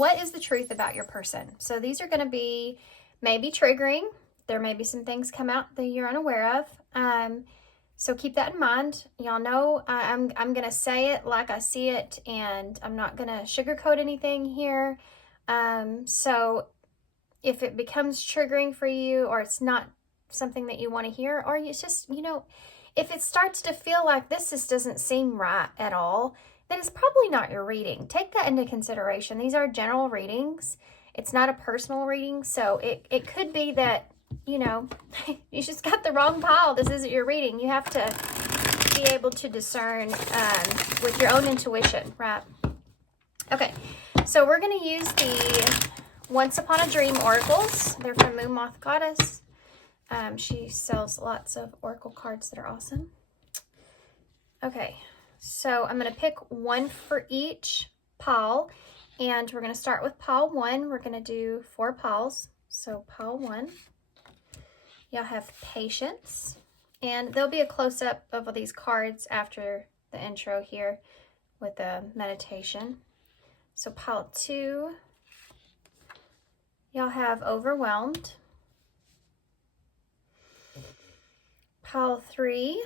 what is the truth about your person? So these are going to be maybe triggering. There may be some things come out that you're unaware of. So keep that in mind. Y'all know I'm going to say it like I see it, and I'm not going to sugarcoat anything here. So if it becomes triggering for you, or it's not something that you want to hear, or it's just, if it starts to feel like this just doesn't seem right at all, then it's probably not your reading. Take that into consideration. These are general readings. It's not a personal reading. So it could be that, you just got the wrong pile. This isn't your reading. You have to be able to discern with your own intuition, right? Okay, so we're going to use the Once Upon a Dream oracles. They're from Moon Moth Goddess. She sells lots of oracle cards that are awesome. Okay, so I'm going to pick one for each pile, and we're going to start with pile 1. We're going to do 4 piles. So pile 1, y'all have patience, and there'll be a close-up of these cards after the intro here with the meditation. So pile 2, y'all have overwhelmed. Pile 3,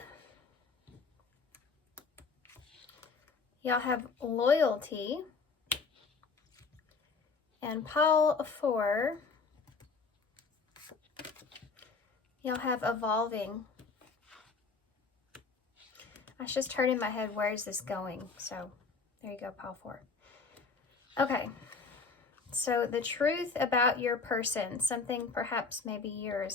y'all have loyalty. And pile 4, y'all have evolving. I just heard in my head, where is this going? So there you go, pile 4. Okay, so the truth about your person, something perhaps maybe you're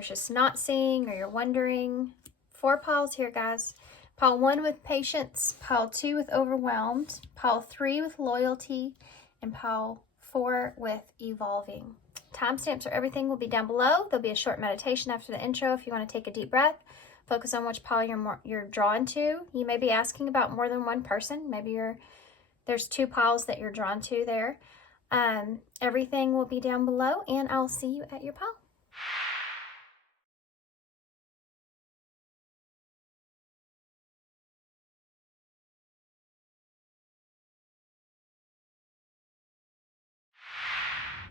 just not seeing, or you're wondering. 4 piles here, guys. Pile 1 with patience, pile 2 with overwhelmed, pile 3 with loyalty, and pile 4 with evolving. Timestamps for everything will be down below. There'll be a short meditation after the intro if you want to take a deep breath. Focus on which pile you're drawn to. You may be asking about more than one person. Maybe there's 2 piles that you're drawn to there. Everything will be down below, and I'll see you at your pile.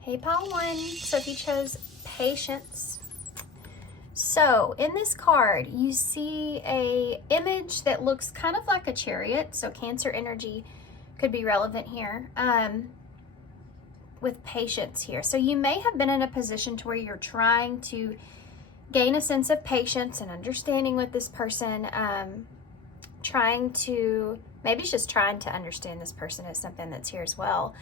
Hey, pile 1. So if you chose patience. So in this card, you see a image that looks kind of like a chariot. So Cancer energy could be relevant here with patience here. So you may have been in a position to where you're trying to gain a sense of patience and understanding with this person, maybe just trying to understand this person is something that's here as well.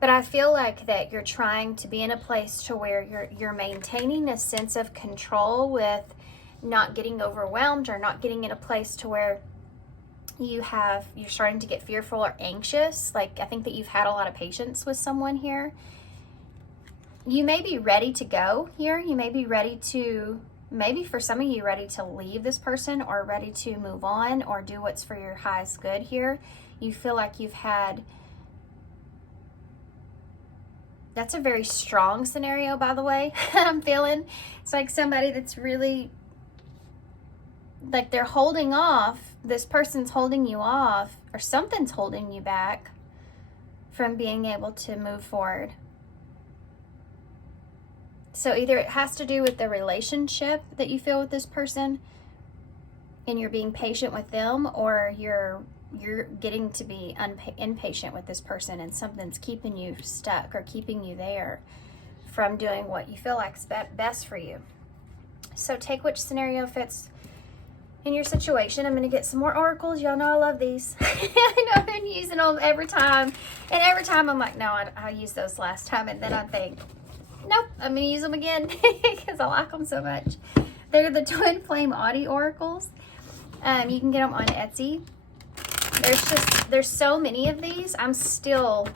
But I feel like that you're trying to be in a place to where you're maintaining a sense of control with not getting overwhelmed, or not getting in a place to where you're starting to get fearful or anxious. Like, I think that you've had a lot of patience with someone here. You may be ready to go here. You may be ready to, maybe for some of you, ready to leave this person, or ready to move on, or do what's for your highest good here. You feel like you've had... That's a very strong scenario, by the way, I'm feeling. It's like somebody that's really, like, they're holding off. This person's holding you off, or something's holding you back from being able to move forward. So either it has to do with the relationship that you feel with this person, and you're being patient with them, or you're getting to be impatient with this person, and something's keeping you stuck or keeping you there from doing what you feel like's best for you. So take which scenario fits in your situation. I'm going to get some more oracles. Y'all know I love these. I know I've been using them every time. And every time I'm like, no, I used those last time. And then I think, nope, I'm going to use them again because I like them so much. They're the TwinFlame Oddity oracles. You can get them on Etsy. There's so many of these. I'm still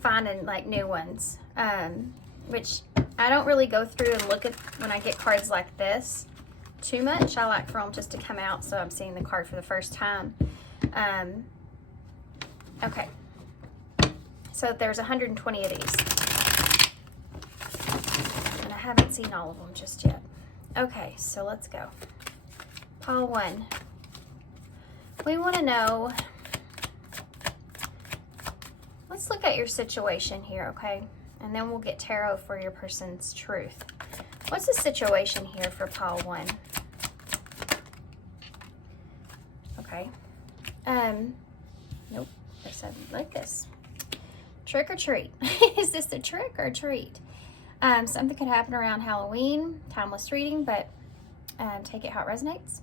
finding like new ones, which I don't really go through and look at when I get cards like this too much. I like for them just to come out so I'm seeing the card for the first time. Okay, so there's 120 of these, and I haven't seen all of them just yet. Okay, so let's go. Pile 1. We want to know let's look at your situation here, okay? And then we'll get tarot for your person's truth. What's the situation here for pile 1? Okay. Nope. There's something like this. Trick or treat. Is this a trick or a treat? Something could happen around Halloween. Timeless reading, but take it how it resonates.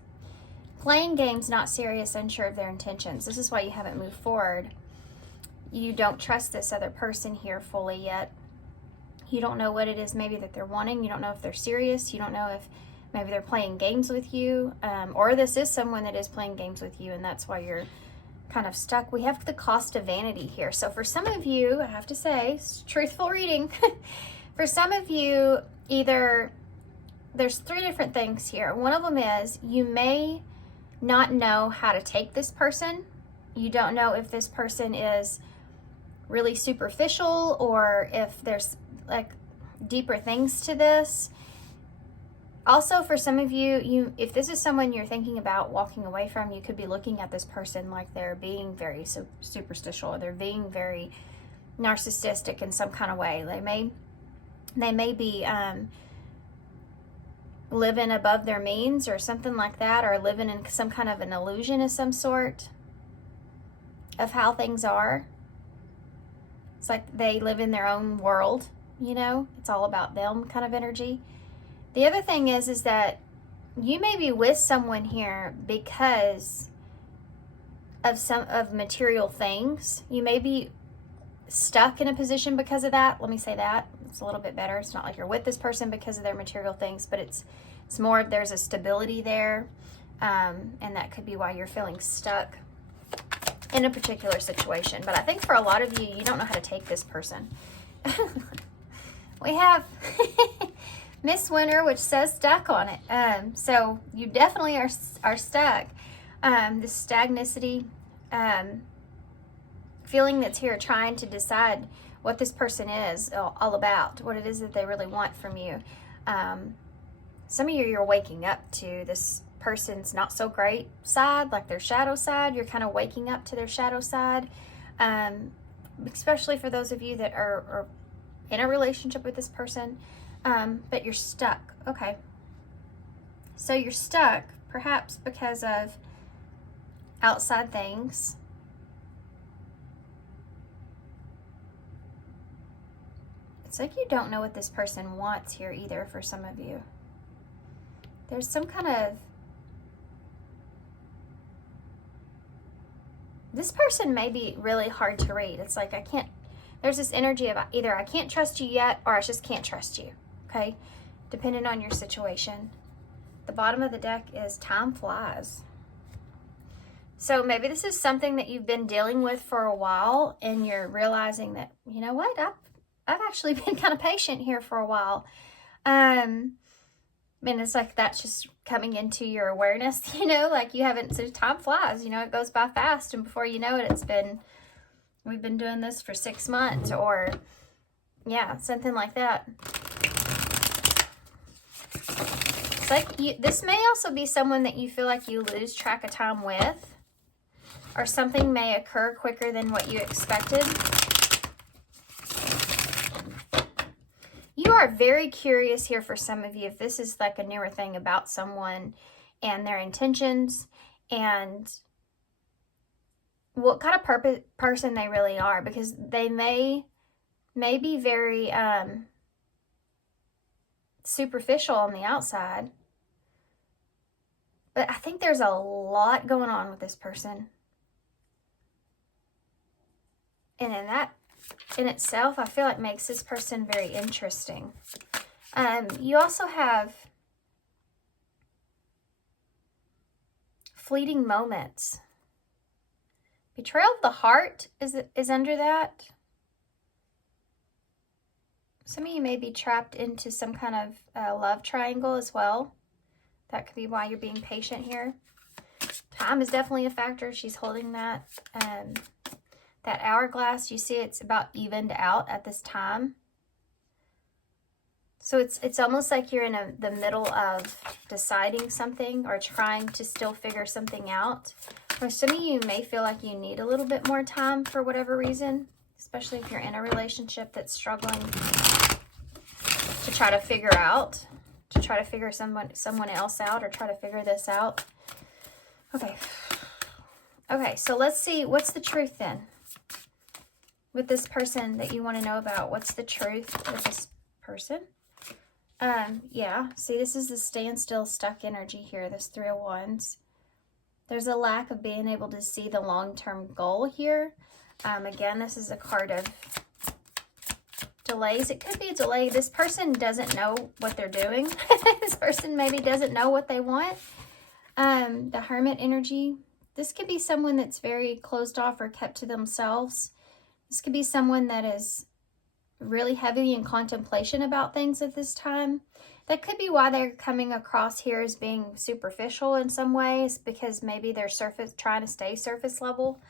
Playing games, not serious, unsure of their intentions. This is why you haven't moved forward. You don't trust this other person here fully yet. You don't know what it is maybe that they're wanting. You don't know if they're serious. You don't know if maybe they're playing games with you. Or this is someone that is playing games with you, and that's why you're kind of stuck. We have the cost of vanity here. So for some of you, I have to say, truthful reading. For some of you, either there's 3 different things here. One of them is you may not know how to take this person. You don't know if this person is really superficial or if there's like deeper things to this. Also, for some of you, if this is someone you're thinking about walking away from, you could be looking at this person like they're being very superstitial, or they're being very narcissistic in some kind of way. They may be living above their means or something like that, or living in some kind of an illusion of some sort of how things are. It's like they live in their own world, you know? It's all about them kind of energy. The other thing is that you may be with someone here because of material things. You may be stuck in a position because of that. Let me say that. It's a little bit better. It's not like you're with this person because of their material things, but it's more there's a stability there, and that could be why you're feeling stuck in a particular situation. But I think for a lot of you, you don't know how to take this person. We have Miss Winter, which says stuck on it. So you definitely are stuck. This stagnicity, feeling that's here, trying to decide what this person is all about, what it is that they really want from you. Some of you, you're waking up to this person's not so great side, like their shadow side. You're kind of waking up to their shadow side, especially for those of you that are in a relationship with this person, but you're stuck. Okay. So you're stuck perhaps because of outside things. It's like you don't know what this person wants here either for some of you. There's some kind of... This person may be really hard to read. It's like there's this energy of either I can't trust you yet or I just can't trust you, okay? Depending on your situation. The bottom of the deck is time flies. So maybe this is something that you've been dealing with for a while and you're realizing that, you know what, I've actually been kind of patient here for a while. I mean, it's like that's just coming into your awareness, you know, like you haven't, so time flies, you know, it goes by fast, and before you know it, we've been doing this for 6 months, or yeah, something like that. It's like this may also be someone that you feel like you lose track of time with, or something may occur quicker than what you expected. You are very curious here for some of you if this is like a newer thing about someone and their intentions and what kind of person they really are, because they may be very superficial on the outside, but I think there's a lot going on with this person. And in that in itself, I feel like makes this person very interesting. You also have fleeting moments. Betrayal of the heart is under that. Some of you may be trapped into some kind of love triangle as well. That could be why you're being patient here. Time is definitely a factor. She's holding that. That hourglass, you see it's about evened out at this time. So it's almost like you're in the middle of deciding something or trying to still figure something out. Or some of you may feel like you need a little bit more time for whatever reason. especially if you're in a relationship that's struggling to try to figure out, to try to figure someone else out, or try to figure this out. Okay. Okay, so let's see, what's the truth then? With this person that you want to know about, what's the truth with this person? Yeah, see, this is the standstill, stuck energy here, this Three of Wands. There's a lack of being able to see the long-term goal here. Again, this is a card of delays. It could be a delay. This person doesn't know what they're doing. This person maybe doesn't know what they want. The Hermit energy. This could be someone that's very closed off or kept to themselves. This could be someone that is really heavy in contemplation about things at this time. That could be why they're coming across here as being superficial in some ways, because maybe they're trying to stay surface level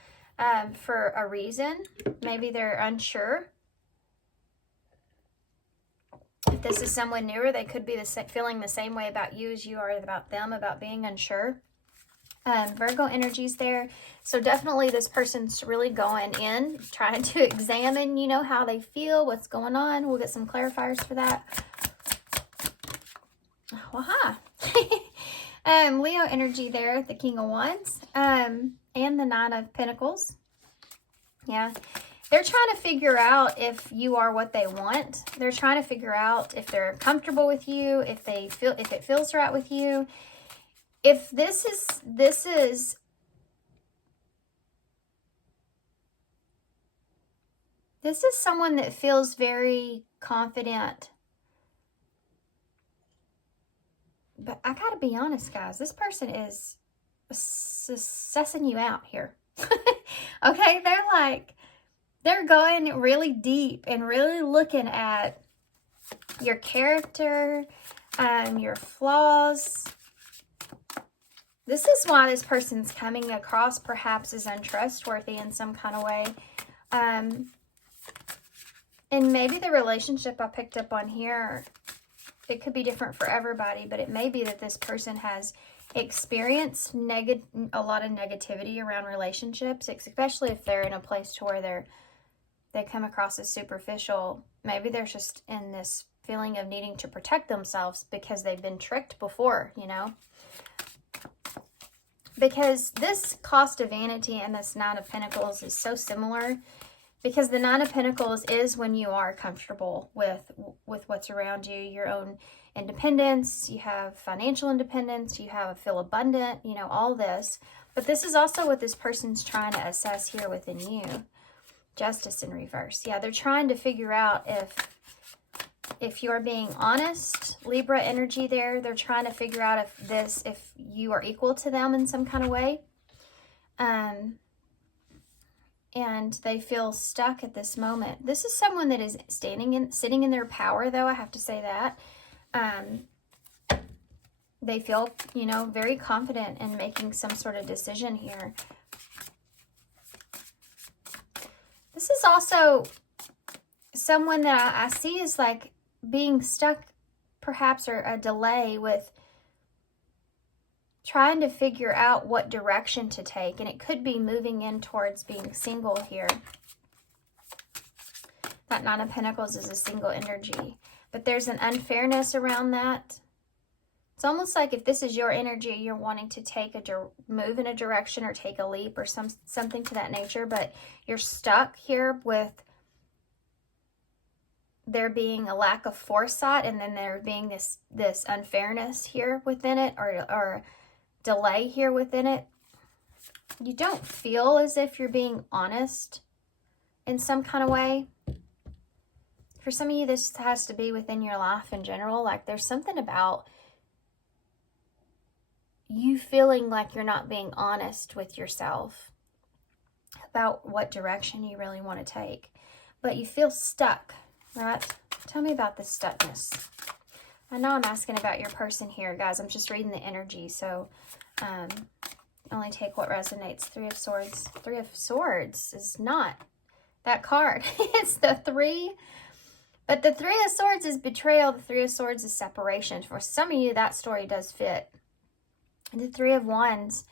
for a reason. Maybe they're unsure. If this is someone newer, they could be feeling the same way about you as you are about them, about being unsure. Virgo energy's there. So definitely this person's really going in, trying to examine, you know, how they feel, what's going on. We'll get some clarifiers for that. Waha. Leo energy there, the King of Wands, and the Nine of Pentacles. Yeah. They're trying to figure out if you are what they want. They're trying to figure out if they're comfortable with you, if it feels right with you. If this is someone that feels very confident. But I gotta be honest, guys, this person is sussing you out here. Okay, they're going really deep and really looking at your character, your flaws. This is why this person's coming across perhaps as untrustworthy in some kind of way. And maybe the relationship I picked up on here, it could be different for everybody, but it may be that this person has experienced a lot of negativity around relationships, especially if they're in a place to where they come across as superficial. Maybe they're just in this feeling of needing to protect themselves because they've been tricked before, you know. Because this cost of vanity and this Nine of Pentacles is so similar, because the Nine of Pentacles is when you are comfortable with what's around you, your own independence, you have financial independence, you feel abundant, you know, all this. But this is also what this person's trying to assess here within you. Justice in reverse. Yeah, they're trying to figure out if you're being honest. Libra energy there. They're trying to figure out if you are equal to them in some kind of way. And they feel stuck at this moment. This is someone that is sitting in their power, though, I have to say that. They feel, you know, very confident in making some sort of decision here. This is also someone that I see is like being stuck, perhaps, or a delay with trying to figure out what direction to take. And it could be moving in towards being single here. That Nine of Pentacles is a single energy. But there's an unfairness around that. It's almost like if this is your energy, you're wanting to move in a direction or take a leap or something to that nature. But you're stuck here with there being a lack of foresight, and then there being this unfairness here within it, or delay here within it. You don't feel as if you're being honest in some kind of way. For some of you, this has to be within your life in general. Like there's something about you feeling like you're not being honest with yourself about what direction you really want to take. But you feel stuck, right? Tell me about this stuckness. I know I'm asking about your person here, guys. I'm just reading the energy, so only take what resonates. Three of Swords. Three of Swords is not that card. It's the three. But the Three of Swords is betrayal. The Three of Swords is separation. For some of you, that story does fit. The Three of Wands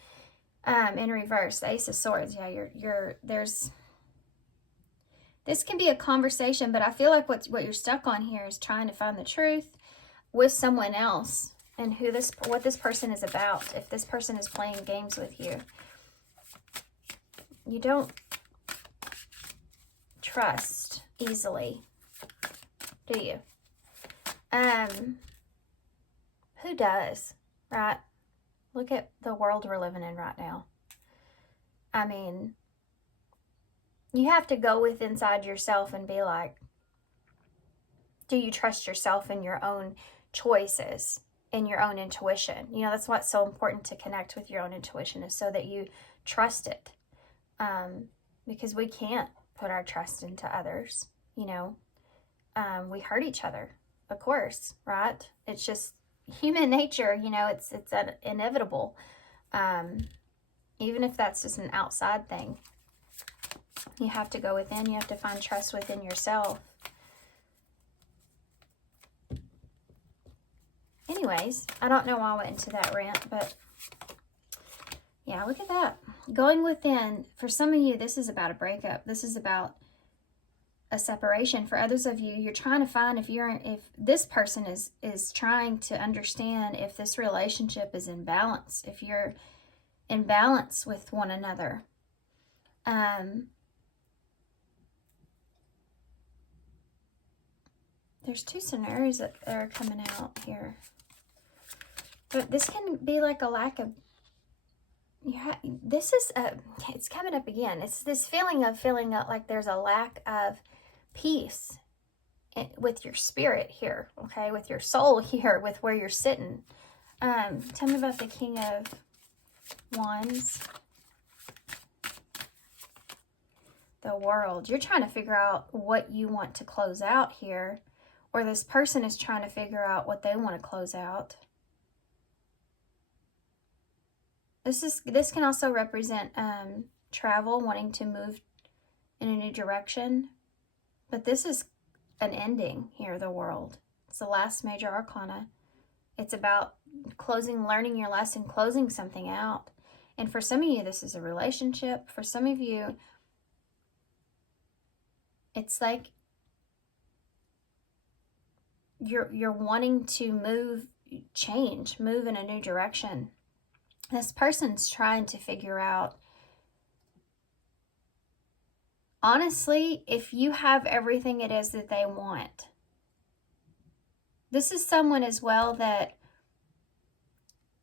in reverse. The Ace of Swords. Yeah, there's This can be a conversation, but I feel like what you're stuck on here is trying to find the truth with someone else and what this person is about. If this person is playing games with you, you don't trust easily, do you? Who does, right? Look at the world we're living in right now. I mean, you have to go inside yourself and be like, do you trust yourself in your own choices, in your own intuition? You know, that's why it's so important to connect with your own intuition, is so that you trust it. Because we can't put our trust into others, you know. We hurt each other, of course, right? It's just human nature, you know, it's inevitable. Even if that's just an outside thing, you have to go within. You have to find trust within yourself. Anyways, I don't know why I went into that rant, but yeah, look at that. Going within. For some of you, this is about a breakup. This is about a separation. For others of you, you're trying to find if this person is trying to understand if this relationship is in balance, if you're in balance with one another. There's two scenarios that are coming out here, but this can be like a lack of, it's coming up again. It's this feeling like there's a lack of peace with your spirit here, okay, with your soul here, with where you're sitting. Tell me about the King of Wands. The World. You're trying to figure out what you want to close out here, or this person is trying to figure out what they want to close out. This can also represent travel, wanting to move in a new direction. But this is an ending here, the World. It's the last major arcana. It's about closing, learning your lesson, closing something out. And for some of you, this is a relationship. For some of you, it's like you're wanting to move in a new direction. This person's trying to figure out, honestly, if you have everything it is that they want. This is someone as well that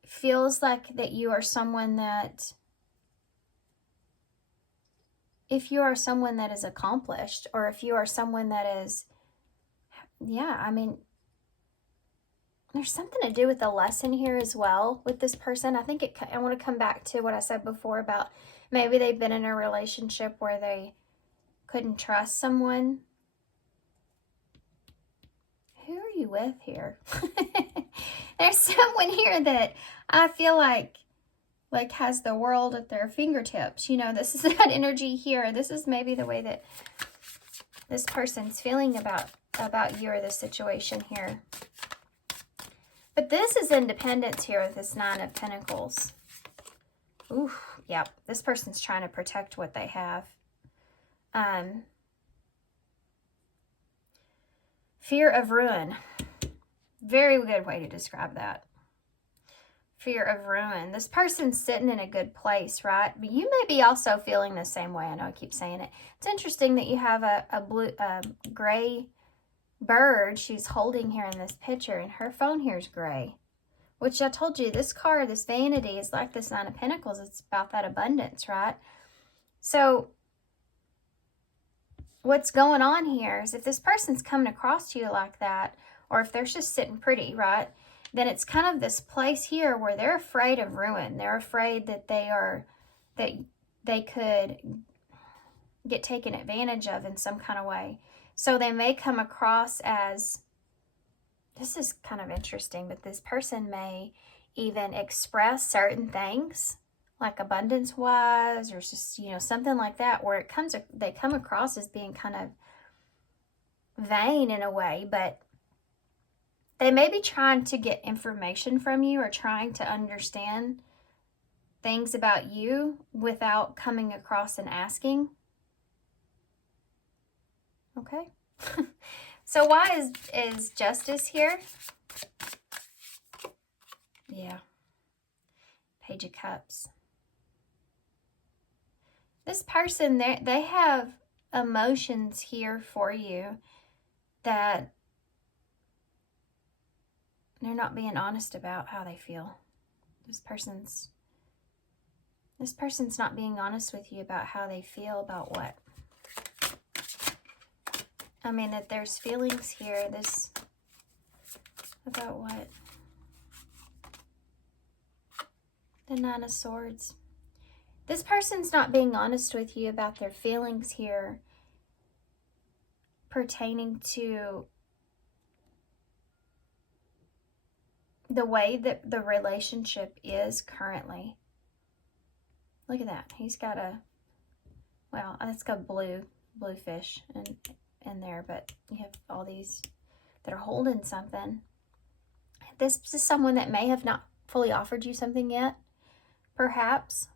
feels like that you are someone that, if you are someone that is accomplished, or if you are someone that is, yeah, I mean, there's something to do with the lesson here as well with this person. I want to come back to what I said before about maybe they've been in a relationship where they couldn't trust someone. Who are you with here? There's someone here that I feel like has the world at their fingertips. You know, this is that energy here. This is maybe the way that this person's feeling about you or the situation here. But this is independence here with this Nine of Pentacles. Ooh, yep. This person's trying to protect what they have. Fear of ruin. Very good way to describe that. Fear of ruin. This person's sitting in a good place, right? But you may be also feeling the same way. I know I keep saying it. It's interesting that you have a gray bird she's holding here in this picture, and her phone here is gray. Which I told you, this card, this vanity, is like this Nine of Pentacles. It's about that abundance, right? So what's going on here is if this person's coming across to you like that, or if they're just sitting pretty, right, then it's kind of this place here where they're afraid of ruin. They're afraid that they could get taken advantage of in some kind of way. So they may come across as, this is kind of interesting, but this person may even express certain things, like abundance-wise, or just, you know, something like that, where they come across as being kind of vain in a way, but they may be trying to get information from you or trying to understand things about you without coming across and asking. Okay. So why is justice here? Yeah. Page of Cups. This person, they have emotions here for you that they're not being honest about how they feel. This person's not being honest with you about how they feel about what? I mean, that there's feelings here. This, about what? The Nine of Swords. This person's not being honest with you about their feelings here pertaining to the way that the relationship is currently. Look at that. He's got a, well, it's got blue fish in there, but you have all these that are holding something. This is someone that may have not fully offered you something yet, perhaps.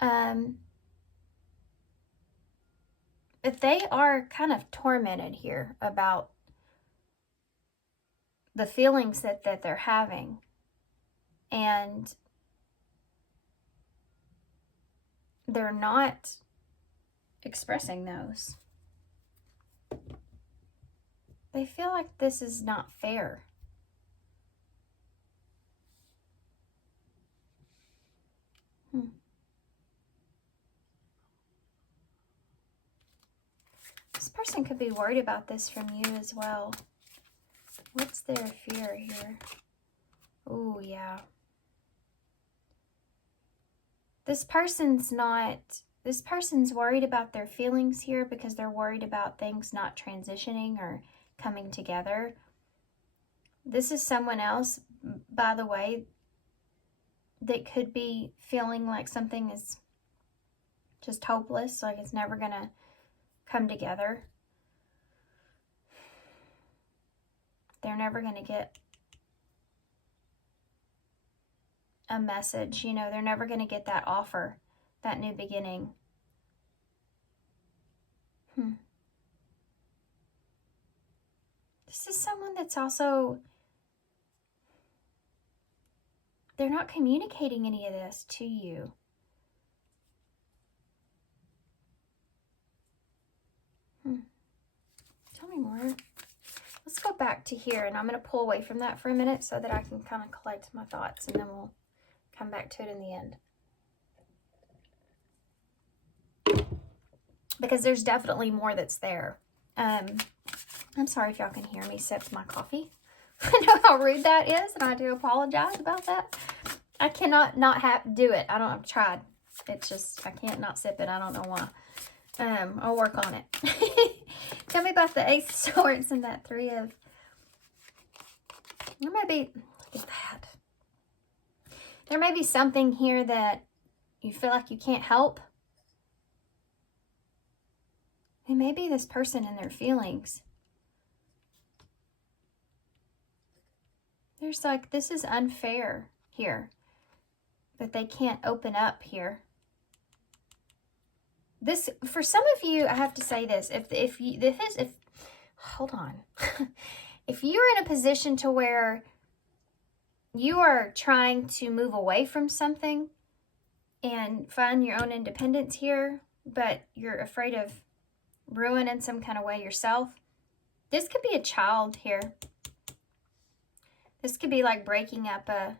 But they are kind of tormented here about the feelings that they're having. And they're not expressing those. They feel like this is not fair. This person could be worried about this from you as well. What's their fear here? Oh, yeah. This person's worried about their feelings here because they're worried about things not transitioning or coming together. This is someone else, by the way, that could be feeling like something is just hopeless, like it's never gonna come together. They're never gonna get a message, you know, they're never gonna get that offer, that new beginning. This is someone that's also, they're not communicating any of this to you. Tell me more. Let's go back to here, and I'm going to pull away from that for a minute so that I can kind of collect my thoughts, and then we'll come back to it in the end. Because there's definitely more that's there. I'm sorry if y'all can hear me sip my coffee. I know how rude that is, and I do apologize about that. I cannot not do it. I've tried. It's just, I can't not sip it. I don't know why. I'll work on it. Tell me about the Ace of Swords and that Three of... There may be... Look at that. There may be something here that you feel like you can't help. It may be this person and their feelings. There's like, this is unfair here. That they can't open up here. This, for some of you, I have to say this. Hold on. If you're in a position to where you are trying to move away from something and find your own independence here, but you're afraid of ruining some kind of way yourself, this could be a child here. This could be like breaking up a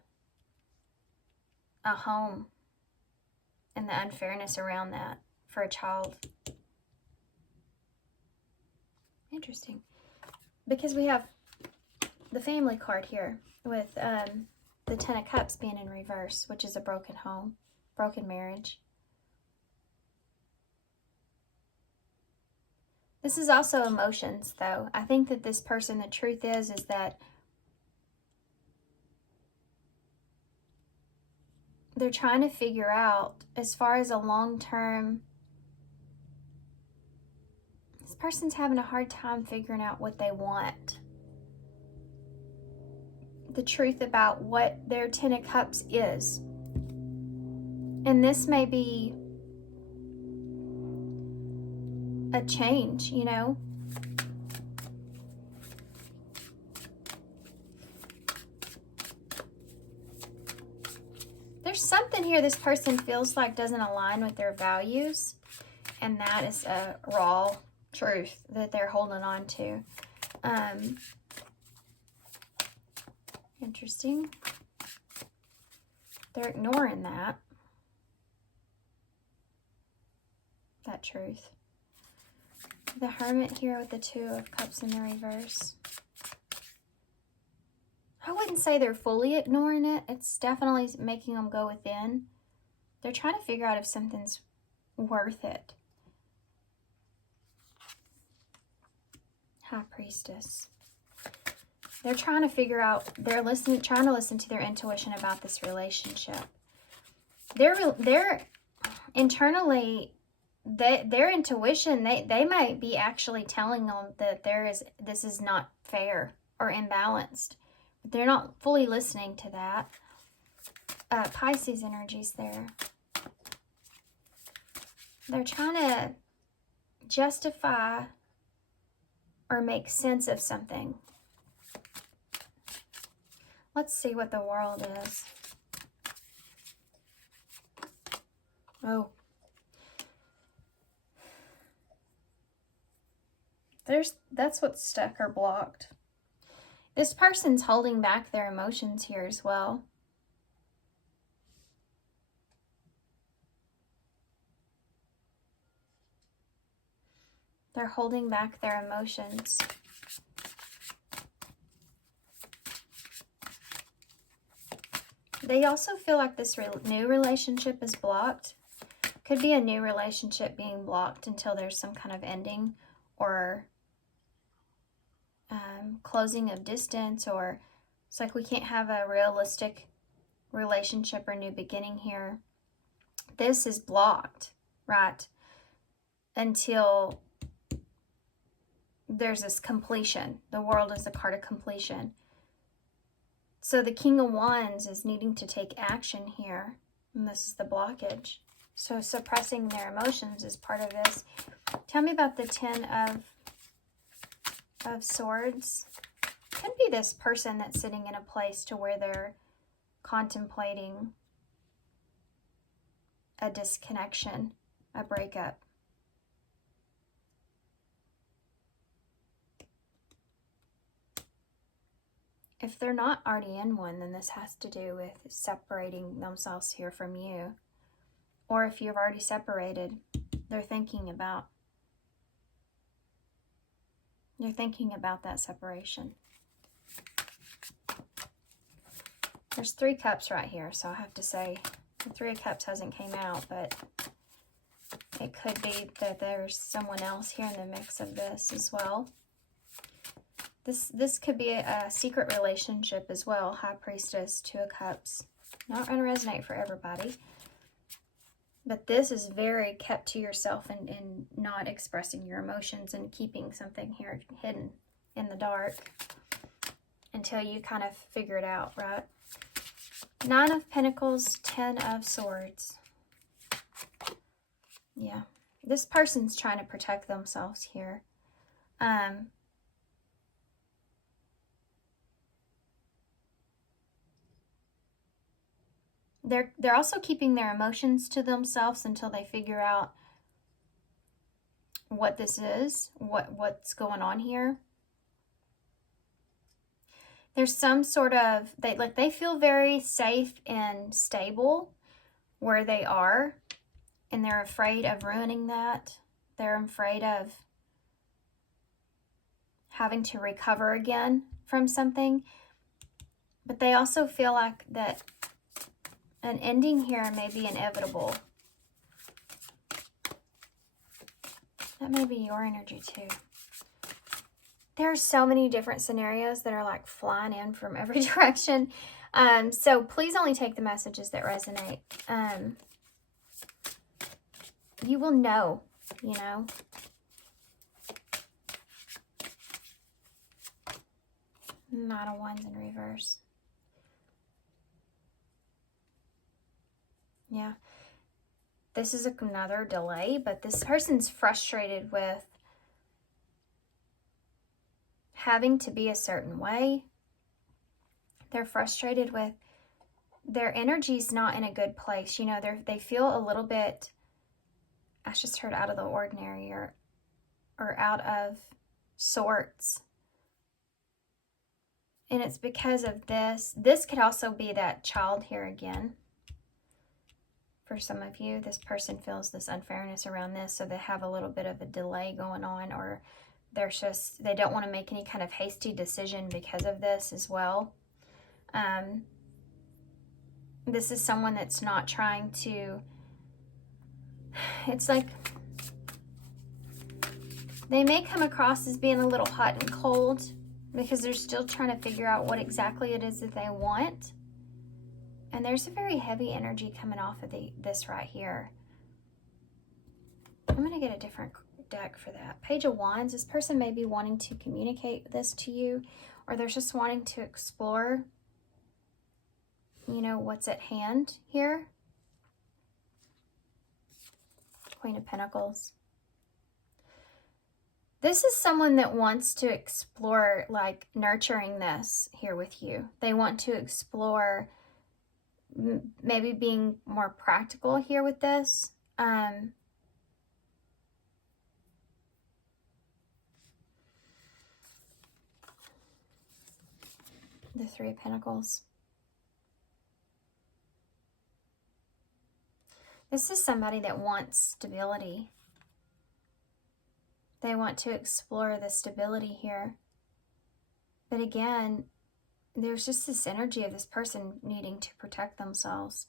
home and the unfairness around that for a child. Interesting. Because we have the family card here with the Ten of Cups being in reverse, which is a broken home, broken marriage. This is also emotions, though. I think that this person, the truth is that they're trying to figure out, as far as a long-term, this person's having a hard time figuring out what they want. The truth about what their Ten of Cups is. And this may be a change, you know. there's something here this person feels like doesn't align with their values. And that is a raw truth that they're holding on to. Interesting. They're ignoring that truth. The Hermit here with the Two of Cups in the reverse. I wouldn't say they're fully ignoring it. It's definitely making them go within. They're trying to figure out if something's worth it. High Priestess. They're trying to figure out, trying to listen to their intuition about this relationship. They're internally, their intuition, they might be actually telling them that this is not fair or imbalanced. But they're not fully listening to that. Pisces energies there. They're trying to justify or make sense of something. Let's see what the World is. Oh. That's what's stuck or blocked. This person's holding back their emotions here as well. They're holding back their emotions. They also feel like this new relationship is blocked. Could be a new relationship being blocked until there's some kind of ending or closing of distance, or it's like we can't have a realistic relationship or new beginning here. This is blocked, right? Until there's this completion. The World is a card of completion. So the King of Wands is needing to take action here. And this is the blockage. So suppressing their emotions is part of this. Tell me about the Ten of Swords. Could be this person that's sitting in a place to where they're contemplating a disconnection, a breakup. If they're not already in one, then this has to do with separating themselves here from you. Or if you've already separated, they're thinking about that separation. There's 3 cups right here, so I have to say the 3 of Cups hasn't came out, but it could be that there's someone else here in the mix of this as well. This could be a secret relationship as well. High Priestess, 2 of Cups. Not going to resonate for everybody. But this is very kept to yourself and not expressing your emotions and keeping something here hidden in the dark until you kind of figure it out, right? 9 of Pentacles, 10 of Swords. Yeah. This person's trying to protect themselves here. They're also keeping their emotions to themselves until they figure out what this is, what's going on here. There's some sort of, they feel very safe and stable where they are, and they're afraid of ruining that. They're afraid of having to recover again from something. But they also feel like that an ending here may be inevitable. That may be your energy too. There are so many different scenarios that are like flying in from every direction. So please only take the messages that resonate. You will know, you know. Knight of Wands in reverse. Yeah. This is another delay, but this person's frustrated with having to be a certain way. They're frustrated with their energy's not in a good place. You know, they feel a little bit, I just heard out of the ordinary, or out of sorts. And it's because of this. This could also be that child here again. For some of you, this person feels this unfairness around this, so they have a little bit of a delay going on, or they don't want to make any kind of hasty decision because of this as well. This is someone that's not trying to, it's like they may come across as being a little hot and cold because they're still trying to figure out what exactly it is that they want. And there's a very heavy energy coming off of this right here. I'm going to get a different deck for that. Page of Wands. This person may be wanting to communicate this to you, or they're just wanting to explore, you know, what's at hand here. Queen of Pentacles. This is someone that wants to explore, like, nurturing this here with you. They want to explore maybe being more practical here with this. The Three of Pentacles. This is somebody that wants stability. They want to explore the stability here. But again, there's just this energy of this person needing to protect themselves.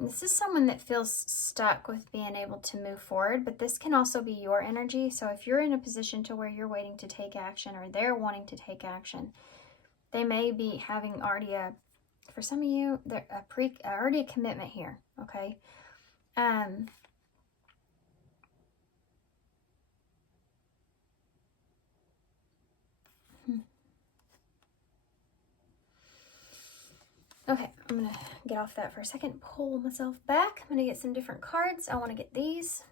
This is someone that feels stuck with being able to move forward, but this can also be your energy. So if you're in a position to where you're waiting to take action, or they're wanting to take action, they may be having already for some of you, already a commitment here, okay? Okay, I'm going to get off that for a second, pull myself back. I'm going to get some different cards. I want to get these.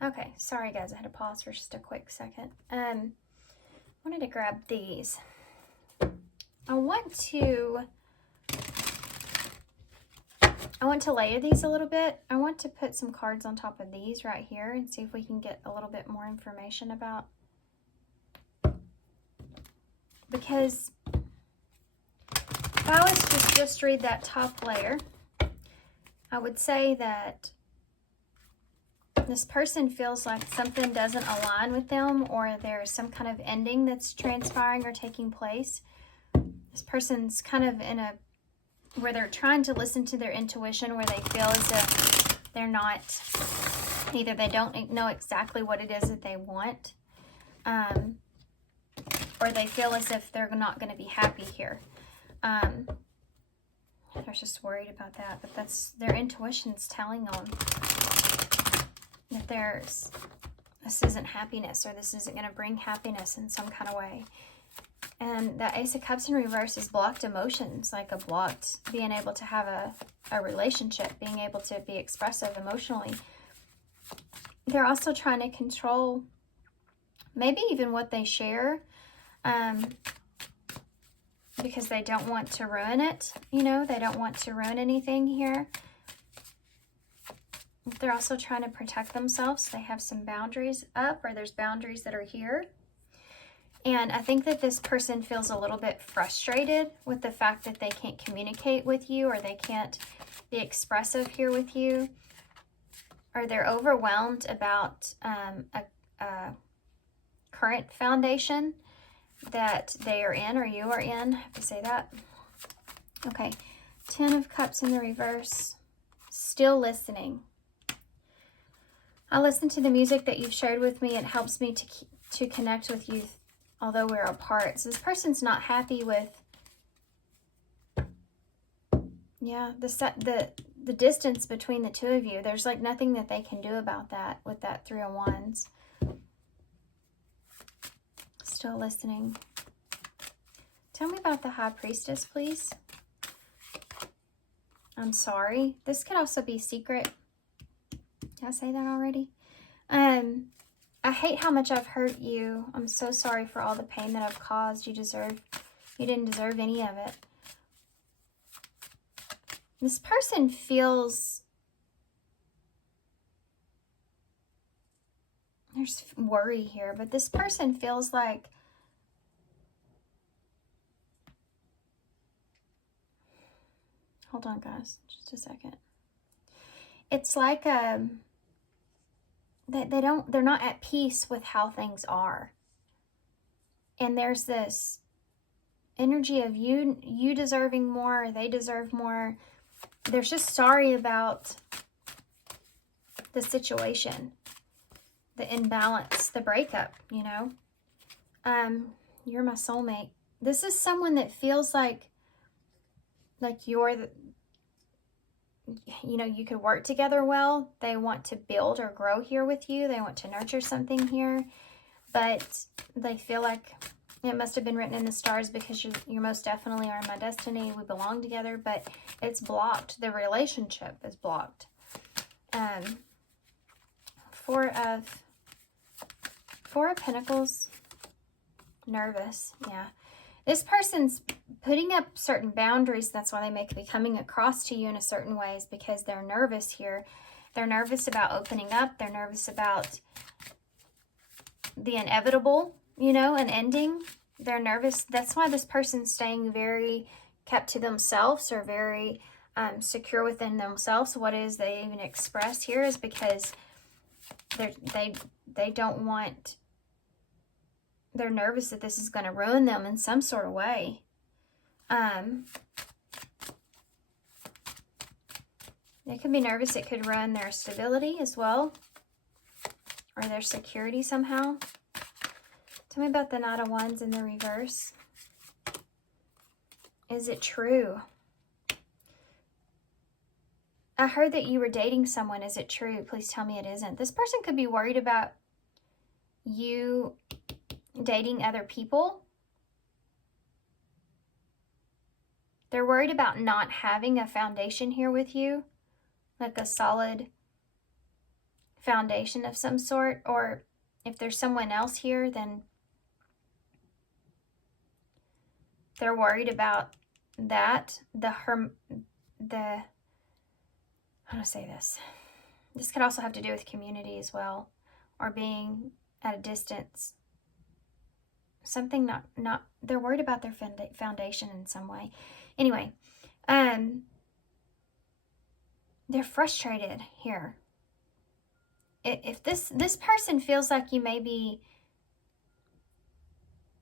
Okay, sorry guys, I had to pause for just a quick second. Wanted to grab these. I want to layer these a little bit. I want to put some cards on top of these right here and see if we can get a little bit more information about, because if I was to just read that top layer, I would say that this person feels like something doesn't align with them, or there's some kind of ending that's transpiring or taking place. This person's kind of in a, where they're trying to listen to their intuition, where they feel as if they're not, either they don't know exactly what it is that they want, or they feel as if they're not going to be happy here. They're just worried about that, but that's their intuition's telling them that this isn't happiness, or this isn't going to bring happiness in some kind of way. And the Ace of Cups in reverse is blocked emotions, like a blocked being able to have a relationship, being able to be expressive emotionally. They're also trying to control maybe even what they share, because they don't want to ruin it. You know, they don't want to ruin anything here. They're also trying to protect themselves. They have some boundaries up, or there's boundaries that are here. And I think that this person feels a little bit frustrated with the fact that they can't communicate with you, or they can't be expressive here with you, or they're overwhelmed about a current foundation that they are in, or you are in. I have to say that. Okay, 10 of Cups in the reverse. Still listening. I listen to the music that you've shared with me. It helps me to connect with you, although we're apart. So this person's not happy with, yeah, the distance between the two of you. There's like nothing that they can do about that with that Three of Wands. Still listening. Tell me about the High Priestess, please. I'm sorry. This could also be secret. Did I say that already? I I hate how much I've hurt you. I'm so sorry for all the pain that I've caused. You didn't deserve any of it. This person feels, there's worry here, but this person feels like hold on guys, just a second. It's like they're not at peace with how things are. And there's this energy of you deserving more, they deserve more. They're just sorry about the situation, the imbalance, the breakup, you know. You're my soulmate. This is someone that feels like you're the, you know, you could work together well. They want to build or grow here with you. They want to nurture something here, but they feel like it must have been written in the stars because you most definitely are my destiny. We belong together, but it's blocked. The relationship is blocked. Four of Pentacles. Nervous. Yeah. This person's putting up certain boundaries. That's why they may be coming across to you in a certain ways, because they're nervous here. They're nervous about opening up. They're nervous about the inevitable, you know, an ending. They're nervous. That's why this person's staying very kept to themselves, or very secure within themselves. What it is they even express here is because they don't want, they're nervous that this is going to ruin them in some sort of way. They could be nervous it could ruin their stability as well, or their security somehow. Tell me about the Knight of Wands in the reverse. Is it true? I heard that you were dating someone. Is it true? Please tell me it isn't. This person could be worried about you dating other people. They're worried about not having a foundation here with you, like a solid foundation of some sort. Or if there's someone else here, then they're worried about that. How to say this? This could also have to do with community as well, or being at a distance. Something not they're worried about their foundation in some way. Anyway, they're frustrated here. If this person feels like you may be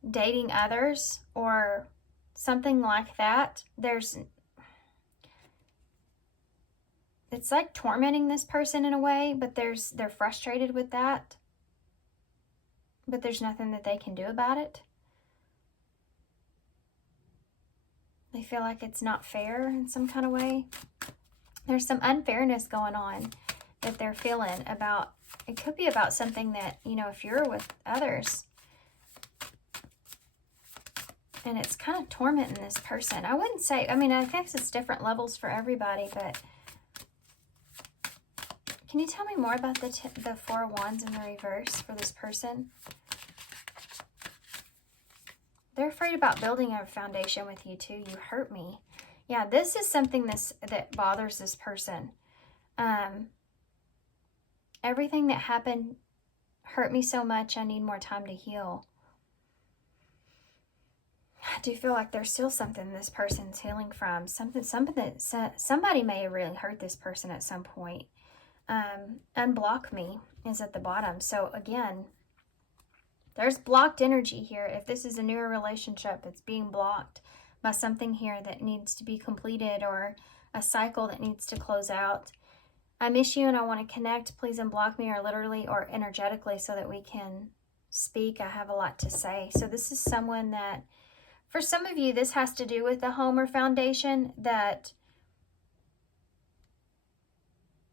dating others or something like that, it's like tormenting this person in a way, but they're frustrated with that. But there's nothing that they can do about it. They feel like it's not fair in some kind of way. There's some unfairness going on that they're feeling about. It could be about something that, you know, if you're with others, and it's kind of tormenting this person. I wouldn't say, I mean, I guess it's different levels for everybody, but can you tell me more about the Four of Wands in the reverse for this person? They're afraid about building a foundation with you too. You hurt me. Yeah, this is something that bothers this person. Everything that happened hurt me so much. I need more time to heal. I do feel like there's still something this person's healing from. Something that somebody may have really hurt this person at some point. Unblock me is at the bottom. So again, there's blocked energy here. If this is a newer relationship, it's being blocked by something here that needs to be completed, or a cycle that needs to close out. I miss you and I want to connect. Please unblock me, or literally or energetically, so that we can speak. I have a lot to say. So this is someone that, for some of you, this has to do with the home or foundation, that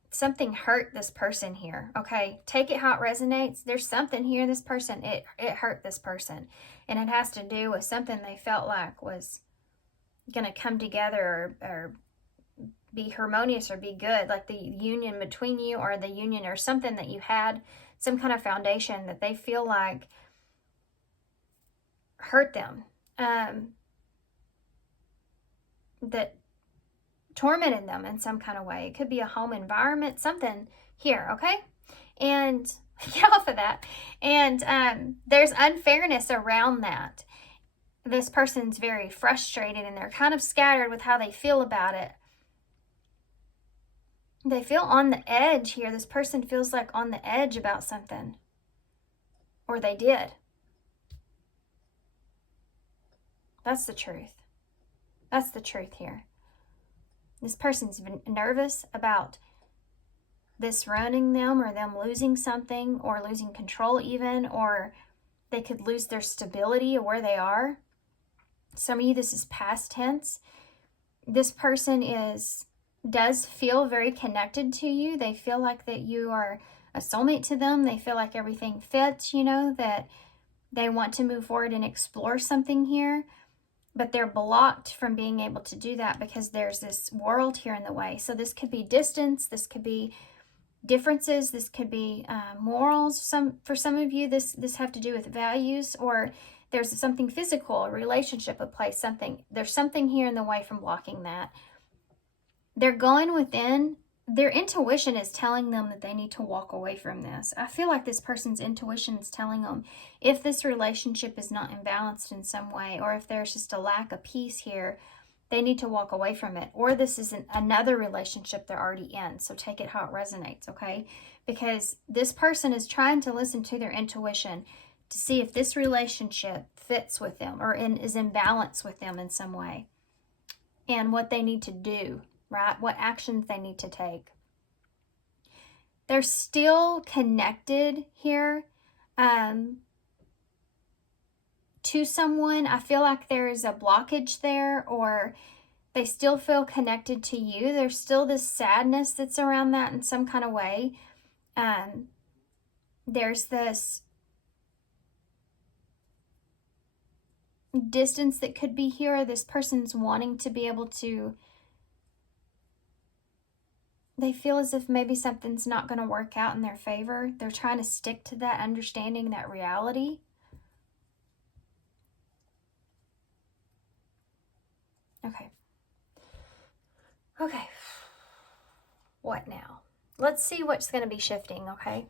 something hurt this person here. Okay, take it how it resonates. There's something here, this person, it hurt this person, and it has to do with something they felt like was gonna come together, or be harmonious, or be good, like the union between you, or the union or something that you had, some kind of foundation that they feel like hurt them, that tormented them in some kind of way. It could be a home environment, something here, okay? And get off of that. And there's unfairness around that. This person's very frustrated and they're kind of scattered with how they feel about it. They feel on the edge here. This person feels like on the edge about something. Or they did. That's the truth. That's the truth here. This person's nervous about this ruining them, or them losing something, or losing control even, or they could lose their stability of where they are. Some of you, this is past tense. This person does feel very connected to you. They feel like that you are a soulmate to them. They feel like everything fits, you know, that they want to move forward and explore something here. But they're blocked from being able to do that because there's this world here in the way. So this could be distance. This could be differences. This could be morals. For some of you, this have to do with values, or there's something physical, a relationship, a place, something. There's something here in the way from blocking that. They're going within. Their intuition is telling them that they need to walk away from this. I feel like this person's intuition is telling them if this relationship is not imbalanced in some way, or if there's just a lack of peace here, they need to walk away from it. Or this is another relationship they're already in. So take it how it resonates, okay? Because this person is trying to listen to their intuition to see if this relationship fits with them or is in balance with them in some way, and what they need to do, right? What actions they need to take. They're still connected here to someone. I feel like there is a blockage there, or they still feel connected to you. There's still this sadness that's around that in some kind of way. There's this distance that could be here. This person's wanting to be able to, they feel as if maybe something's not going to work out in their favor. They're trying to stick to that, understanding that reality. Okay. Okay. What now? Let's see what's going to be shifting, okay?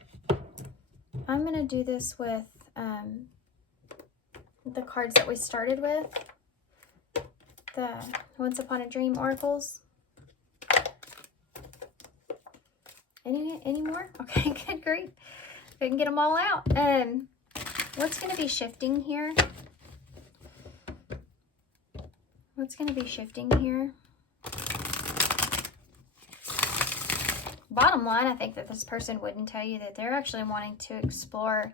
I'm going to do this with the cards that we started with. The Once Upon a Dream oracles. Any more? Okay, good grief. We can get them all out. What's going to be shifting here? What's going to be shifting here? Bottom line, I think that this person wouldn't tell you that they're actually wanting to explore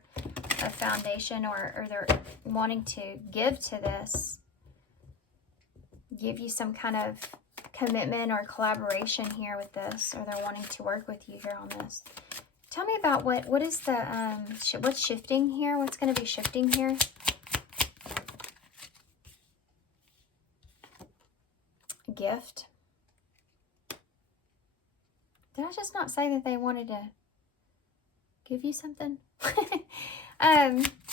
a foundation, or they're wanting to give to this, give you some kind of commitment or collaboration here with this, or they're wanting to work with you here on this. Tell me about what is the what's shifting here? What's going to be shifting here? Gift. Did I just not say that they wanted to give you something?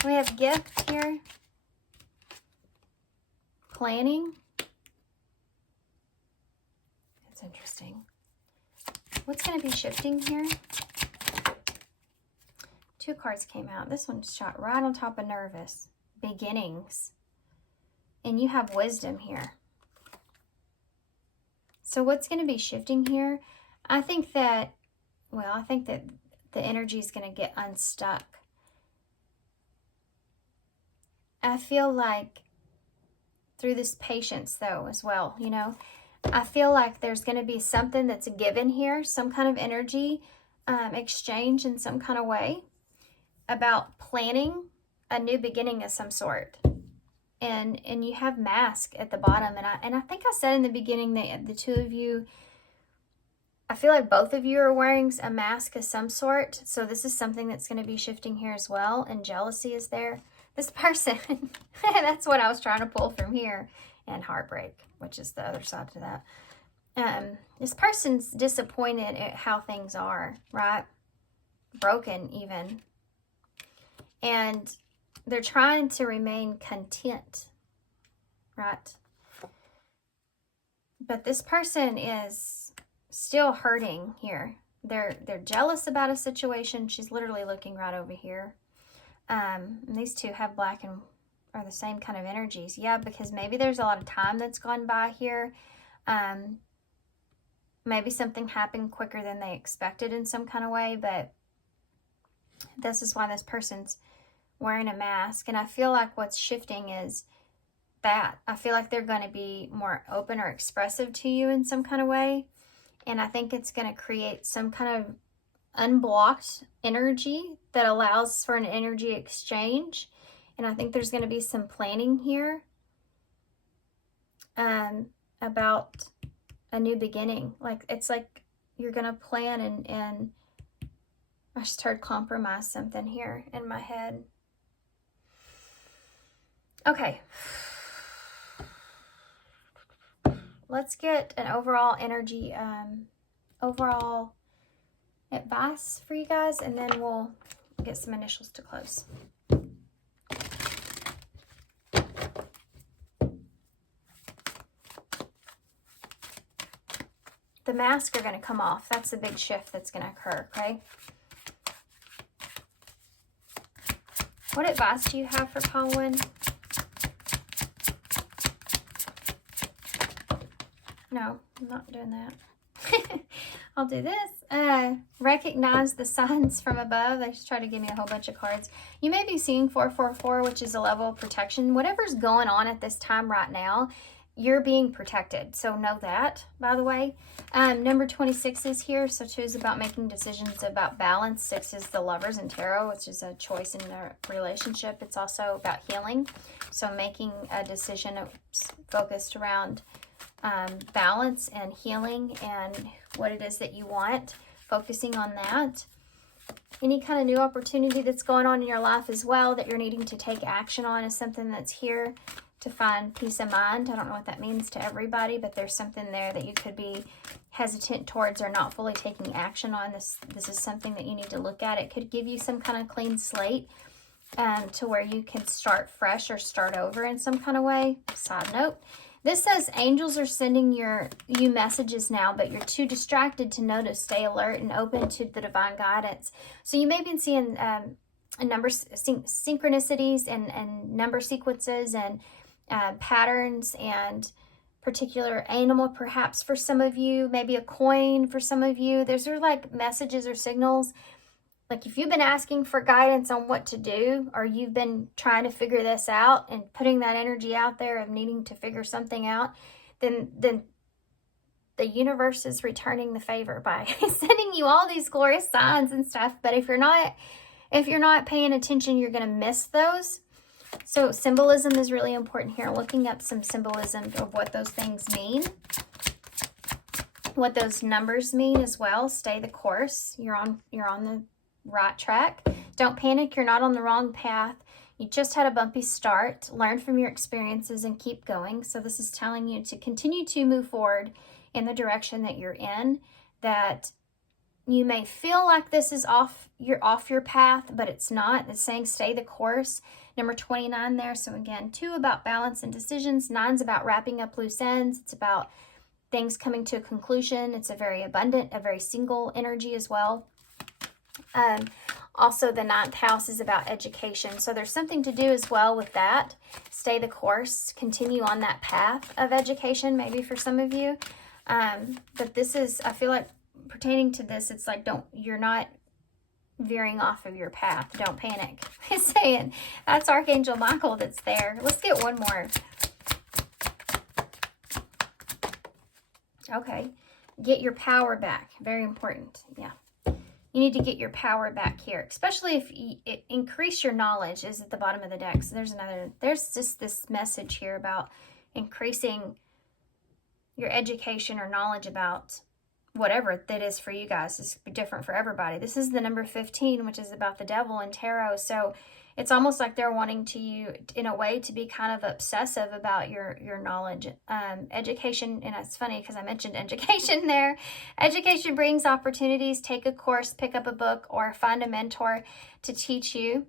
We have gift here. Planning. That's interesting. What's going to be shifting here? Two cards came out. This one shot right on top of nervous. Beginnings. And you have wisdom here. So what's going to be shifting here? I think that the energy is going to get unstuck. I feel like through this patience, though, as well, you know, I feel like there's going to be something that's given here, some kind of energy exchange in some kind of way about planning a new beginning of some sort. And you have mask at the bottom, and I think I said in the beginning that the two of you, I feel like both of you are wearing a mask of some sort. So this is something that's going to be shifting here as well. And jealousy is there. This person, that's what I was trying to pull from here. And heartbreak, which is the other side to that. This person's disappointed at how things are, right? Broken even. And they're trying to remain content, right? But this person is still hurting here. They're jealous about a situation. She's literally looking right over here. And these two have black and are the same kind of energies. Yeah, because maybe there's a lot of time that's gone by here. Maybe something happened quicker than they expected in some kind of way, but this is why this person's wearing a mask. And I feel like what's shifting is that. I feel like they're going to be more open or expressive to you in some kind of way. And I think it's going to create some kind of unblocked energy that allows for an energy exchange. And I think there's going to be some planning here about a new beginning. Like, it's like you're going to plan and I just heard compromise something here in my head. Okay. Let's get an overall energy, overall advice for you guys, and then we'll get some initials to close. The masks are going to come off. That's the big shift that's going to occur, okay? What advice do you have for Colin? No, I'm not doing that. I'll do this. Recognize the signs from above. They just try to give me a whole bunch of cards. You may be seeing 444, which is a level of protection. Whatever's going on at this time right now, you're being protected. So know that, by the way. Number 26 is here. So 2 is about making decisions about balance. 6 is the Lovers in Tarot, which is a choice in a relationship. It's also about healing. So making a decision focused around balance and healing and what it is that you want, focusing on that. Any kind of new opportunity that's going on in your life as well that you're needing to take action on is something that's here to find peace of mind. I don't know what that means to everybody, but there's something there that you could be hesitant towards or not fully taking action on. This is something that you need to look at. It could give you some kind of clean slate to where you can start fresh or start over in some kind of way. Side note. This says angels are sending you messages now, but you're too distracted to notice. Stay alert and open to the divine guidance. So you may be seeing a number synchronicities and number sequences and patterns and particular animal perhaps for some of you, maybe a coin for some of you. Those are like messages or signals. Like if you've been asking for guidance on what to do, or you've been trying to figure this out and putting that energy out there of needing to figure something out, then the universe is returning the favor by sending you all these glorious signs and stuff. But if you're not paying attention, you're going to miss those. So symbolism is really important here. Looking up some symbolism of what those things mean. What those numbers mean as well. Stay the course. You're on the right track. Don't panic. You're not on the wrong path. You just had a bumpy start. Learn from your experiences and keep going. So this is telling you to continue to move forward in the direction that you're in. That you may feel like this is off your path, but it's not. It's saying stay the course. Number 29 there. So again, 2 about balance and decisions. 9's about wrapping up loose ends. It's about things coming to a conclusion. It's a very abundant, a very single energy as well. Also, the 9th house is about education. So there's something to do as well with that. Stay the course. Continue on that path of education, maybe for some of you. But this is, I feel like pertaining to this, it's like you're not veering off of your path. Don't panic. It's saying that's Archangel Michael that's there. Let's get one more. Okay. Get your power back. Very important. Yeah. You need to get your power back here, especially if increase your knowledge is at the bottom of the deck. So there's just this message here about increasing your education or knowledge about whatever that is for you guys. It's different for everybody. This is the number 15, which is about the devil in tarot. So it's almost like they're wanting you, in a way, to be kind of obsessive about your knowledge. Education, and it's funny because I mentioned education there. Education brings opportunities. Take a course, pick up a book, or find a mentor to teach you.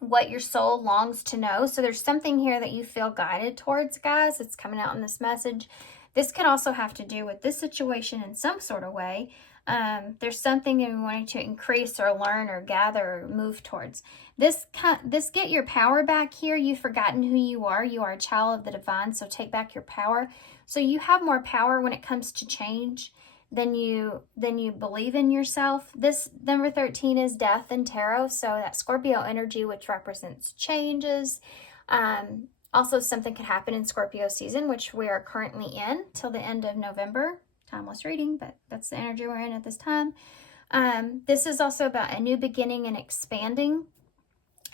what your soul longs to know. So there's something here that you feel guided towards, guys. It's coming out in this message. This could also have to do with this situation in some sort of way. There's something you wanting to increase or learn or gather or move towards. This get your power back here. You've forgotten who you are. You are a child of the divine, so take back your power. So you have more power when it comes to change than you believe in yourself. This number 13 is death and tarot, so that Scorpio energy, which represents changes. Also, something could happen in Scorpio season, which we are currently in till the end of November. Timeless reading, but that's the energy we're in at this time. This is also about a new beginning and expanding,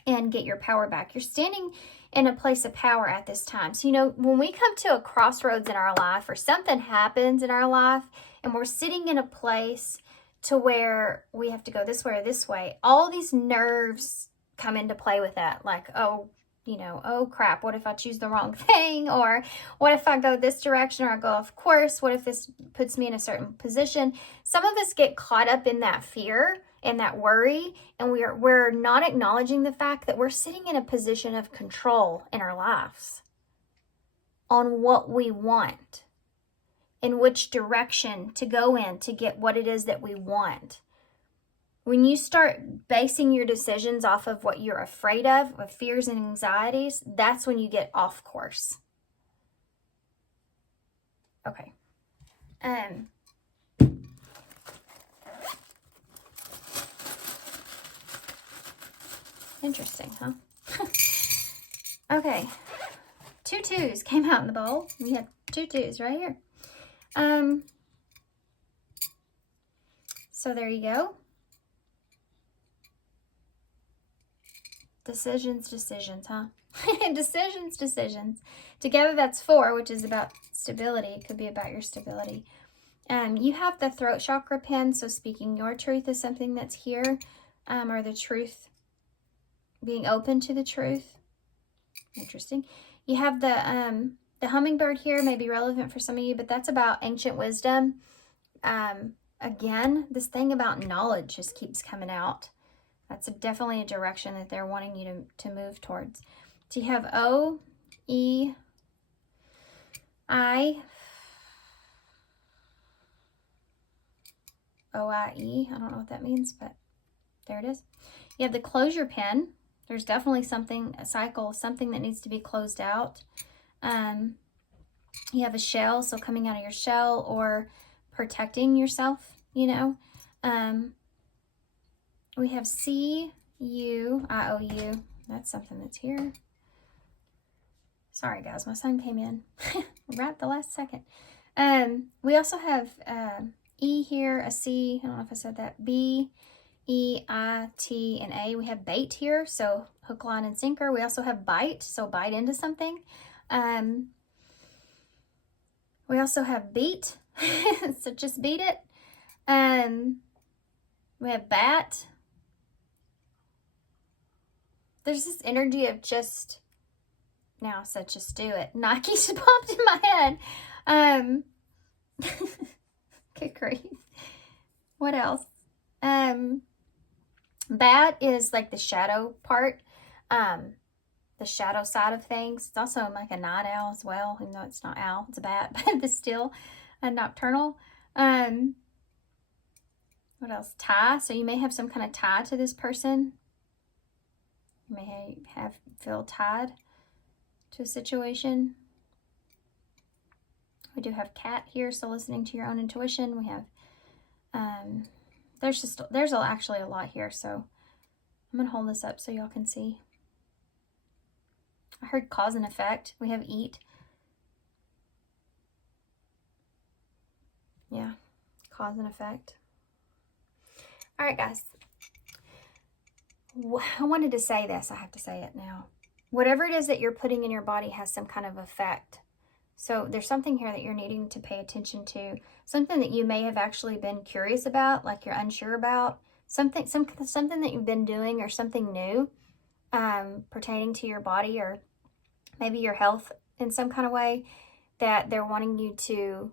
and get your power back. You're standing in a place of power at this time. So, you know, when we come to a crossroads in our life, or something happens in our life and we're sitting in a place to where we have to go this way or this way, all these nerves come into play with that. Like, oh, you know, oh crap, what if I choose the wrong thing? Or what if I go this direction, or I go off course? What if this puts me in a certain position? Some of us get caught up in that fear and that worry, and we're not acknowledging the fact that we're sitting in a position of control in our lives on what we want, in which direction to go in to get what it is that we want. When you start basing your decisions off of what you're afraid of fears and anxieties, that's when you get off course. Okay. Interesting, huh? Okay. 2 2s came out in the bowl. We have 2 2s right here. So there you go. Decisions, huh? Decisions. Together that's 4, which is about stability. It could be about your stability. You have the throat chakra pin, so speaking your truth is something that's here, or the truth, being open to the truth. Interesting. You have the hummingbird here, may be relevant for some of you, but that's about ancient wisdom. Again, this thing about knowledge just keeps coming out. That's definitely a direction that they're wanting you to move towards. So you have O, E, I, O-I-E. I don't know what that means, but there it is. You have the closure pin. There's definitely something, a cycle, something that needs to be closed out. You have a shell, so coming out of your shell or protecting yourself, you know. We have C-U-I-O-U. That's something that's here. Sorry, guys. My son came in right at the last second. We also have E here, a C. I don't know if I said that. B, E, I, T, and A. We have bait here, so hook, line, and sinker. We also have bite, so bite into something. We also have beat, so just beat it. We have bat. There's this energy of just, now I said just do it. Nike just popped in my head. Good grief. What else? Bat is like the shadow part, the shadow side of things. It's also like a night owl as well, even though it's not owl, it's a bat, but it's still a nocturnal. What else? Tie. So you may have some kind of tie to this person. You may feel tied to a situation. We do have cat here, so listening to your own intuition. We have, there's actually a lot here, so I'm going to hold this up so y'all can see. I heard cause and effect. We have eat. Yeah, cause and effect. All right, guys. I wanted to say this. I have to say it now. Whatever it is that you're putting in your body has some kind of effect. So there's something here that you're needing to pay attention to. Something that you may have actually been curious about, like you're unsure about. Something that you've been doing, or something new pertaining to your body, or maybe your health in some kind of way, that they're wanting you to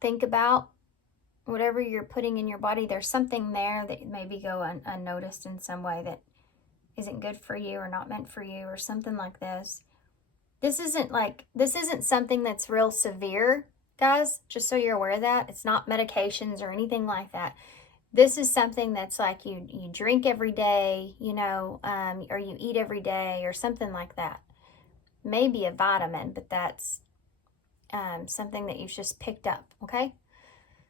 think about. Whatever you're putting in your body, there's something there that maybe go unnoticed in some way that isn't good for you or not meant for you or something like this. This isn't something that's real severe, guys, just so you're aware of that. It's not medications or anything like that. This is something that's like you drink every day, you know, or you eat every day or something like that. Maybe a vitamin, but that's something that you've just picked up, okay?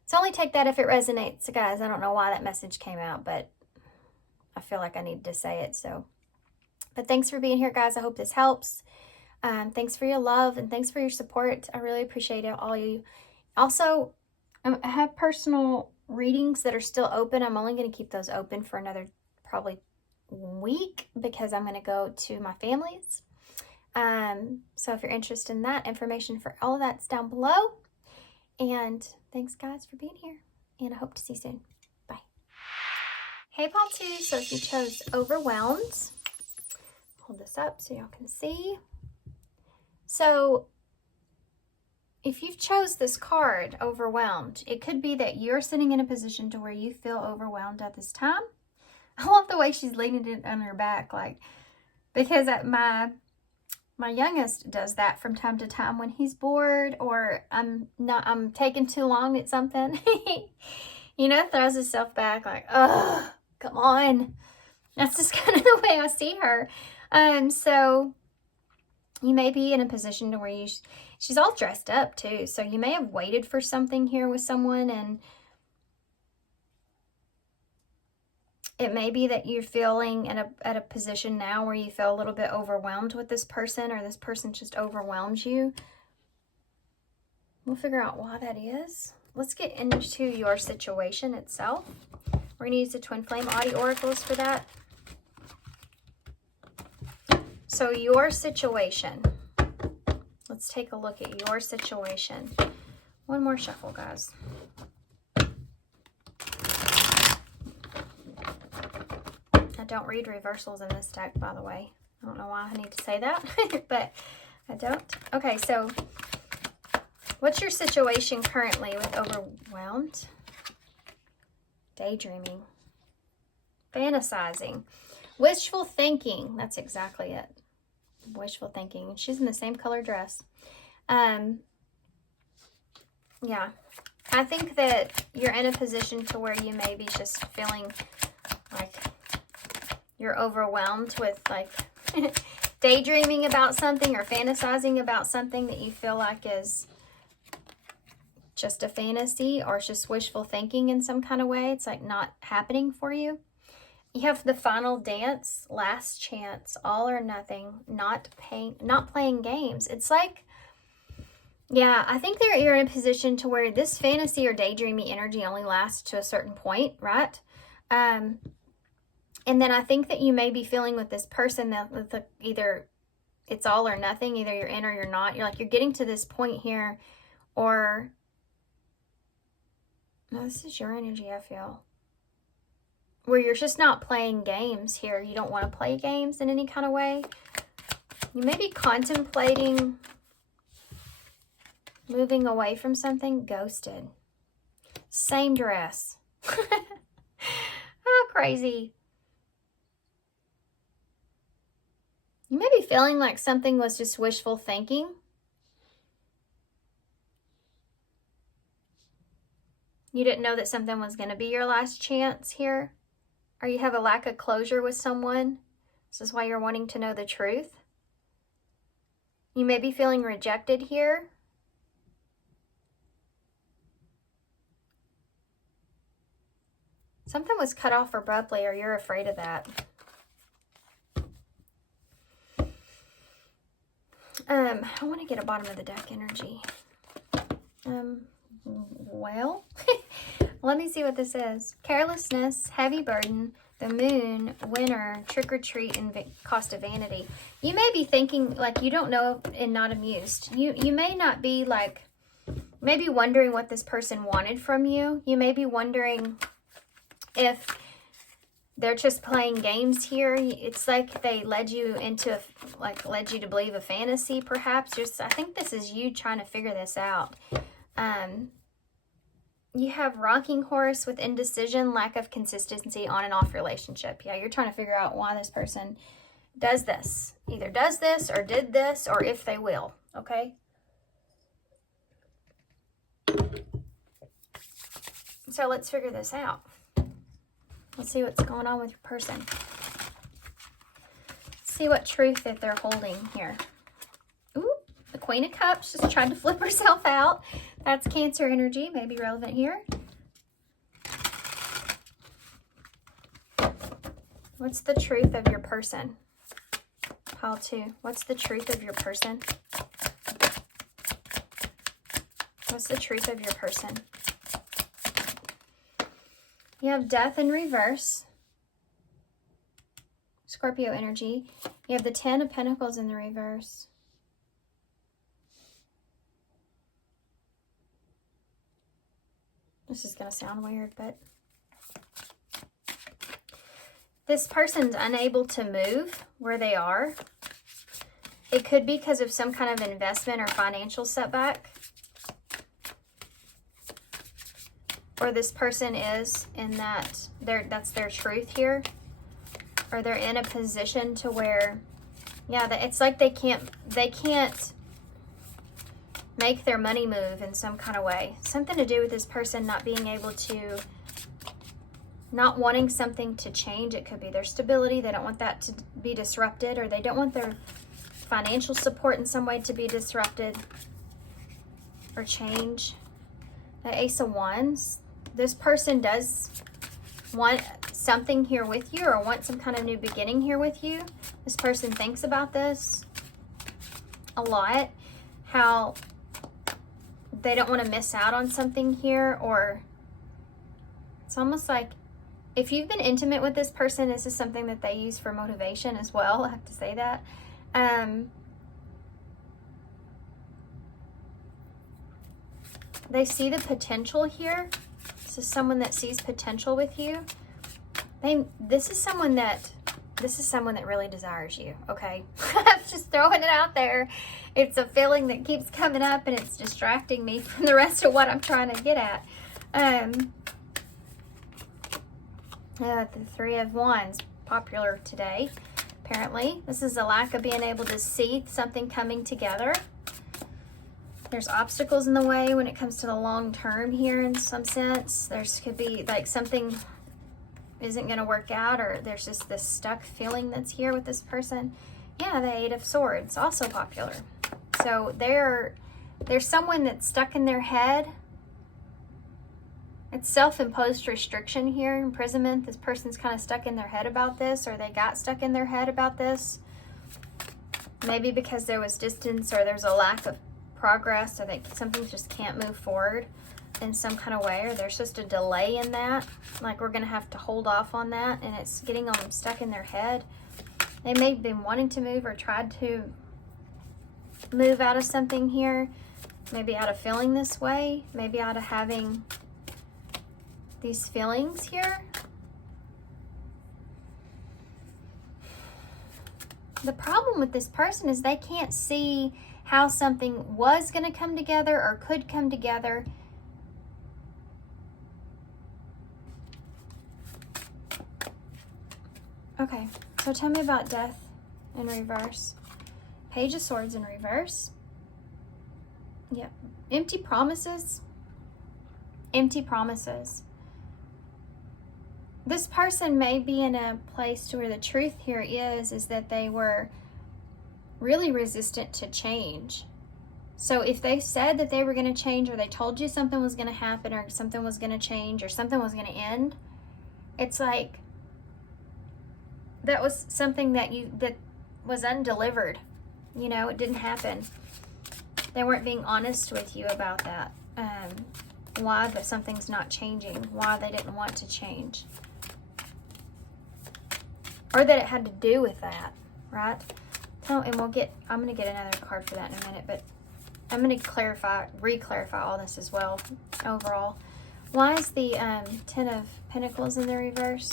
So only take that if it resonates. So guys, I don't know why that message came out, but I feel like I needed to say it. So, but thanks for being here, guys. I hope this helps. Thanks for your love and thanks for your support. I really appreciate it, all you. Also, I have personal readings that are still open. I'm only going to keep those open for another probably week because I'm going to go to my family's. So if you're interested in that, information for all of that's down below. And thanks, guys, for being here. And I hope to see you soon. Bye. Hey, Paul 2. So if you chose overwhelmed, hold this up so y'all can see. So if you've chose this card, overwhelmed, it could be that you're sitting in a position to where you feel overwhelmed at this time. I love the way she's leaning it on her back, like, because my youngest does that from time to time when he's bored or I'm taking too long at something. You know, throws himself back like, oh, come on. That's just kind of the way I see her. So you may be in a position to where she's all dressed up too. So you may have waited for something here with someone, and it may be that you're feeling at a position now where you feel a little bit overwhelmed with this person, or this person just overwhelms you. We'll figure out why that is. Let's get into your situation itself. We're going to use the TwinFlame Audi oracles for that. So your situation. Let's take a look at your situation. One more shuffle, guys. I don't read reversals in this deck, by the way. I don't know why I need to say that, but I don't. Okay, so what's your situation currently with overwhelmed? Daydreaming. Fantasizing. Wishful thinking. That's exactly it. Wishful thinking. She's in the same color dress. Yeah. I think that you're in a position to where you may be just feeling like you're overwhelmed with like daydreaming about something or fantasizing about something that you feel like is just a fantasy or it's just wishful thinking in some kind of way. It's like not happening for you. You have the final dance, last chance, all or nothing, not playing games. It's like, yeah, I think you're in a position to where this fantasy or daydreamy energy only lasts to a certain point, right? And then I think that you may be feeling with this person that either it's all or nothing, either you're in or you're not. You're like, you're getting to this point here, or no, this is your energy, I feel. Where you're just not playing games here. You don't want to play games in any kind of way. You may be contemplating moving away from something. Ghosted. Same dress. Oh, crazy. You may be feeling like something was just wishful thinking. You didn't know that something was going to be your last chance here. Or you have a lack of closure with someone. This is why you're wanting to know the truth. You may be feeling rejected here. Something was cut off abruptly, or you're afraid of that. I want to get a bottom of the deck energy. Well, let me see what this is. Carelessness, heavy burden, the moon, winter, trick or treat, and cost of vanity. You may be thinking like you don't know and not amused. You may not be like, maybe wondering what this person wanted from you. You may be wondering if they're just playing games here. It's like they led you to believe a fantasy, perhaps. I think this is you trying to figure this out. You have rocking horse with indecision, lack of consistency on and off relationship. Yeah, you're trying to figure out why this person does this. Either does this or did this, or if they will, okay? So let's figure this out. Let's see what's going on with your person. See what truth that they're holding here. Ooh, the Queen of Cups just tried to flip herself out. That's Cancer energy, maybe relevant here. What's the truth of your person? Pile 2. What's the truth of your person? What's the truth of your person? You have Death in reverse. Scorpio energy. You have the 10 of Pentacles in the reverse. This is going to sound weird, but this person's unable to move where they are. It could be because of some kind of investment or financial setback. Or this person is in that, that's their truth here. Or they're in a position to where, yeah, it's like they can't make their money move in some kind of way. Something to do with this person not being able to, not wanting something to change. It could be their stability. They don't want that to be disrupted, or they don't want their financial support in some way to be disrupted or change. The Ace of Wands. This person does want something here with you, or want some kind of new beginning here with you. This person thinks about this a lot. How they don't want to miss out on something here, or it's almost like if you've been intimate with this person, this is something that they use for motivation as well. I have to say that. They see the potential here. This is someone that sees potential with you. This is someone that really desires you, okay? I'm just throwing it out there. It's a feeling that keeps coming up, and it's distracting me from the rest of what I'm trying to get at. The Three of Wands, popular today, apparently. This is a lack of being able to see something coming together. There's obstacles in the way when it comes to the long term here in some sense. Could be like something isn't going to work out, or there's just this stuck feeling that's here with this person. Yeah, the Eight of Swords, also popular. So there's someone that's stuck in their head. It's self-imposed restriction here, imprisonment. This person's kind of stuck in their head about this, or they got stuck in their head about this. Maybe because there was distance, or there's a lack of progress, or something just can't move forward in some kind of way, or there's just a delay in that. Like, we're going to have to hold off on that, and it's getting them stuck in their head. They may have been wanting to move or tried to move out of something here. Maybe out of feeling this way. Maybe out of having these feelings here. The problem with this person is they can't see how something was going to come together or could come together. Okay, so tell me about Death in reverse. Page of Swords in reverse. Yep. Empty promises. Empty promises. This person may be in a place to where the truth here is that they were really resistant to change. So if they said that they were going to change, or they told you something was going to happen, or something was going to change, or something was going to end, it's like that was something that was undelivered. You know, it didn't happen. They weren't being honest with you about that. Why that something's not changing, why they didn't want to change, or that it had to do with that, right? So, and I'm going to get another card for that in a minute, but I'm going to re-clarify all this as well overall. Why is the 10 of Pentacles in the reverse?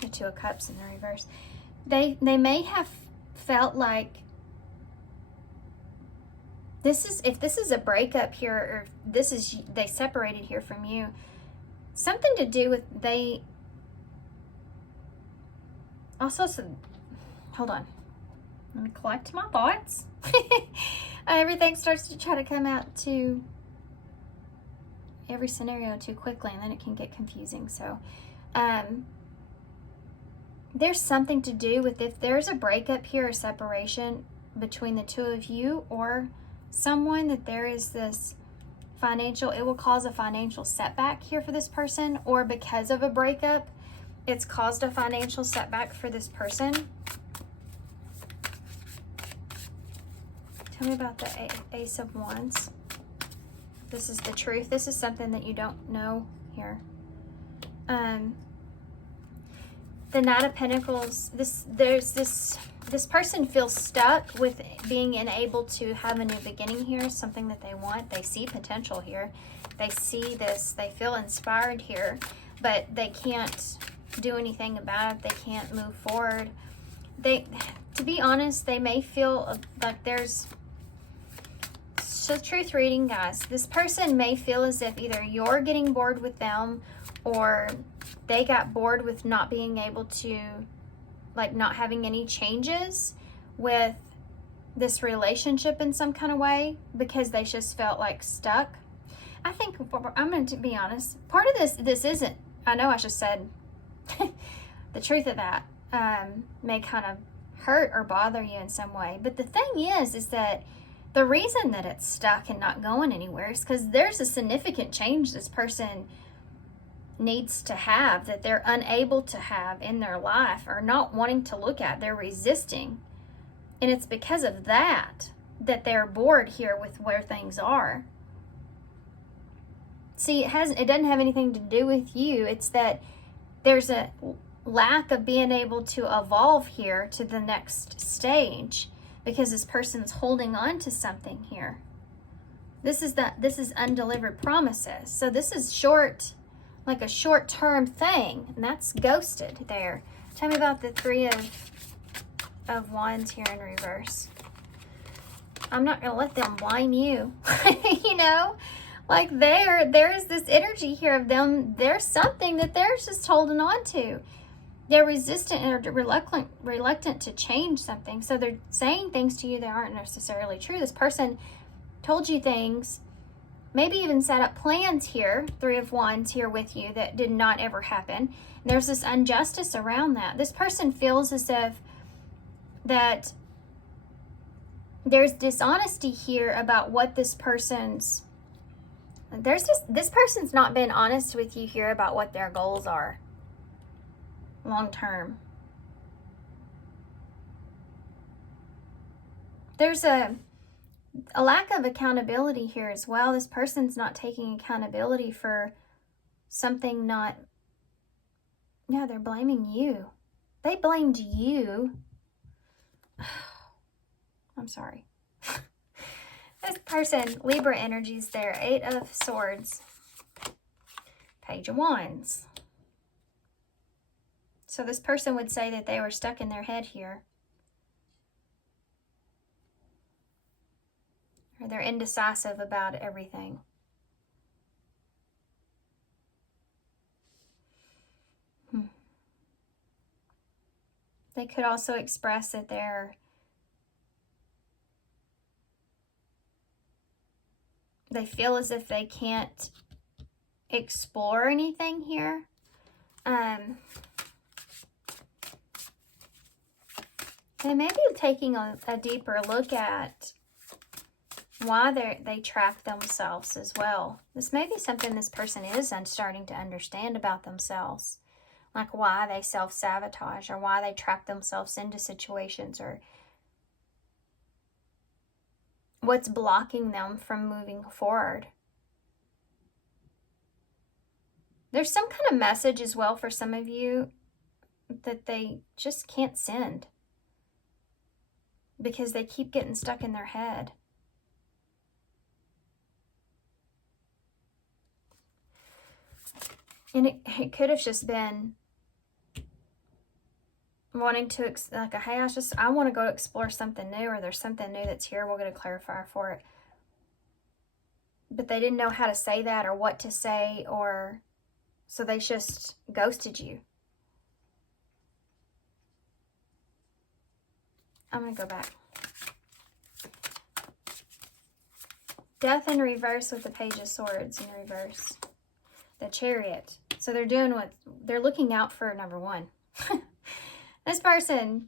The Two of Cups in the reverse. They may have felt like if this is a breakup here, or this is, they separated here from you, something to do with they also, hold on, let me collect my thoughts. Everything starts to try to come out to every scenario too quickly, and then it can get confusing. So there's something to do with, if there's a breakup here, a separation between the two of you or someone, that there is this financial, it will cause a financial setback here for this person, or because of a breakup, it's caused a financial setback for this person. Tell me about the Ace of Wands. This is the truth. This is something that you don't know here. The Knight of Pentacles, this person feels stuck with being unable to have a new beginning here, something that they want. They see potential here. They see this, they feel inspired here, but they can't do anything about it. They can't move forward. To be honest, they may feel like there's, so truth reading, guys, this person may feel as if either you're getting bored with them, or they got bored with not being able to, like, not having any changes with this relationship in some kind of way, because they just felt like stuck. I think, I'm going to be honest, part of this isn't, I know I just said the truth of that may kind of hurt or bother you in some way, but the thing is that the reason that it's stuck and not going anywhere is because there's a significant change this person needs to have, that they're unable to have in their life, or not wanting to look at. They're resisting. And it's because of that they're bored here with where things are. See, it doesn't have anything to do with you. It's that there's a lack of being able to evolve here to the next stage, because this person's holding on to something here. This is undelivered promises. So this is short, like a short-term thing, and that's ghosted there. Tell me about the Three of Wands here in reverse. I'm not gonna let them blame you. You know, like there's this energy here of them. There's something that they're just holding on to. They're resistant or reluctant to change something. So they're saying things to you that aren't necessarily true. This person told you things, maybe even set up plans here, Three of Wands here with you, that did not ever happen. And there's this injustice around that. This person feels as if that there's dishonesty here about what this person's, this person's not been honest with you here about what their goals are long term. There's a lack of accountability here as well. This person's not taking accountability for something not, yeah, they're blaming you. They blamed you. I'm sorry. This person, Libra energies there. Eight of Swords. Page of Wands. So this person would say that they were stuck in their head here. Or they're indecisive about everything. They could also express that they feel as if they can't explore anything here. They may be taking a deeper look at why they trap themselves as well. This may be something this person is starting to understand about themselves, like why they self-sabotage, or why they trap themselves into situations, or what's blocking them from moving forward. There's some kind of message as well for some of you that they just can't send because they keep getting stuck in their head. And it could have just been wanting to, like, hey, I want to go explore something new, or there's something new that's here, we're going to clarify for it. but they didn't know how to say that or what to say, or so they just ghosted you. I'm going to go back. Death in reverse with the Page of Swords in reverse. The Chariot. So they're doing what they're looking out for. Number one, this person,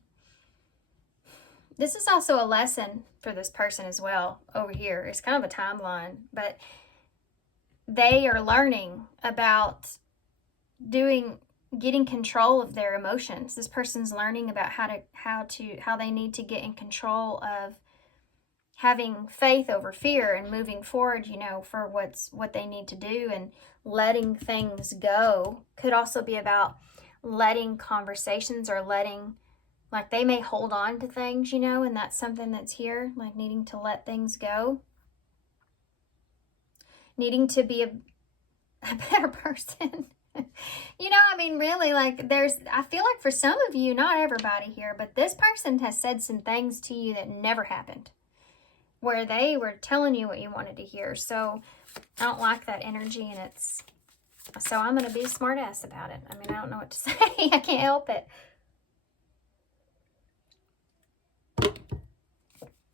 this is also a lesson for this person as well over here. It's kind of a timeline, but they are learning about getting control of their emotions. This person's learning about how they need to get in control of having faith over fear and moving forward, you know, for what they need to do, and letting things go. Could also be about letting conversations, or letting, like, they may hold on to things, you know, and that's something that's here, like needing to let things go, needing to be a better person. You know, I mean, really, like, I feel like for some of you, not everybody here, but this person has said some things to you that never happened, where they were telling you what you wanted to hear. So I don't like that energy, and so I'm going to be a smart ass about it. I mean, I don't know what to say. I can't help it.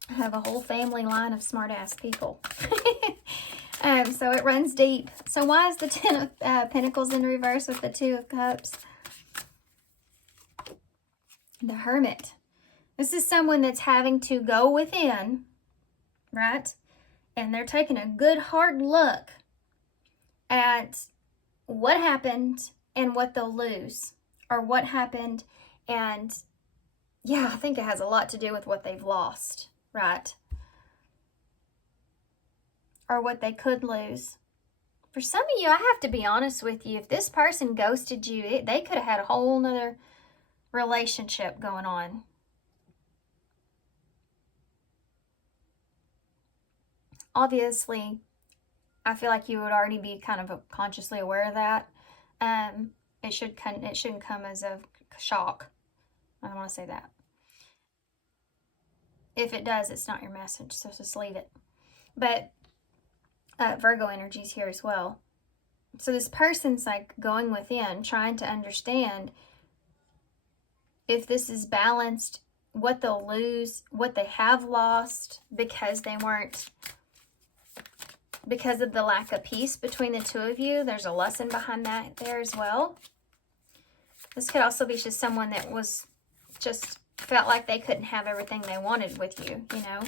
I have a whole family line of smart ass people. So it runs deep. So why is the Ten of Pentacles in reverse with the Two of Cups? The Hermit. This is someone that's having to go within, right? And they're taking a good hard look at what happened and what they'll lose, or what happened, and yeah, I think it has a lot to do with what they've lost, right? Or what they could lose. For some of you, I have to be honest with you, if this person ghosted you, they could have had a whole nother relationship going on. Obviously, I feel like you would already be kind of consciously aware of that. It shouldn't come as a shock. I don't want to say that. If it does, it's not your message, so just leave it. But Virgo energy's here as well. So this person's like going within, trying to understand if this is balanced, what they'll lose, what they have lost because of the lack of peace between the two of you. There's a lesson behind that there as well. This could also be just someone that felt like they couldn't have everything they wanted with you, you know,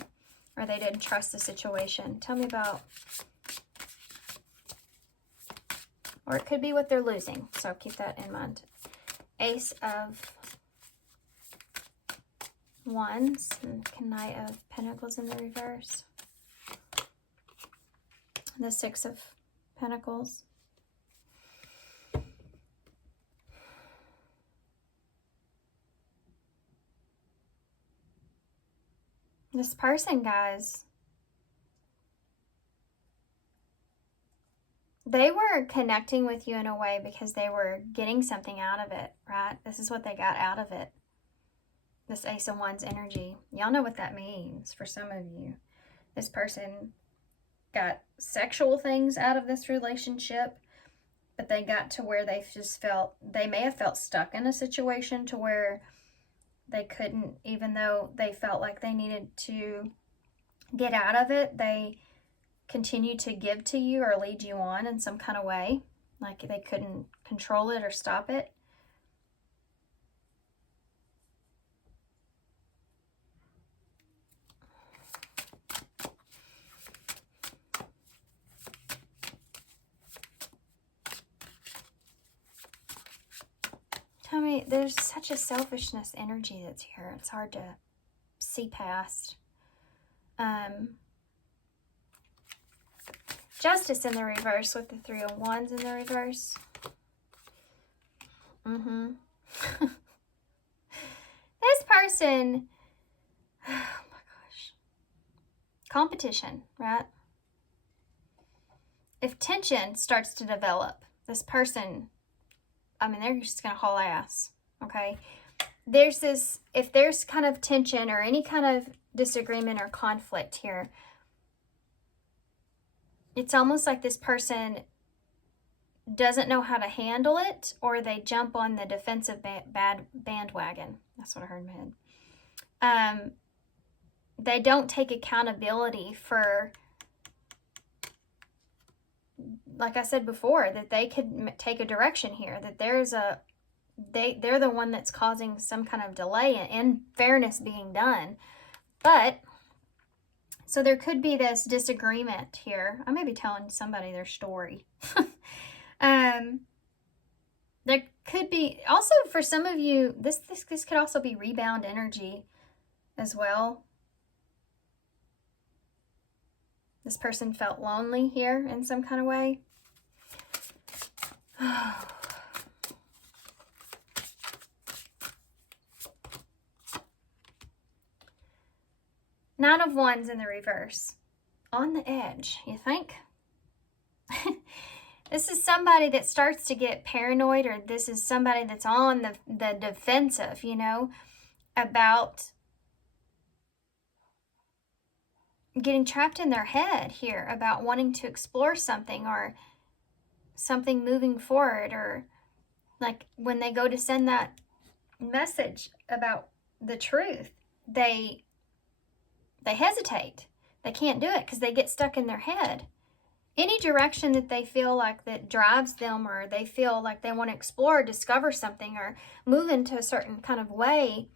or they didn't trust the situation. Tell me about, or it could be what they're losing, so keep that in mind. Ace of Wands and Knight of Pentacles in the reverse. The Six of Pentacles. This person, guys, they were connecting with you in a way because they were getting something out of it, right? This is what they got out of it. This Ace of Wands energy. Y'all know what that means for some of you. This person got sexual things out of this relationship, but they got to where they may have felt stuck in a situation to where they couldn't, even though they felt like they needed to get out of it, they continued to give to you or lead you on in some kind of way, like they couldn't control it or stop it. Tell me, there's such a selfishness energy that's here. It's hard to see past. Justice in the reverse with the Three of Wands in the reverse. This person, oh my gosh. Competition, right? If tension starts to develop, this person, I mean, they're just going to haul ass, okay? If there's kind of tension or any kind of disagreement or conflict here, it's almost like this person doesn't know how to handle it, or they jump on the defensive bad bandwagon. That's what I heard in my head. They don't take accountability for, like I said before, that they could take a direction here, that there's a, they're the one that's causing some kind of delay in fairness being done. But, so there could be this disagreement here. I may be telling somebody their story. There could be, also for some of you, this could also be rebound energy as well. This person felt lonely here in some kind of way. Nine of Wands in the reverse. On the edge, you think? This is somebody that starts to get paranoid, or this is somebody that's on the defensive, you know, about getting trapped in their head here, about wanting to explore something or something moving forward, or like when they go to send that message about the truth, they hesitate. They can't do it because they get stuck in their head. Any direction that they feel like that drives them, or they feel like they want to explore, discover something, or move into a certain kind of way,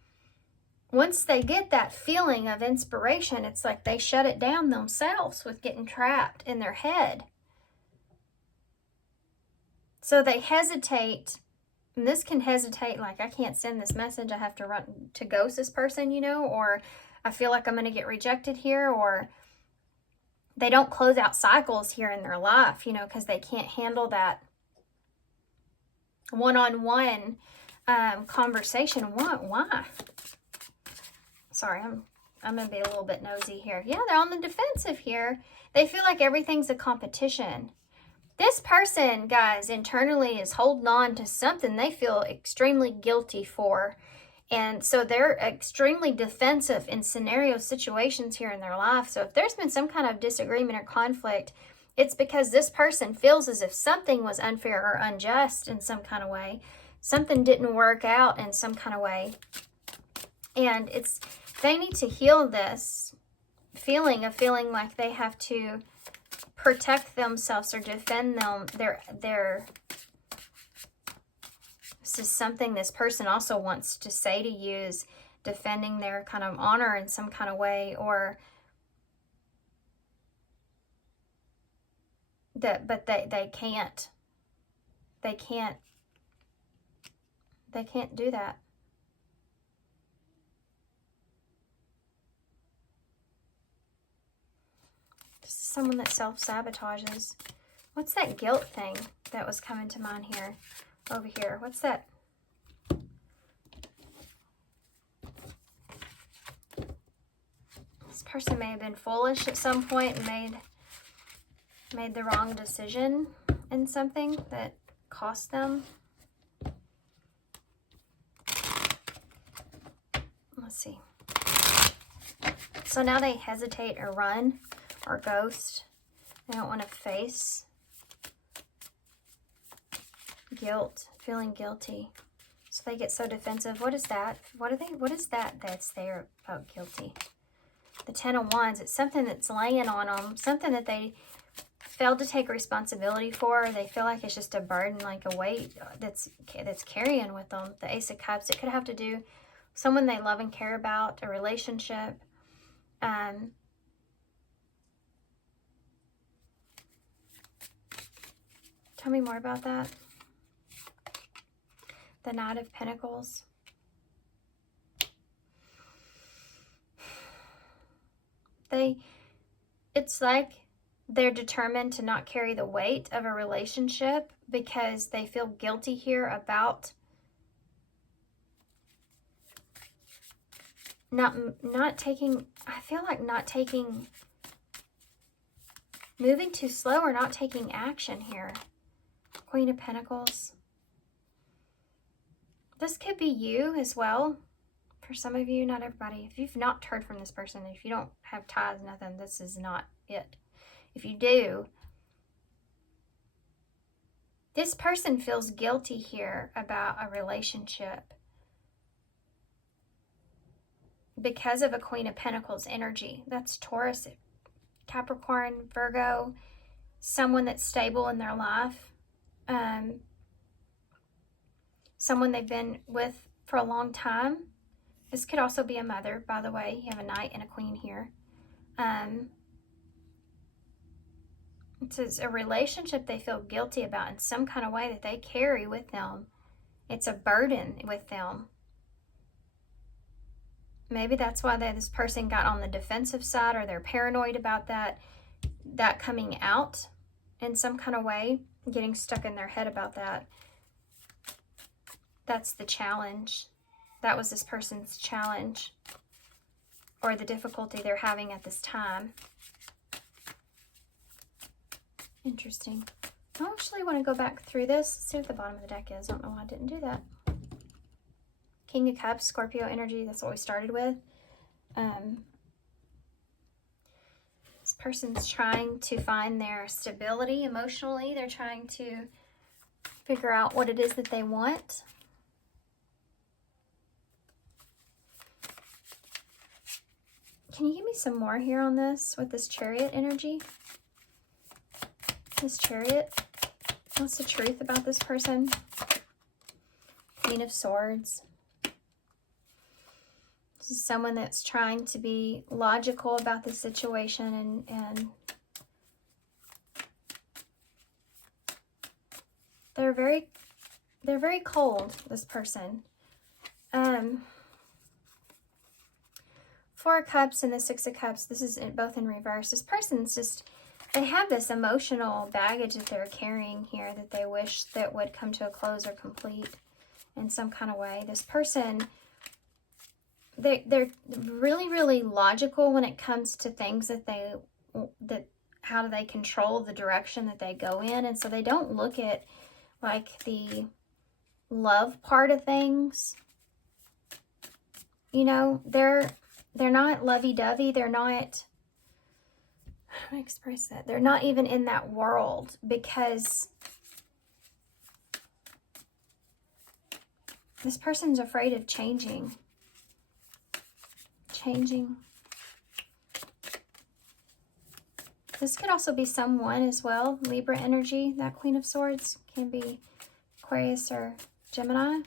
once they get that feeling of inspiration, it's like they shut it down themselves with getting trapped in their head. So they hesitate, and this can hesitate, like, I can't send this message, I have to run to ghost this person, you know, or I feel like I'm going to get rejected here, or they don't close out cycles here in their life, you know, because they can't handle that one-on-one conversation. Why? Sorry, I'm going to be a little bit nosy here. Yeah, they're on the defensive here. They feel like everything's a competition. This person, guys, internally is holding on to something they feel extremely guilty for. And so they're extremely defensive in scenario situations here in their life. So if there's been some kind of disagreement or conflict, it's because this person feels as if something was unfair or unjust in some kind of way. Something didn't work out in some kind of way. And they need to heal this feeling of feeling like they have to protect themselves or defend their this is something this person also wants to say to you, is defending their kind of honor in some kind of way, or that, but they can't do that. This is someone that self-sabotages. What's that guilt thing that was coming to mind here? Over here, what's that? This person may have been foolish at some point and made the wrong decision in something that cost them. Let's see. So now they hesitate or run or ghost. They don't want to face guilt, feeling guilty. So they get so defensive. What is that? What is that that's there about guilty? The Ten of Wands. It's something that's laying on them, something that they failed to take responsibility for. They feel like it's just a burden, like a weight that's carrying with them. The Ace of Cups. It could have to do with someone they love and care about, a relationship. Tell me more about that. The Knight of Pentacles. It's like they're determined to not carry the weight of a relationship because they feel guilty here about not taking, I feel like not taking, moving too slow or not taking action here. Queen of Pentacles. This could be you as well. For some of you, not everybody. If you've not heard from this person, if you don't have ties, nothing, this is not it. If you do, This person feels guilty here about a relationship because of a Queen of Pentacles energy. That's Taurus, Capricorn, Virgo, someone that's stable in their life, someone they've been with for a long time. This could also be a mother, by the way. You have a Knight and a Queen here. It's a relationship they feel guilty about in some kind of way that they carry with them. It's a burden with them. Maybe that's why this person got on the defensive side, or they're paranoid about that coming out in some kind of way, getting stuck in their head about that. That's the challenge. That was this person's challenge, or the difficulty they're having at this time. Interesting. I actually want to go back through this, see what the bottom of the deck is. I don't know why I didn't do that. King of Cups, Scorpio energy, that's what we started with. This person's trying to find their stability emotionally. They're trying to figure out what it is that they want. Can you give me some more here on this with this Chariot energy? This Chariot, what's the truth about this person? Queen of Swords. This is someone that's trying to be logical about the situation, and they're very cold, this person. Four of Cups and the Six of Cups, this is both in reverse. This person's just, they have this emotional baggage that they're carrying here that they wish that would come to a close or complete in some kind of way. This person, they're really, really logical when it comes to things that how do they control the direction that they go in. And so they don't look at like the love part of things. You know, they're not lovey-dovey. They're not, how do I express that? They're not even in that world, because this person's afraid of changing. This could also be someone as well. Libra energy, that Queen of Swords, can be Aquarius or Gemini.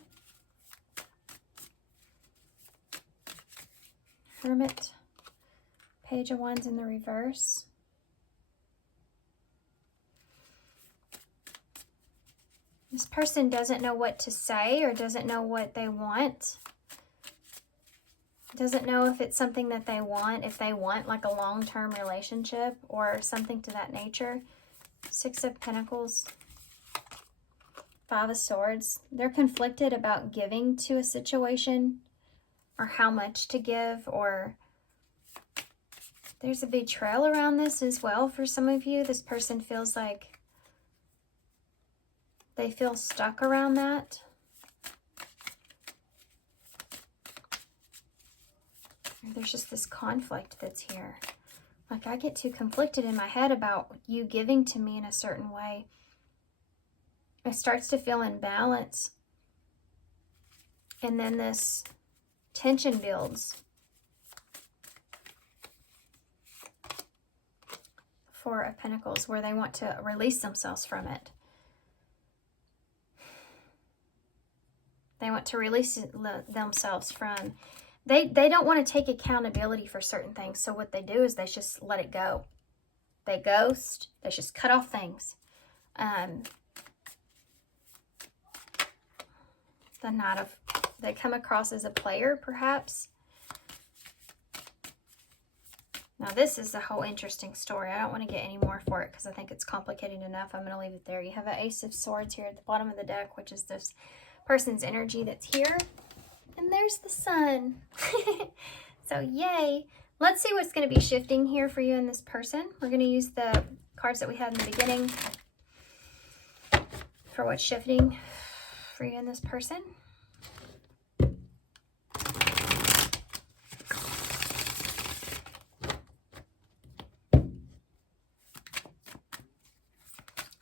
Hermit, Page of Wands in the reverse. This person doesn't know what to say, or doesn't know what they want. Doesn't know if it's something that they want, if they want like a long-term relationship or something to that nature. Six of Pentacles, Five of Swords. They're conflicted about giving to a situation, or how much to give, or there's a betrayal around this as well for some of you. This person feels like they feel stuck around that. There's just this conflict that's here. Like, I get too conflicted in my head about you giving to me in a certain way. It starts to feel imbalance. And then this tension builds. Four of Pentacles, where they want to release themselves from it. They want to release themselves from... They don't want to take accountability for certain things. So what they do is they just let it go. They ghost. They just cut off things. The Knight of... They come across as a player, perhaps. Now, this is a whole interesting story. I don't want to get any more for it because I think it's complicated enough. I'm going to leave it there. You have an Ace of Swords here at the bottom of the deck, which is this person's energy that's here. And there's the Sun. So, yay. Let's see what's going to be shifting here for you and this person. We're going to use the cards that we had in the beginning for what's shifting for you and this person.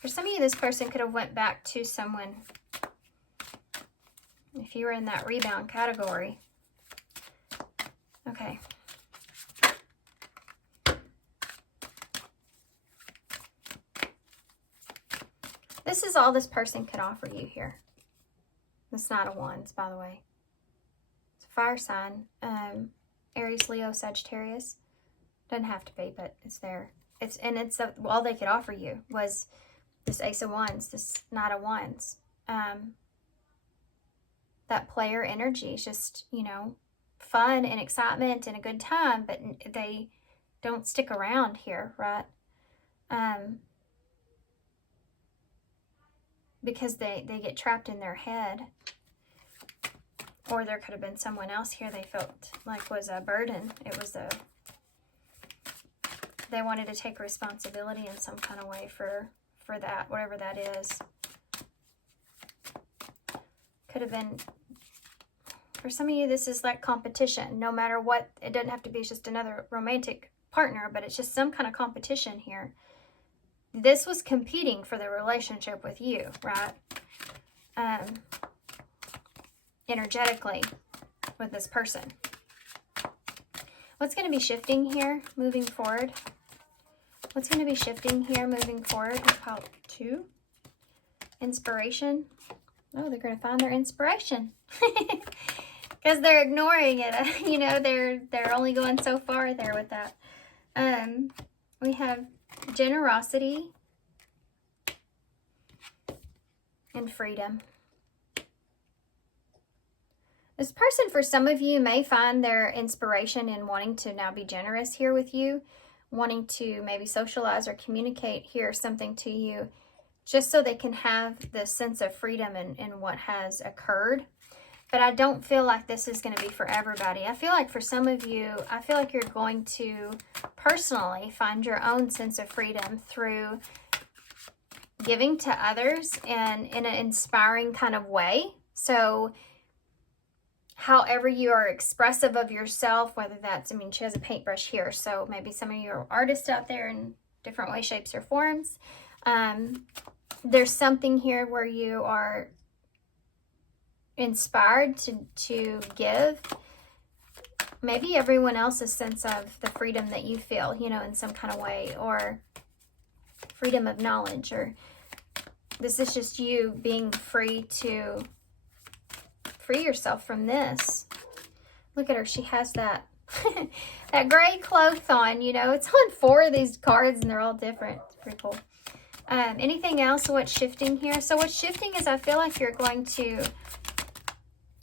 For some of you, this person could have went back to someone. If you were in that rebound category. Okay. This is all this person could offer you here. It's not a Wands, by the way. It's a fire sign. Aries, Leo, Sagittarius. Doesn't have to be, but it's there. It's all they could offer you was this Ace of Wands, this Knight of Wands. That player energy is just, you know, fun and excitement and a good time, but they don't stick around here, right? Because they get trapped in their head. Or there could have been someone else here they felt like was a burden. It was they wanted to take responsibility in some kind of way for that, whatever that is. Could have been, for some of you, this is like competition. No matter what, it doesn't have to be just another romantic partner, but it's just some kind of competition here. This was competing for the relationship with you, right? Energetically with this person. What's going to be shifting here moving forward? What's going to be shifting here moving forward? Pile 2. Inspiration. Oh, they're going to find their inspiration. Because they're ignoring it. You know, they're only going so far there with that. We have generosity and freedom. This person, for some of you, may find their inspiration in wanting to now be generous here with you, wanting to maybe socialize or communicate here something to you, just so they can have this sense of freedom in what has occurred. But I don't feel like this is going to be for everybody. I feel like for some of you, I feel like you're going to personally find your own sense of freedom through giving to others and in an inspiring kind of way. So however you are expressive of yourself, whether that's, I mean, she has a paintbrush here, so maybe some of you are artists out there in different ways, shapes, or forms. There's something here where you are inspired to give maybe everyone else a sense of the freedom that you feel, you know, in some kind of way, or freedom of knowledge, or this is just you being free to free yourself from this. Look at her. She has that that gray cloth on, you know. It's on 4 of these cards and they're all different. It's pretty cool. Anything else? What's shifting here? So what's shifting is I feel like you're going to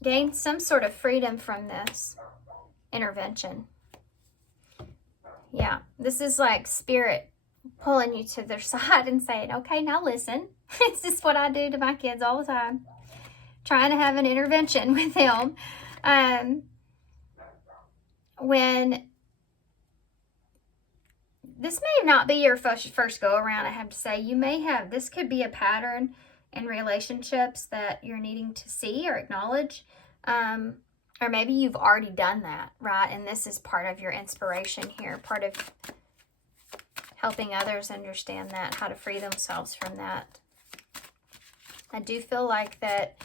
gain some sort of freedom from this intervention. Yeah, this is like spirit pulling you to their side and saying, okay, now listen. It's just what I do to my kids all the time. Trying to have an intervention with them. When this may not be your first go around, I have to say, you may have, this could be a pattern in relationships that you're needing to see or acknowledge. Or maybe you've already done that, right? And this is part of your inspiration here, part of helping others understand that, how to free themselves from that. I do feel like that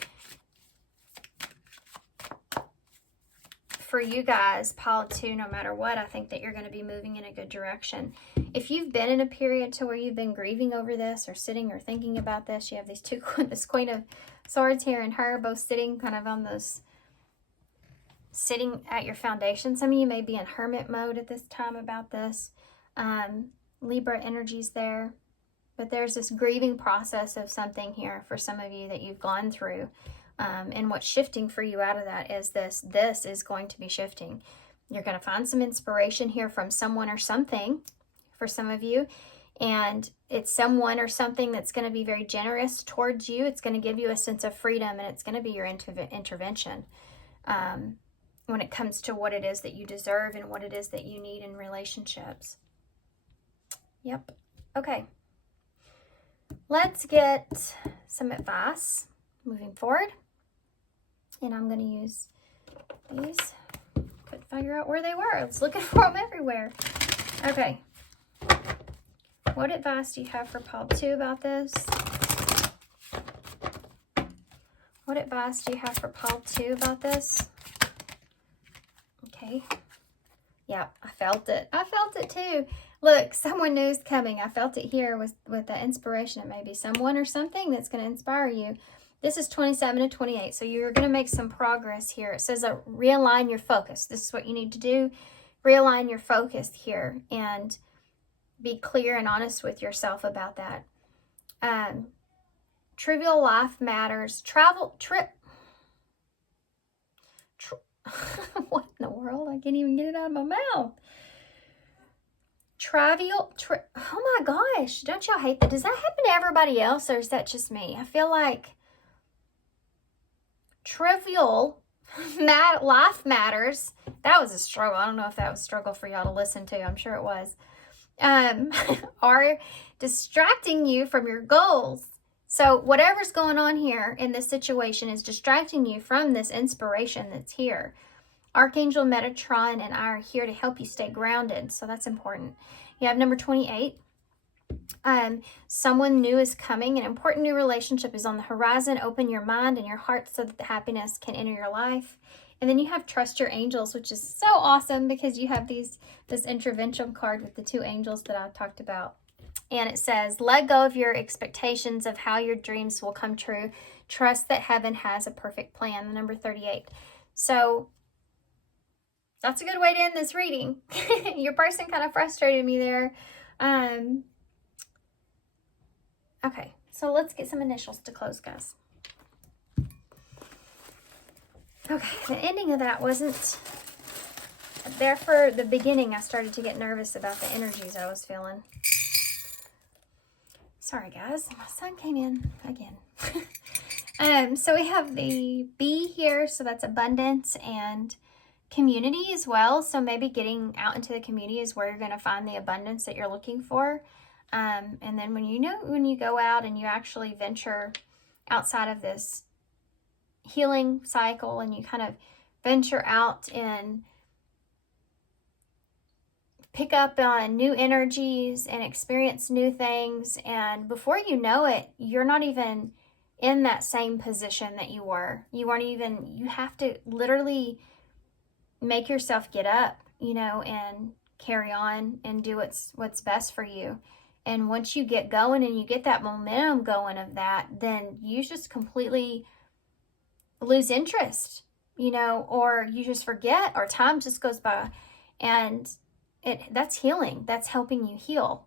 for you guys, pile 2, no matter what, I think that you're going to be moving in a good direction. If you've been in a period to where you've been grieving over this or sitting or thinking about this, you have these two, this Queen of Swords here and her both sitting kind of on those, sitting at your foundation. Some of you may be in hermit mode at this time about this. Libra energy's there. But there's this grieving process of something here for some of you that you've gone through. And what's shifting for you out of that is this. This is going to be shifting. You're going to find some inspiration here from someone or something for some of you. And it's someone or something that's going to be very generous towards you. It's going to give you a sense of freedom, and it's going to be your intervention when it comes to what it is that you deserve and what it is that you need in relationships. Yep. Okay. Let's get some advice moving forward. And I'm going to use these. Couldn't figure out where they were. I was looking for them everywhere. Okay. What advice do you have for Paul 2 about this? What advice do you have for Paul 2 about this? Okay. Yeah, I felt it. I felt it too. Look, someone new is coming. I felt it here with the inspiration. It may be someone or something that's going to inspire you. This is 27 to 28, so you're going to make some progress here. It says realign your focus. This is what you need to do. Realign your focus here and be clear and honest with yourself about that. Trivial life matters. What in the world? I can't even get it out of my mouth. Oh my gosh, don't y'all hate that? Does that happen to everybody else, or is that just me? I feel like trivial life matters. That was a struggle. I don't know if that was a struggle for y'all to listen to. I'm sure it was. Are distracting you from your goals. So whatever's going on here in this situation is distracting you from this inspiration that's here. Archangel Metatron and I are here to help you stay grounded. So that's important. You have number 28. Someone new is coming. An important new relationship is on the horizon. Open your mind and your heart so that the happiness can enter your life. And then you have Trust Your Angels, which is so awesome because you have this intervention card with the 2 angels that I talked about. And it says, let go of your expectations of how your dreams will come true. Trust that heaven has a perfect plan. The number 38. So that's a good way to end this reading. Your person kind of frustrated me there. Okay, so let's get some initials to close, guys. Okay, the ending of that wasn't there for the beginning. I started to get nervous about the energies I was feeling. Sorry, guys. My son came in again. So we have the B here. So that's abundance and community as well. So maybe getting out into the community is where you're going to find the abundance that you're looking for. And then when you go out and you actually venture outside of this healing cycle and you kind of venture out and pick up on new energies and experience new things, and before you know it, you're not even in that same position that you were. You have to literally make yourself get up, and carry on and do what's best for you. And once you get going and you get that momentum going of that, then you just completely lose interest, or you just forget, or time just goes by. And that's healing. That's helping you heal.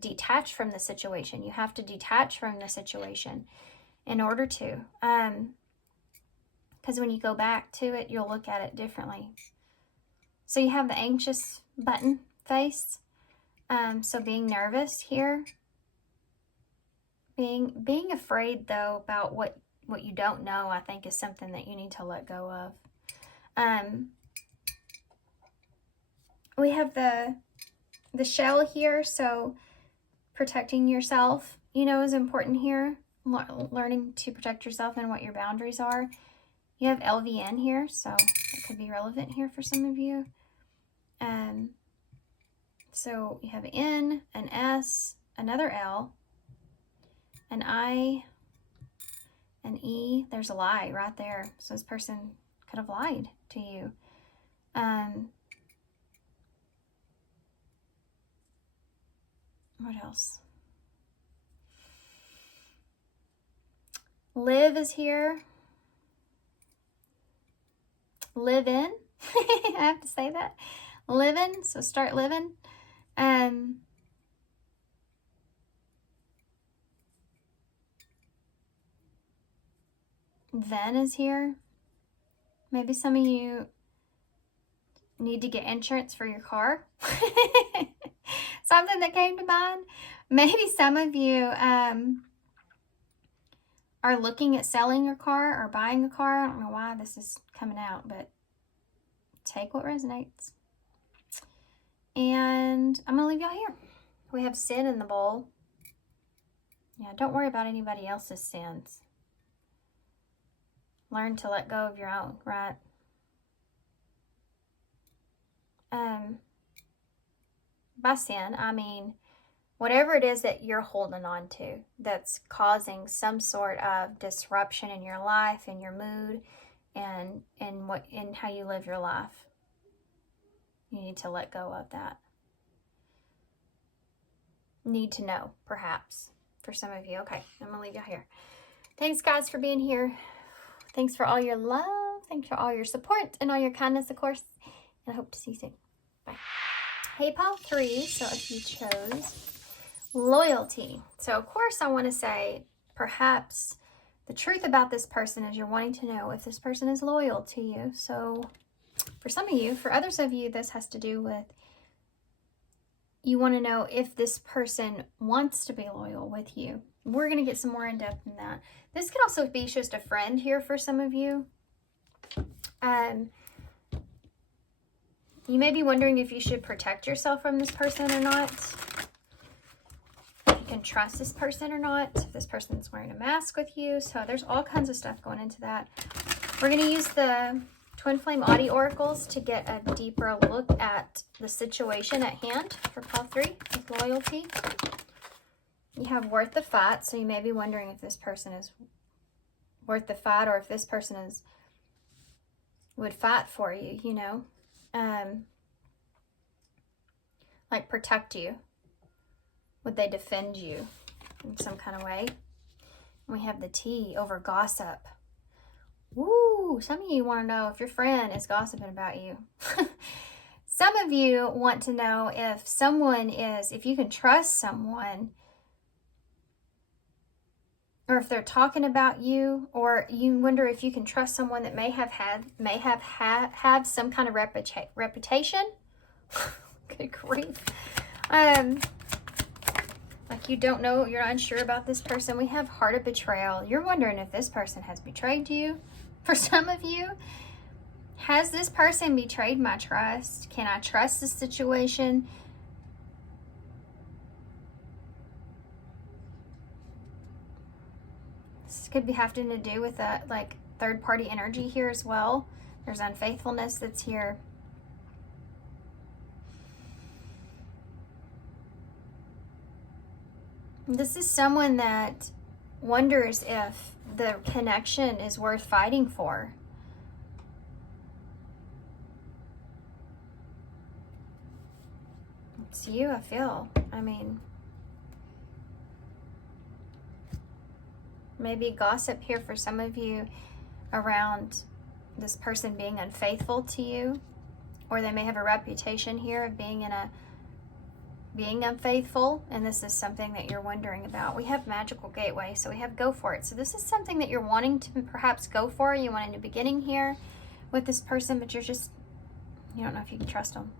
Detach from the situation. You have to detach from the situation in order to. Because when you go back to it, you'll look at it differently. So you have the anxious button face. So being nervous here. Being afraid, though, about what you don't know, I think is something that you need to let go of. We have the shell here, so protecting yourself, is important here. Learning to protect yourself and what your boundaries are. You have LVN here, so it could be relevant here for some of you. So you have an N, an S, another L, an I, an E. There's a lie right there. So this person could have lied to you. What else? Live is here. Live in. I have to say that. Living, so start living. Then is here. Maybe some of you need to get insurance for your car. Something that came to mind. Maybe some of you are looking at selling your car or buying a car. I don't know why this is coming out, but take what resonates. And I'm going to leave y'all here. We have sin in the bowl. Yeah, don't worry about anybody else's sins. Learn to let go of your own, right? By sin, I mean whatever it is that you're holding on to that's causing some sort of disruption in your life, in your mood, and in how you live your life. You need to let go of that. Need to know, perhaps, for some of you. Okay, I'm gonna leave you here. Thanks, guys, for being here. Thanks for all your love. Thanks for all your support and all your kindness, of course. And I hope to see you soon. Bye. Hey, pile 3. So if you chose loyalty. So, of course, I want to say perhaps the truth about this person is you're wanting to know if this person is loyal to you. So for some of you, for others of you, this has to do with you want to know if this person wants to be loyal with you. We're going to get some more in depth in that. This could also be just a friend here for some of you. You may be wondering if you should protect yourself from this person or not. If you can trust this person or not. If this person's wearing a mask with you. So there's all kinds of stuff going into that. We're going to use the TwinFlame Oddity oracles to get a deeper look at the situation at hand for pile 3 with loyalty. You have worth the fight, so you may be wondering if this person is worth the fight or if this person would fight for you, you know. Like protect you. Would they defend you in some kind of way? We have the T over gossip. Woo! Some of you want to know if your friend is gossiping about you. Some of you want to know if you can trust someone, or if they're talking about you, or you wonder if you can trust someone that may have some kind of reputation. Good grief. Like you don't know, you're unsure about this person. We have heart of betrayal. You're wondering if this person has betrayed you. For some of you, has this person betrayed my trust? Can I trust this situation? This could be having to do with a like third-party energy here as well. There's unfaithfulness that's here. This is someone that wonders if the connection is worth fighting for. It's you, I feel. I mean, maybe gossip here for some of you around this person being unfaithful to you, or they may have a reputation here of being unfaithful, and this is something that you're wondering about. We have magical gateway, so we have go for it. So this is something that you're wanting to perhaps go for. You want a new beginning here with this person, but you don't know if you can trust them.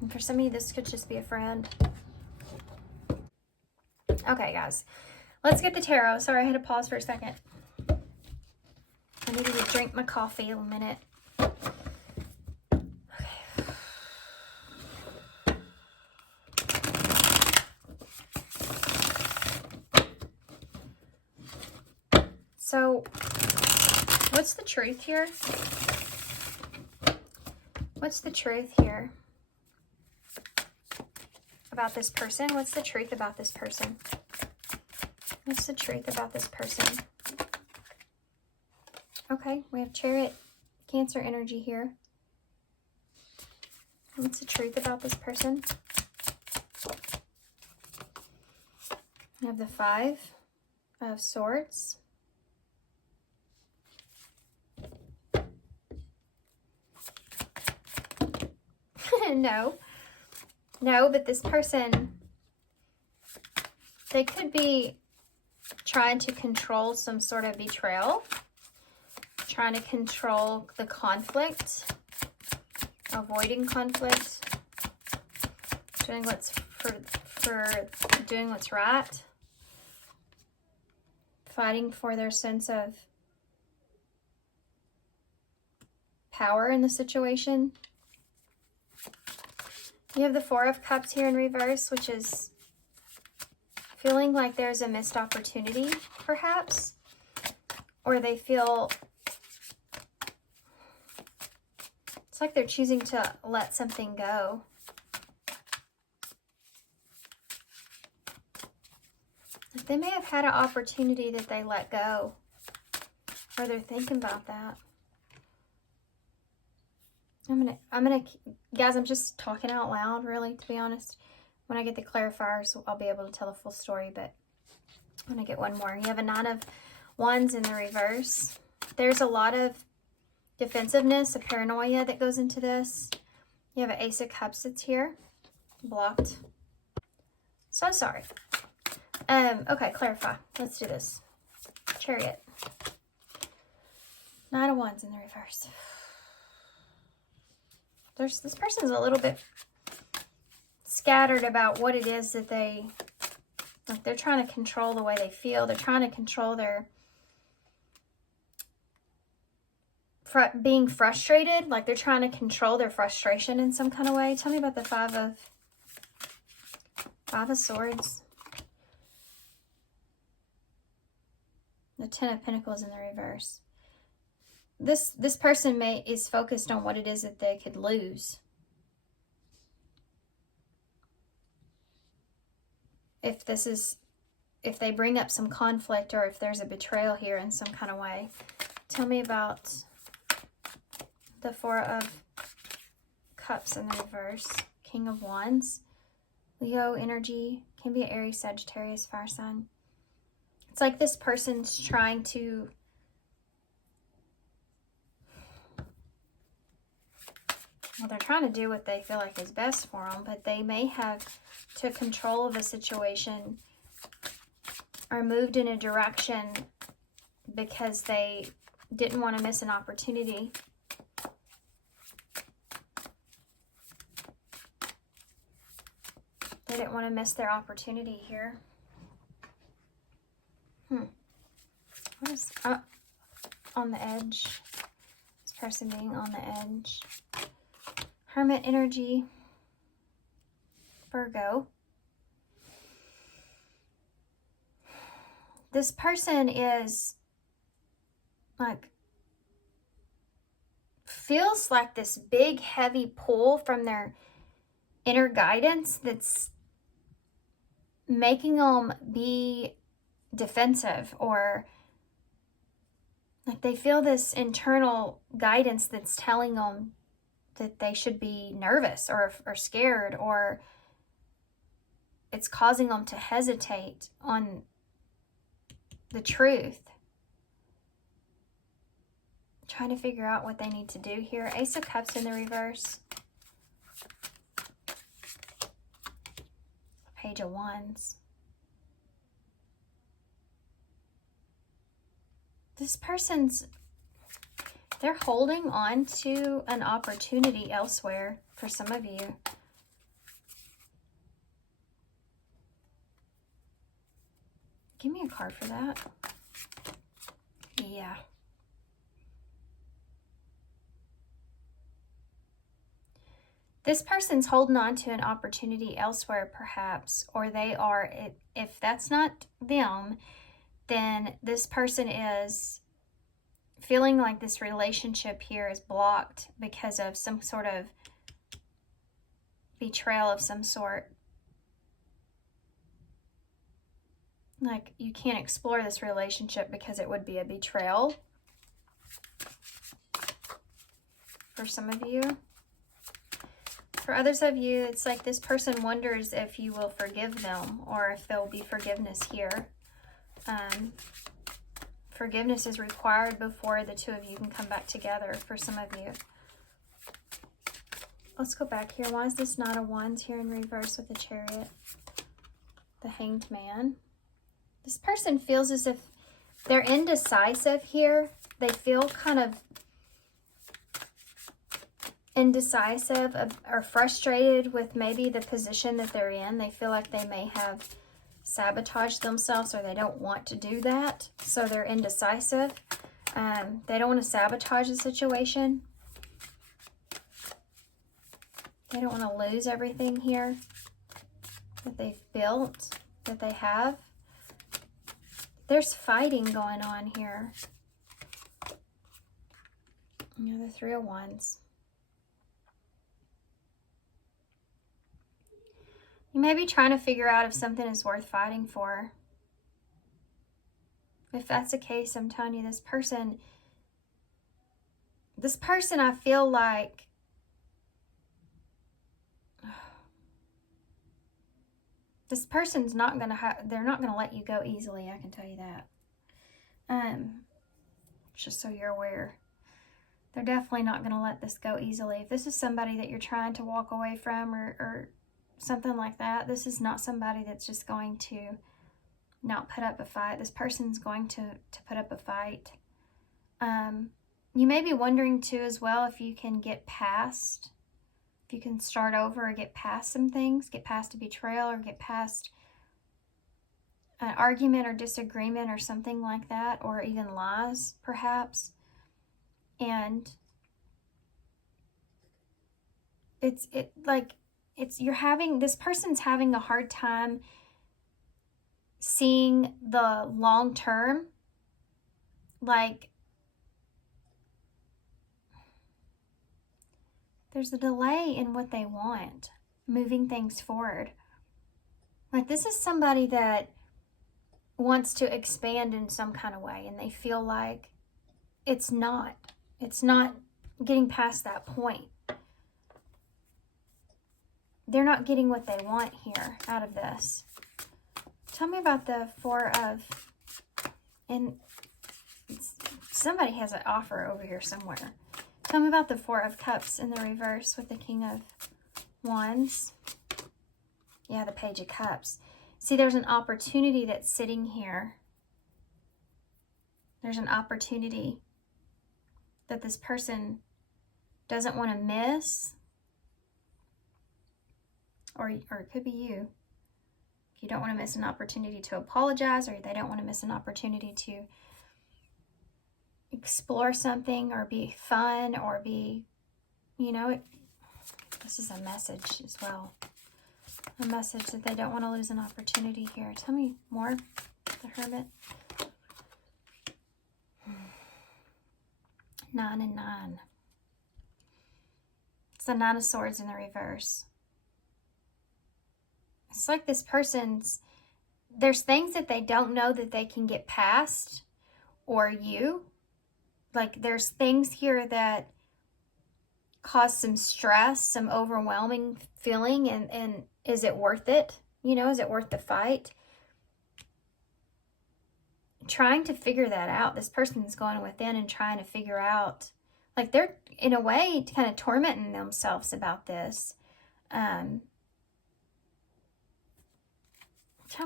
And for some of you, this could just be a friend. Okay, guys, let's get the tarot. Sorry, I had to pause for a second. I needed to drink my coffee a minute. So, what's the truth here? What's the truth here about this person? What's the truth about this person? What's the truth about this person? Okay, we have Chariot, Cancer energy here. What's the truth about this person? We have the 5 of Swords. No, but this person, they could be trying to control some sort of betrayal, trying to control the conflict, avoiding conflict, doing what's doing what's right, fighting for their sense of power in the situation. You have the 4 of Cups here in reverse, which is feeling like there's a missed opportunity, perhaps. Or they feel it's like they're choosing to let something go. They may have had an opportunity that they let go, or they're thinking about that. Guys, I'm just talking out loud, really, to be honest. When I get the clarifiers, I'll be able to tell the full story, but I'm going to get one more. You have a 9 of Wands in the reverse. There's a lot of defensiveness, a paranoia that goes into this. You have an Ace of Cups that's here, blocked. So sorry. Okay, clarify. Let's do this. Chariot. 9 of Wands in the reverse. This person's a little bit scattered about what it is that they're trying to control the way they feel. They're trying to control their being frustrated. Like they're trying to control their frustration in some kind of way. Tell me about the Five of Swords. The 10 of Pentacles in the reverse. This person is focused on what it is that they could lose. If they bring up some conflict, or if there's a betrayal here in some kind of way. Tell me about the 4 of Cups in the reverse. King of Wands. Leo energy. Can be an Aries, Sagittarius, fire sign. It's like this person's trying to they're trying to do what they feel like is best for them, but they may have took control of a situation or moved in a direction because they didn't want to miss an opportunity. They didn't want to miss their opportunity here. What is on the edge? This person being on the edge. Hermit energy. Virgo. This person is like, feels like this big heavy pull from their inner guidance that's making them be defensive, or like they feel this internal guidance that's telling them that they should be nervous or scared, or it's causing them to hesitate on the truth. Trying to figure out what they need to do here. Ace of Cups in the reverse. Page of Wands. This person's, they're holding on to an opportunity elsewhere for some of you. Give me a card for that. Yeah. This person's holding on to an opportunity elsewhere, perhaps, or they are, if that's not them, then this person is feeling like this relationship here is blocked because of some sort of betrayal of some sort. Like you can't explore this relationship because it would be a betrayal for some of you. For others of you, it's like this person wonders if you will forgive them or if there will be forgiveness here. Forgiveness is required before the two of you can come back together for some of you. Let's go back here. Why is this Knight of Wands here in reverse with the Chariot? The Hanged Man. This person feels as if they're indecisive here. They feel kind of indecisive or frustrated with maybe the position that they're in. They feel like they may have sabotaged themselves, or they don't want to do that, so they're indecisive. They don't want to sabotage the situation. They don't want to lose everything here that they've built, that they have. There's fighting going on here. You know, the Three of Wands. You may be trying to figure out if something is worth fighting for. If that's the case, I'm telling you, this person I feel like this person's not going to they're not going to let you go easily, I can tell you that. Just so you're aware. They're definitely not going to let this go easily. If this is somebody that you're trying to walk away from or something like that, this is not somebody that's just going to not put up a fight. This person's going to put up a fight. You may be wondering too as well if you can get past, if you can start over or get past some things, get past a betrayal or get past an argument or disagreement or something like that, or even lies perhaps. And this person's having a hard time seeing the long term. Like, there's a delay in what they want, moving things forward. Like, this is somebody that wants to expand in some kind of way, and they feel like it's not getting past that point. They're not getting what they want here out of this. Tell me about the Four of, and somebody has an offer over here somewhere. Tell me about the Four of Cups in the reverse with the King of Wands. Yeah, the Page of Cups. See, there's an opportunity that's sitting here. There's an opportunity that this person doesn't want to miss. Or it could be you. You don't want to miss an opportunity to apologize, or they don't want to miss an opportunity to explore something or be fun or be, this is a message as well. A message that they don't want to lose an opportunity here. Tell me more, the Hermit. 9 and 9. It's the Nine of Swords in the reverse. It's like this person's, there's things that they don't know that they can get past, or you. Like, there's things here that cause some stress, some overwhelming feeling, and is it worth it? Is it worth the fight? Trying to figure that out. This person's going within and trying to figure out, like, they're in a way kind of tormenting themselves about this. Tell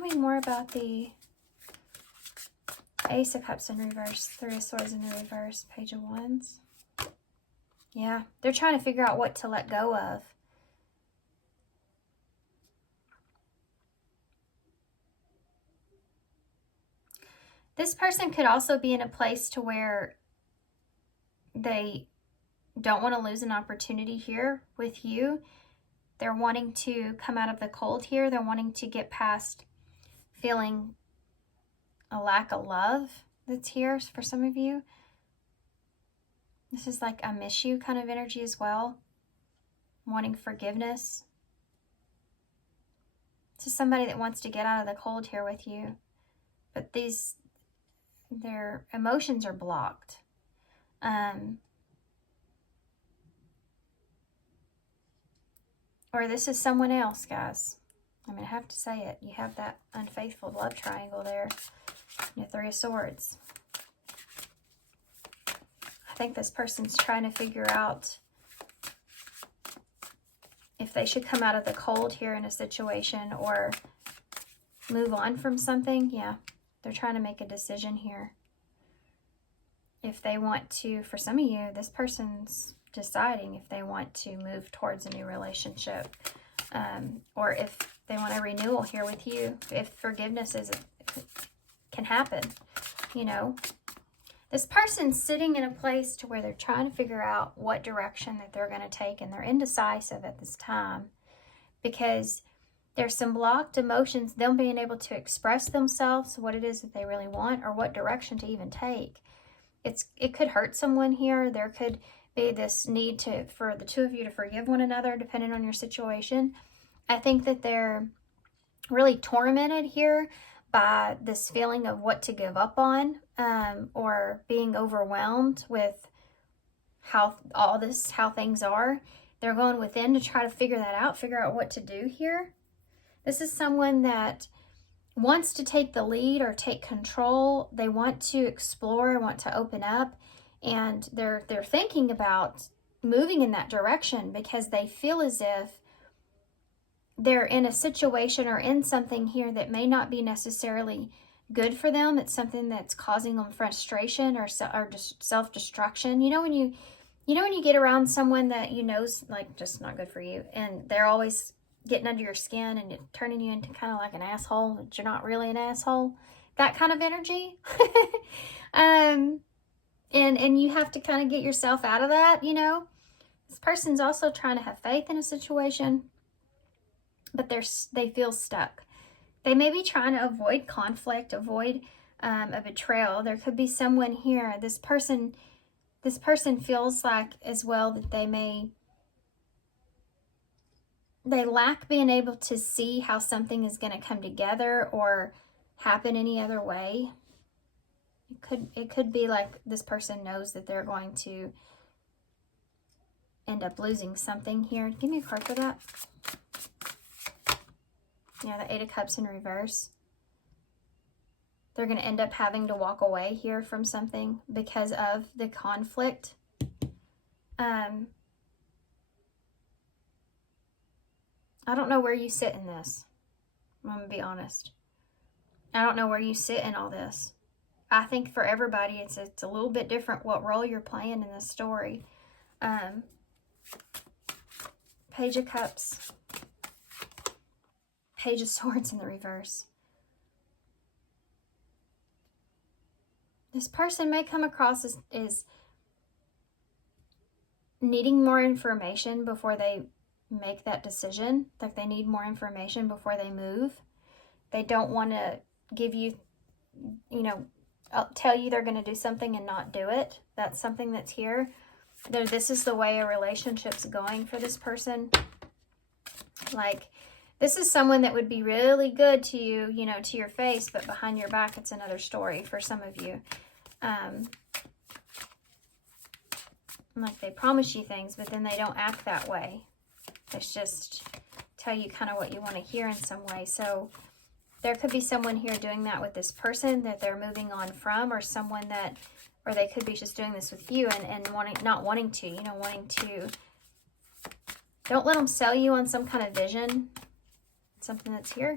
me more about the Ace of Cups in reverse, Three of Swords in the reverse, Page of Wands. Yeah, they're trying to figure out what to let go of. This person could also be in a place to where they don't want to lose an opportunity here with you. They're wanting to come out of the cold here. They're wanting to get past feeling a lack of love that's here for some of you. This is like a miss you kind of energy as well. Wanting forgiveness. This is somebody that wants to get out of the cold here with you. But their emotions are blocked. Or this is someone else, guys. I mean, I have to say it. You have that unfaithful love triangle there. The Three of Swords. I think this person's trying to figure out if they should come out of the cold here in a situation or move on from something. Yeah, they're trying to make a decision here. If they want to, for some of you, this person's deciding if they want to move towards a new relationship, or if they want a renewal here with you, if forgiveness can happen. This person's sitting in a place to where they're trying to figure out what direction that they're going to take, and they're indecisive at this time because there's some blocked emotions, them being able to express themselves, what it is that they really want, or what direction to even take. It could hurt someone here. There could be this need for the two of you to forgive one another, depending on your situation. I think that they're really tormented here by this feeling of what to give up on, or being overwhelmed with how things are. They're going within to try to figure that out, figure out what to do here. This is someone that wants to take the lead or take control. They want to explore, want to open up, and they're thinking about moving in that direction because they feel as if they're in a situation or in something here that may not be necessarily good for them. It's something that's causing them frustration or just self-destruction. You know when you get around someone that you know's like just not good for you, and they're always getting under your skin and turning you into kind of like an asshole, but you're not really an asshole. That kind of energy. And you have to kind of get yourself out of that, you know. This person's also trying to have faith in a situation, but they feel stuck. They may be trying to avoid conflict, avoid a betrayal. There could be someone here. This person feels like as well that they lack being able to see how something is going to come together or happen any other way. It could be like this person knows that they're going to end up losing something here. Give me a card for that. Yeah, the Eight of Cups in reverse. They're going to end up having to walk away here from something because of the conflict. I don't know where you sit in this. I'm going to be honest. I don't know where you sit in all this. I think for everybody, it's a little bit different what role you're playing in this story. Page of Cups. Page of Swords in the reverse. This person may come across as needing more information before they make that decision. Like they need more information before they move. They don't want to give you, tell you they're going to do something and not do it. That's something that's here. This is the way a relationship's going for this person. Like, this is someone that would be really good to you, to your face, but behind your back, it's another story for some of you. Like they promise you things, but then they don't act that way. It's just tell you kind of what you want to hear in some way. So there could be someone here doing that with this person that they're moving on from, or someone that, or they could be just doing this with you and not wanting to, don't let them sell you on some kind of vision, something that's here.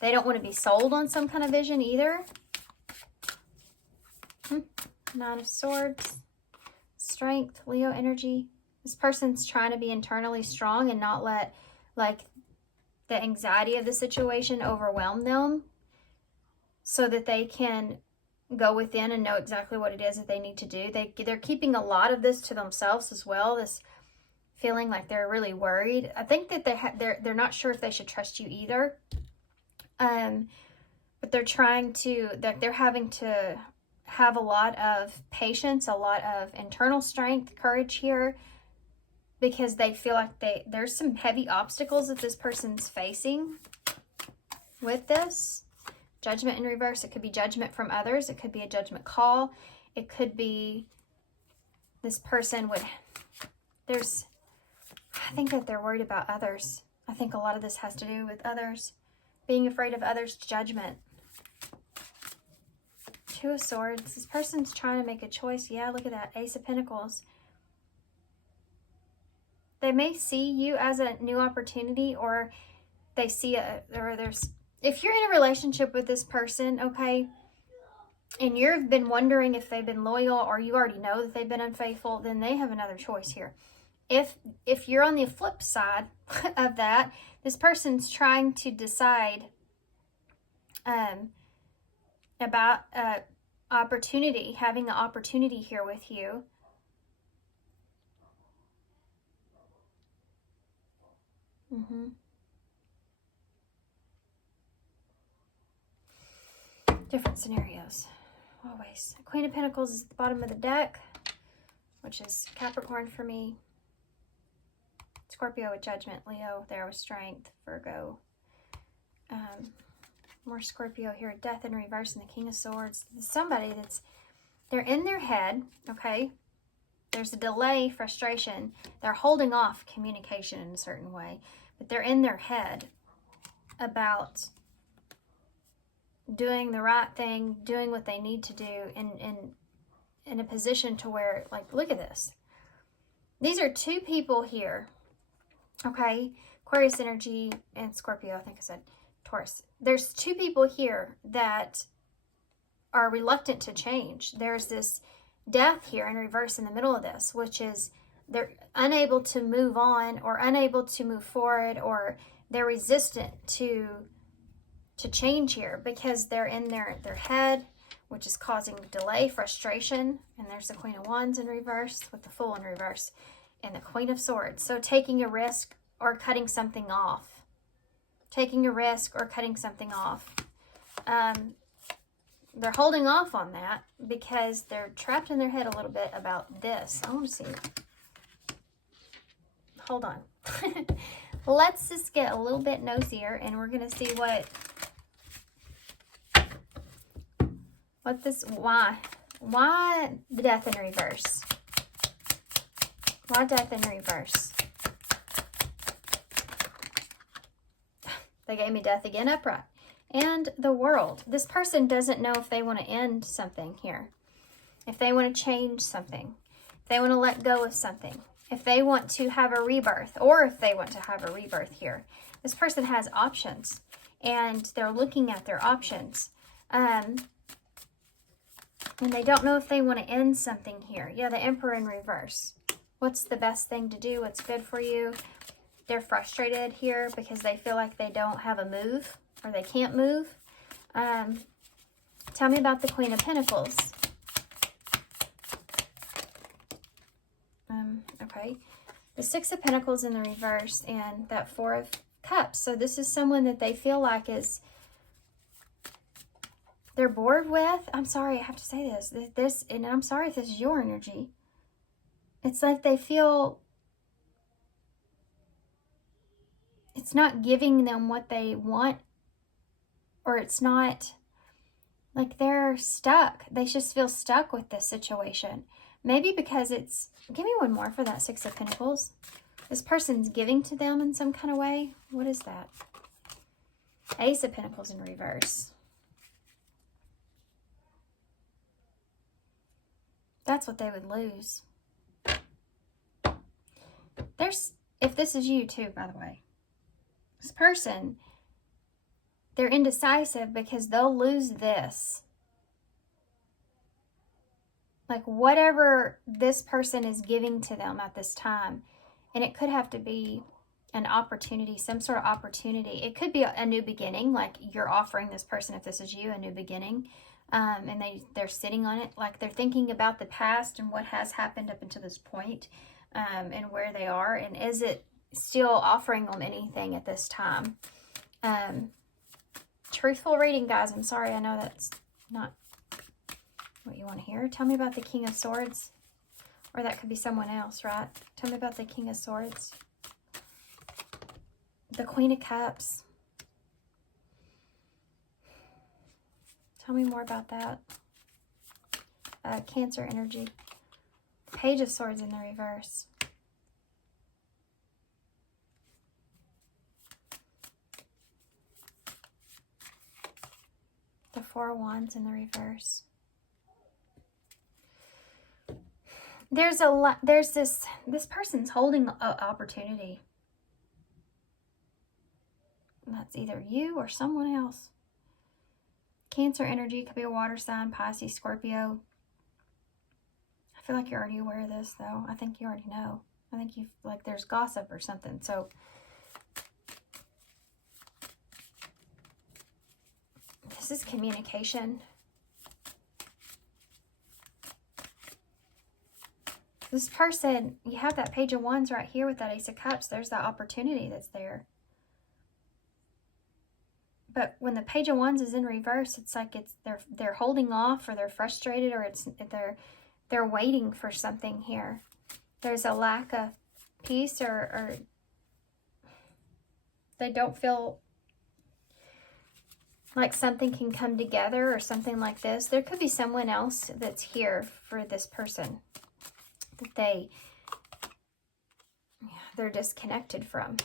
They don't want to be sold on some kind of vision either. Nine of Swords, Strength, Leo energy. This person's trying to be internally strong and not let the anxiety of the situation overwhelm them, so that they can go within and know exactly what it is that they need to do. They're keeping a lot of this to themselves as well. This feeling like they're really worried. I think that they're not sure if they should trust you either. But they're trying to. They're having to have a lot of patience, a lot of internal strength, courage here, because they feel like there's some heavy obstacles that this person's facing with this. Judgment in reverse. It could be judgment from others. It could be a judgment call. It could be this person I think that they're worried about others. I think a lot of this has to do with others. Being afraid of others' judgment. Two of Swords. This person's trying to make a choice. Yeah, look at that. Ace of Pentacles. They may see you as a new opportunity, or they see if you're in a relationship with this person, okay, and you've been wondering if they've been loyal, or you already know that they've been unfaithful, then they have another choice here. If you're on the flip side of that, this person's trying to decide about opportunity, having an opportunity here with you. Different scenarios, always. Queen of Pentacles is at the bottom of the deck, which is Capricorn for me. Scorpio with Judgment, Leo there with Strength, Virgo. More Scorpio here. Death in reverse and the King of Swords. Somebody they're in their head, okay? There's a delay, frustration. They're holding off communication in a certain way. But they're in their head about doing the right thing, doing what they need to do in a position to where, like, look at this. These are two people here, okay? Aquarius energy and Scorpio, I think I said Taurus. There's two people here that are reluctant to change. There's this death here in reverse in the middle of this, which is they're unable to move on or unable to move forward, or they're resistant to change here because they're in their head, which is causing delay, frustration. And there's the Queen of Wands in reverse with the Fool in reverse and the Queen of Swords. So taking a risk or cutting something off. Taking a risk or cutting something off. They're holding off on that because they're trapped in their head a little bit about this. I want to see. Hold on. Let's just get a little bit nosier and we're going to see why the death in reverse? Why death in reverse? They gave me death again upright. And the World. This person doesn't know if they want to end something here. If they want to change something. If they want to let go of something. If they want to have a rebirth. Or if they want to have a rebirth here. This person has options. And they're looking at their options. And they don't know if they want to end something here. Yeah, the Emperor in reverse. What's the best thing to do? What's good for you? They're frustrated here because they feel like they don't have a move. Or they can't move. Tell me about the Queen of Pentacles. Okay. The Six of Pentacles in the reverse and that Four of Cups. So this is someone that they feel like they're bored with. I'm sorry, I have to say this. And I'm sorry if this is your energy. It's like they feel it's not giving them what they want. Or it's not, like they're stuck. They just feel stuck with this situation. Maybe because it's, give me one more for that Six of Pentacles. This person's giving to them in some kind of way. What is that? Ace of Pentacles in reverse. That's what they would lose. If this is you too, by the way. This person, they're indecisive because they'll lose this. Like whatever this person is giving to them at this time. And it could have to be an opportunity, some sort of opportunity. It could be a new beginning. Like you're offering this person, if this is you, a new beginning. And they're sitting on it. Like they're thinking about the past and what has happened up until this point. And where they are. And is it still offering them anything at this time? Truthful reading, guys. I'm sorry. I know that's not what you want to hear. Tell me about the King of Swords. Or that could be someone else, right? Tell me about the King of Swords. The Queen of Cups. Tell me more about that. Cancer energy. Page of Swords in the reverse. The Four of Wands in the reverse. There's a lot. There's this person's holding an opportunity. And that's either you or someone else. Cancer energy could be a water sign, Pisces, Scorpio. I feel like you're already aware of this, though. I think you already know. I think you like there's gossip or something. So this is communication. This person, you have that Page of Wands right here with that Ace of Cups. There's that opportunity that's there. But when the Page of Wands is in reverse, it's like they're holding off, or they're frustrated, or they're waiting for something here. There's a lack of peace, or they don't feel like something can come together or something like this. There could be someone else that's here for this person that they're disconnected from.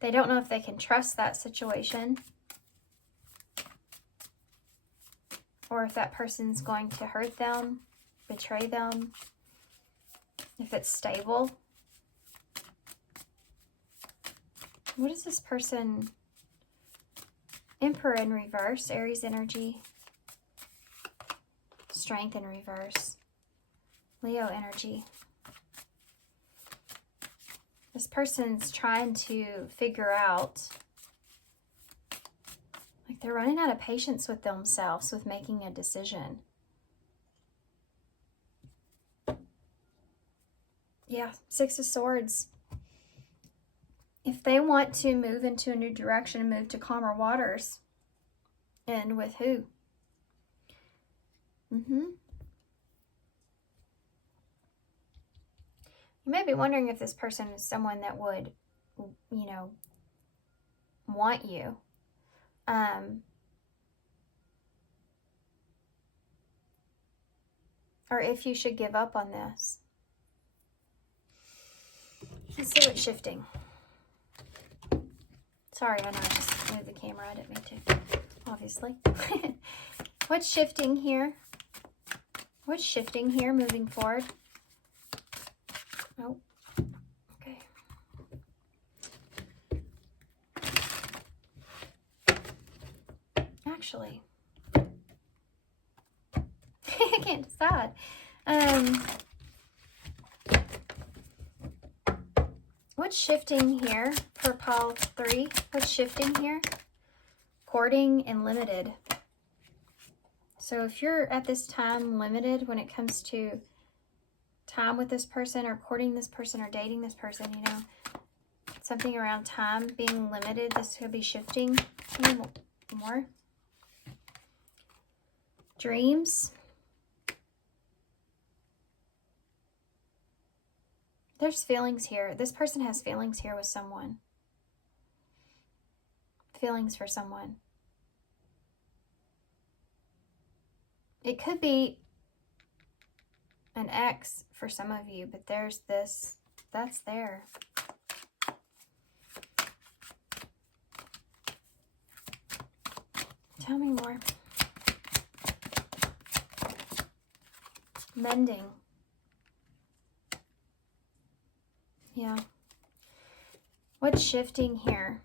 They don't know if they can trust that situation, or if that person's going to hurt them, betray them, if it's stable. What is this person? Emperor in reverse, Aries energy. Strength in reverse, Leo energy. This person's trying to figure out, like they're running out of patience with themselves with making a decision. Yeah, Six of Swords. If they want to move into a new direction and move to calmer waters, and with who? You may be wondering if this person is someone that would, you know, want you. Or if you should give up on this. Let's see what's shifting. Sorry, I know I just moved the camera. I didn't mean to, obviously. What's shifting here? What's shifting here moving forward? Oh, okay. Actually, I can't decide. What's shifting here for pile 3? What's shifting here? Courting and limited. So if you're at this time limited when it comes to time with this person, or courting this person, or dating this person, you know, something around time being limited, this could be shifting more. Dreams. There's feelings here. This person has feelings here with someone. Feelings for someone. It could be an ex for some of you, but there's this, that's there. Tell me more. Mending. Yeah. What's shifting here?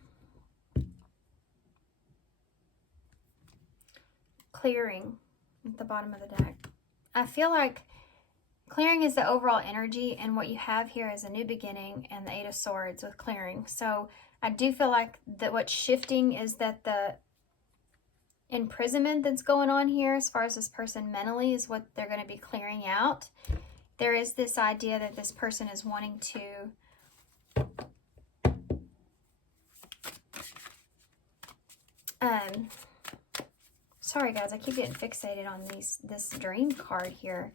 Clearing at the bottom of the deck. I feel like clearing is the overall energy, and what you have here is a new beginning and the Eight of Swords with clearing. So I do feel like that what's shifting is that the imprisonment that's going on here as far as this person mentally is what they're going to be clearing out. There is this idea that this person is wanting to sorry guys, I keep getting fixated on this dream card here.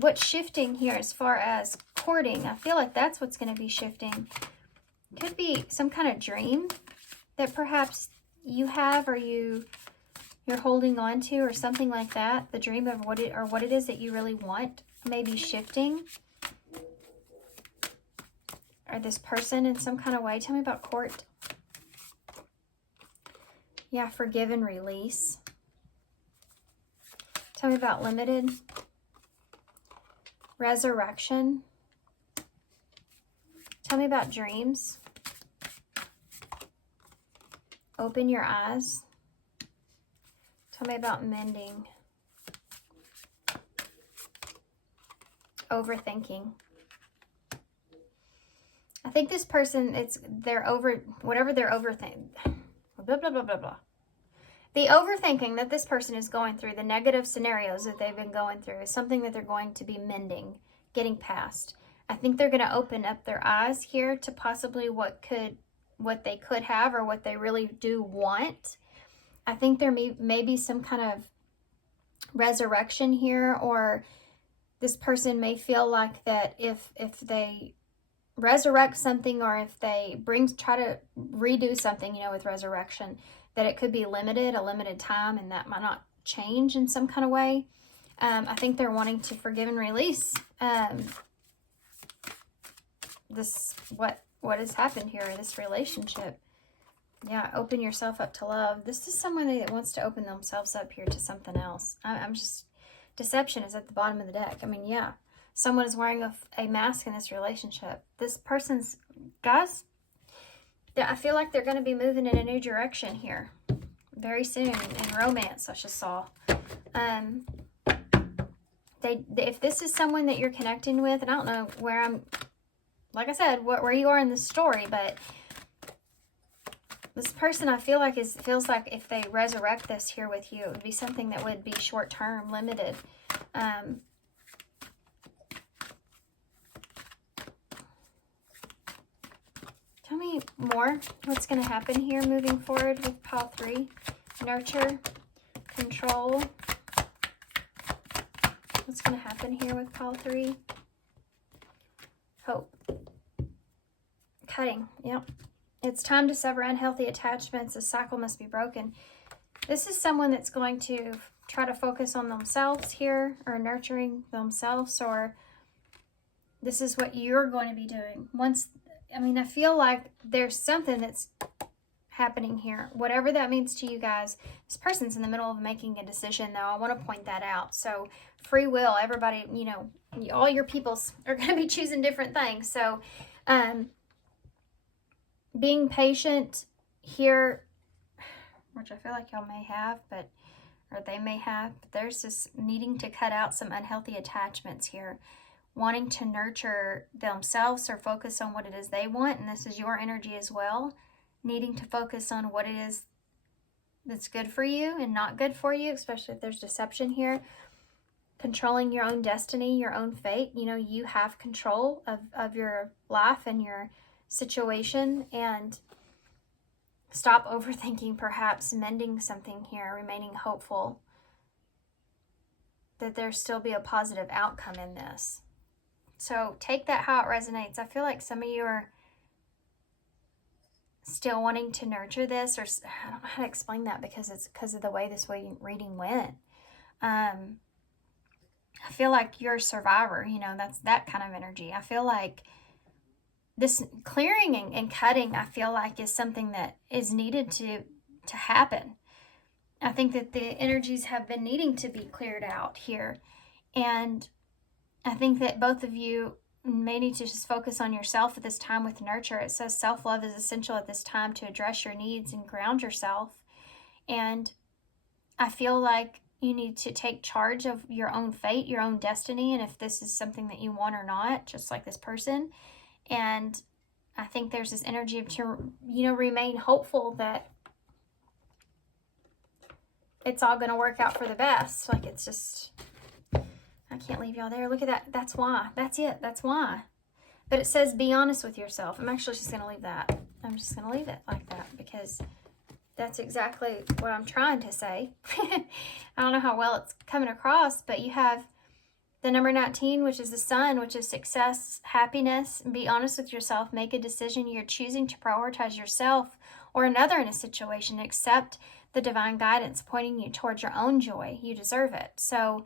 What's shifting here as far as courting, I feel like that's what's going to be shifting. Could be some kind of dream that perhaps you have, or you're holding on to, or something like that. The dream of what it is that you really want may be shifting. Or this person in some kind of way. Tell me about court. Yeah, forgive and release. Tell me about limited. Resurrection. Tell me about dreams. Open your eyes. Tell me about mending. Overthinking. I think this person, whatever they're overthinking, blah, blah, blah, blah, blah. The overthinking that this person is going through, the negative scenarios that they've been going through, is something that they're going to be mending, getting past. I think they're going to open up their eyes here to possibly what they could have, or what they really do want. I think there may be some kind of resurrection here, or This person may feel like that if they resurrect something, or if they try to redo something, you know, with resurrection, that it could be limited, a limited time, and that might not change in some kind of way. I think they're wanting to forgive and release what has happened here in this relationship. Yeah, open yourself up to love. This is someone that wants to open themselves up here to something else. I'm just, deception is at the bottom of the deck. I mean, yeah, someone is wearing a mask in this relationship. This person's, guys, I feel like they're going to be moving in a new direction here very soon in romance, I just saw. If this is someone that you're connecting with, and I don't know where like I said, where you are in this story, but this person, I feel like, feels like if they resurrect this here with you, it would be something that would be short-term, limited. Tell me more. What's going to happen here moving forward with pile 3? Nurture, control. What's going to happen here with pile 3? Hope. Cutting. Yep. It's time to sever unhealthy attachments. The cycle must be broken. This is someone that's going to try to focus on themselves here, or nurturing themselves, or this is what you're going to be doing. I feel like there's something that's happening here. Whatever that means to you guys, this person's in the middle of making a decision, though. I want to point that out. So free will, everybody, you know, all your peoples are going to be choosing different things. So, being patient here, which I feel like y'all may have, or they may have, but there's this needing to cut out some unhealthy attachments here, wanting to nurture themselves or focus on what it is they want, and this is your energy as well, needing to focus on what it is that's good for you and not good for you, especially if there's deception here. Controlling your own destiny, your own fate. You know, you have control of your life and your situation, and stop overthinking, perhaps mending something here, remaining hopeful that there still be a positive outcome in this. So take that how it resonates. I feel like some of you are still wanting to nurture this, or I don't know how to explain that because it's because of the way this reading went. I feel like you're a survivor, you know, that's that kind of energy. I feel like this clearing and cutting, I feel like, is something that is needed to happen. I think that the energies have been needing to be cleared out here. And I think that both of you may need to just focus on yourself at this time with nurture. It says self-love is essential at this time to address your needs and ground yourself. And I feel like you need to take charge of your own fate, your own destiny, and if this is something that you want or not, just like this person. And I think there's this energy of to, you know, remain hopeful that it's all going to work out for the best. Like, it's just, I can't leave y'all there. Look at that. That's why. That's it. That's why. But it says be honest with yourself. I'm actually just going to leave that. I'm just going to leave it like that because that's exactly what I'm trying to say. I don't know how well it's coming across, but you have the number 19, which is the sun, which is success, happiness. Be honest with yourself. Make a decision. You're choosing to prioritize yourself or another in a situation. Accept the divine guidance pointing you towards your own joy. You deserve it. So,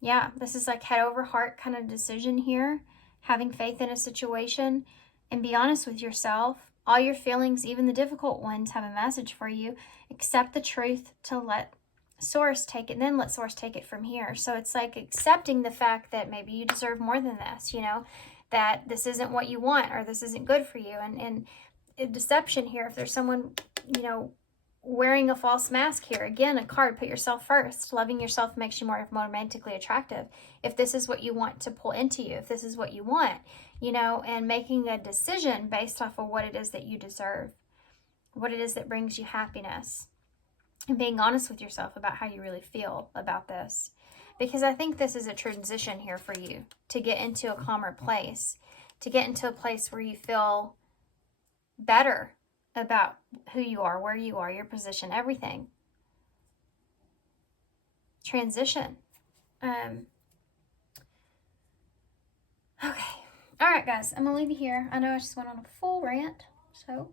yeah, this is like head over heart kind of decision here. Having faith in a situation and be honest with yourself. All your feelings, even the difficult ones, have a message for you. Accept the truth to let Source take it, and then let Source take it from here. So it's like accepting the fact that maybe you deserve more than this, you know, that this isn't what you want or this isn't good for you. And deception here, if there's someone, you know, wearing a false mask here, again, a card, put yourself first. Loving yourself makes you more romantically attractive. If this is what you want to pull into you, if this is what you want, you know, and making a decision based off of what it is that you deserve, what it is that brings you happiness. And being honest with yourself about how you really feel about this. Because I think this is a transition here for you to get into a calmer place, to get into a place where you feel better about who you are, where you are, your position, everything. Transition. right, guys, I'm going to leave you here. I know I just went on a full rant, so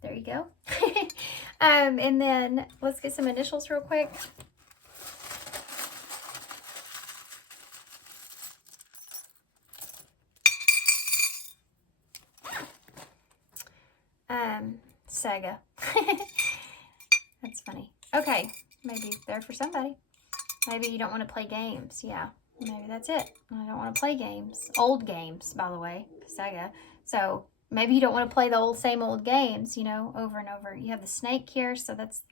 there you go. And then let's get some initials real quick. Sega. That's funny. Okay, maybe they're for somebody. Maybe you don't want to play games. Yeah, maybe that's it. I don't want to play games. Old games, by the way, Sega. So maybe you don't want to play the same old games, you know, over and over. You have the snake here, so that's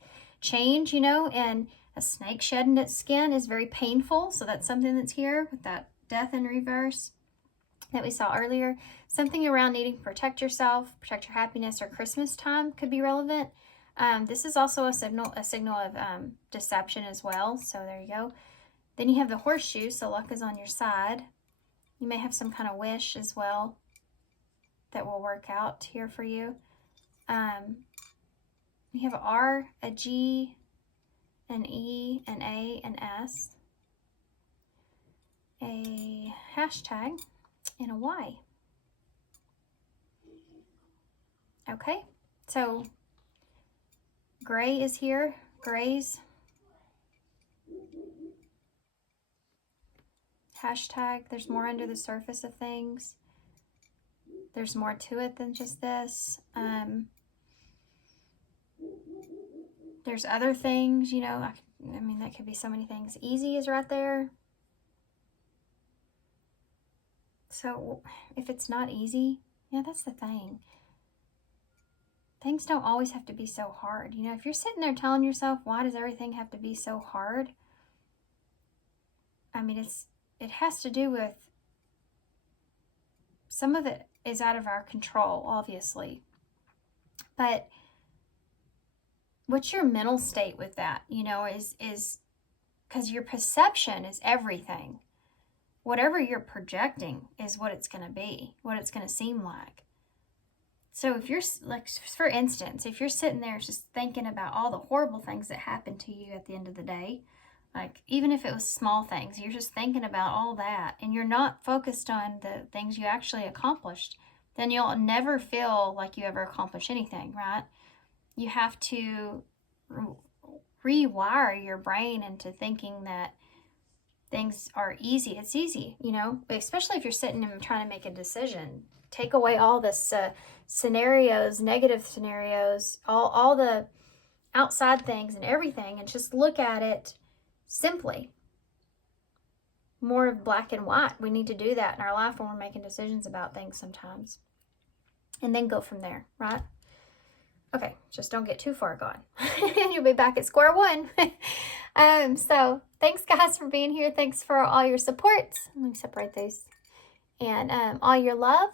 change, you know, and a snake shedding its skin is very painful. So that's something that's here with that death in reverse that we saw earlier. Something around needing to protect yourself, protect your happiness, or Christmas time could be relevant. This is also a signal of deception as well. So there you go. Then you have the horseshoe, so luck is on your side. You may have some kind of wish as well that will work out here for you. You have an R, a G, an E, an A, an S, a hashtag, and a Y. Okay, so gray is here, grays. Hashtag, there's more under the surface of things. There's more to it than just this. There's other things, you know, I mean, that could be so many things. Easy is right there. So if it's not easy, yeah, that's the thing. Things don't always have to be so hard. You know, if you're sitting there telling yourself, why does everything have to be so hard? I mean, it has to do with, some of it is out of our control, obviously. But what's your mental state with that? You know, is because your perception is everything. Whatever you're projecting is what it's going to be, what it's going to seem like. So if you're, like, for instance, if you're sitting there just thinking about all the horrible things that happened to you at the end of the day, like, even if it was small things, you're just thinking about all that, and you're not focused on the things you actually accomplished, then you'll never feel like you ever accomplished anything, right? You have to rewire your brain into thinking that things are easy. It's easy, you know, especially if you're sitting and trying to make a decision. Take away all this scenarios, negative scenarios, all the outside things and everything, and just look at it simply. More of black and white. We need to do that in our life when we're making decisions about things sometimes. And then go from there, right? Okay, just don't get too far gone. You'll be back at square one. So thanks, guys, for being here. Thanks for all your support. Let me separate these. And all your love.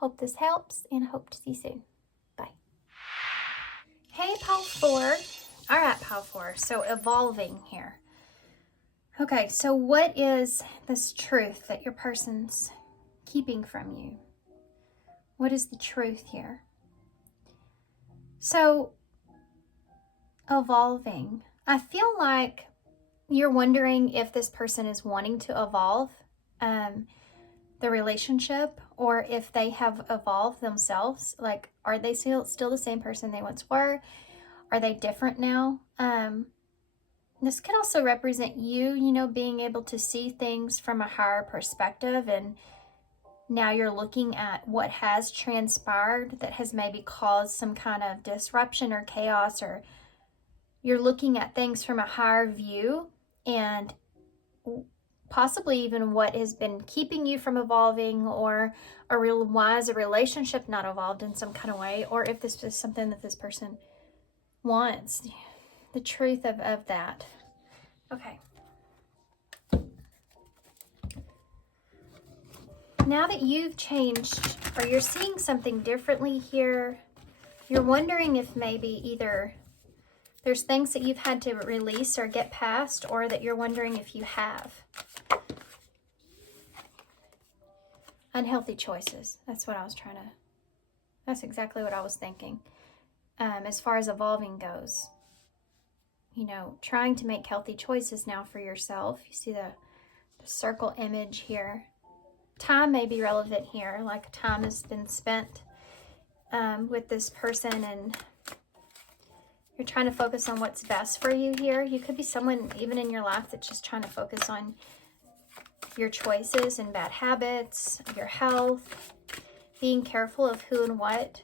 Hope this helps, and I hope to see you soon. Bye. Hey, pile 4. All right, pile 4. So evolving here. Okay, so what is this truth that your person's keeping from you? What is the truth here? So, evolving. I feel like you're wondering if this person is wanting to evolve the relationship, or if they have evolved themselves. Like, are they still the same person they once were? Are they different now? This could also represent you, you know, being able to see things from a higher perspective, and now you're looking at what has transpired that has maybe caused some kind of disruption or chaos, or you're looking at things from a higher view, and possibly even what has been keeping you from evolving, or why is a relationship not evolved in some kind of way, or if this is something that this person wants. The truth of that. Okay. Now that you've changed, or you're seeing something differently here, you're wondering if maybe either there's things that you've had to release or get past, or that you're wondering if you have. Unhealthy choices. That's what I was that's exactly what I was thinking. As far as evolving goes. You know, trying to make healthy choices now for yourself. You see the circle image here. time may be relevant here, like time has been spent with this person and you're trying to focus on what's best for you here. You could be someone even in your life that's just trying to focus on your choices and bad habits, your health, being careful of who and what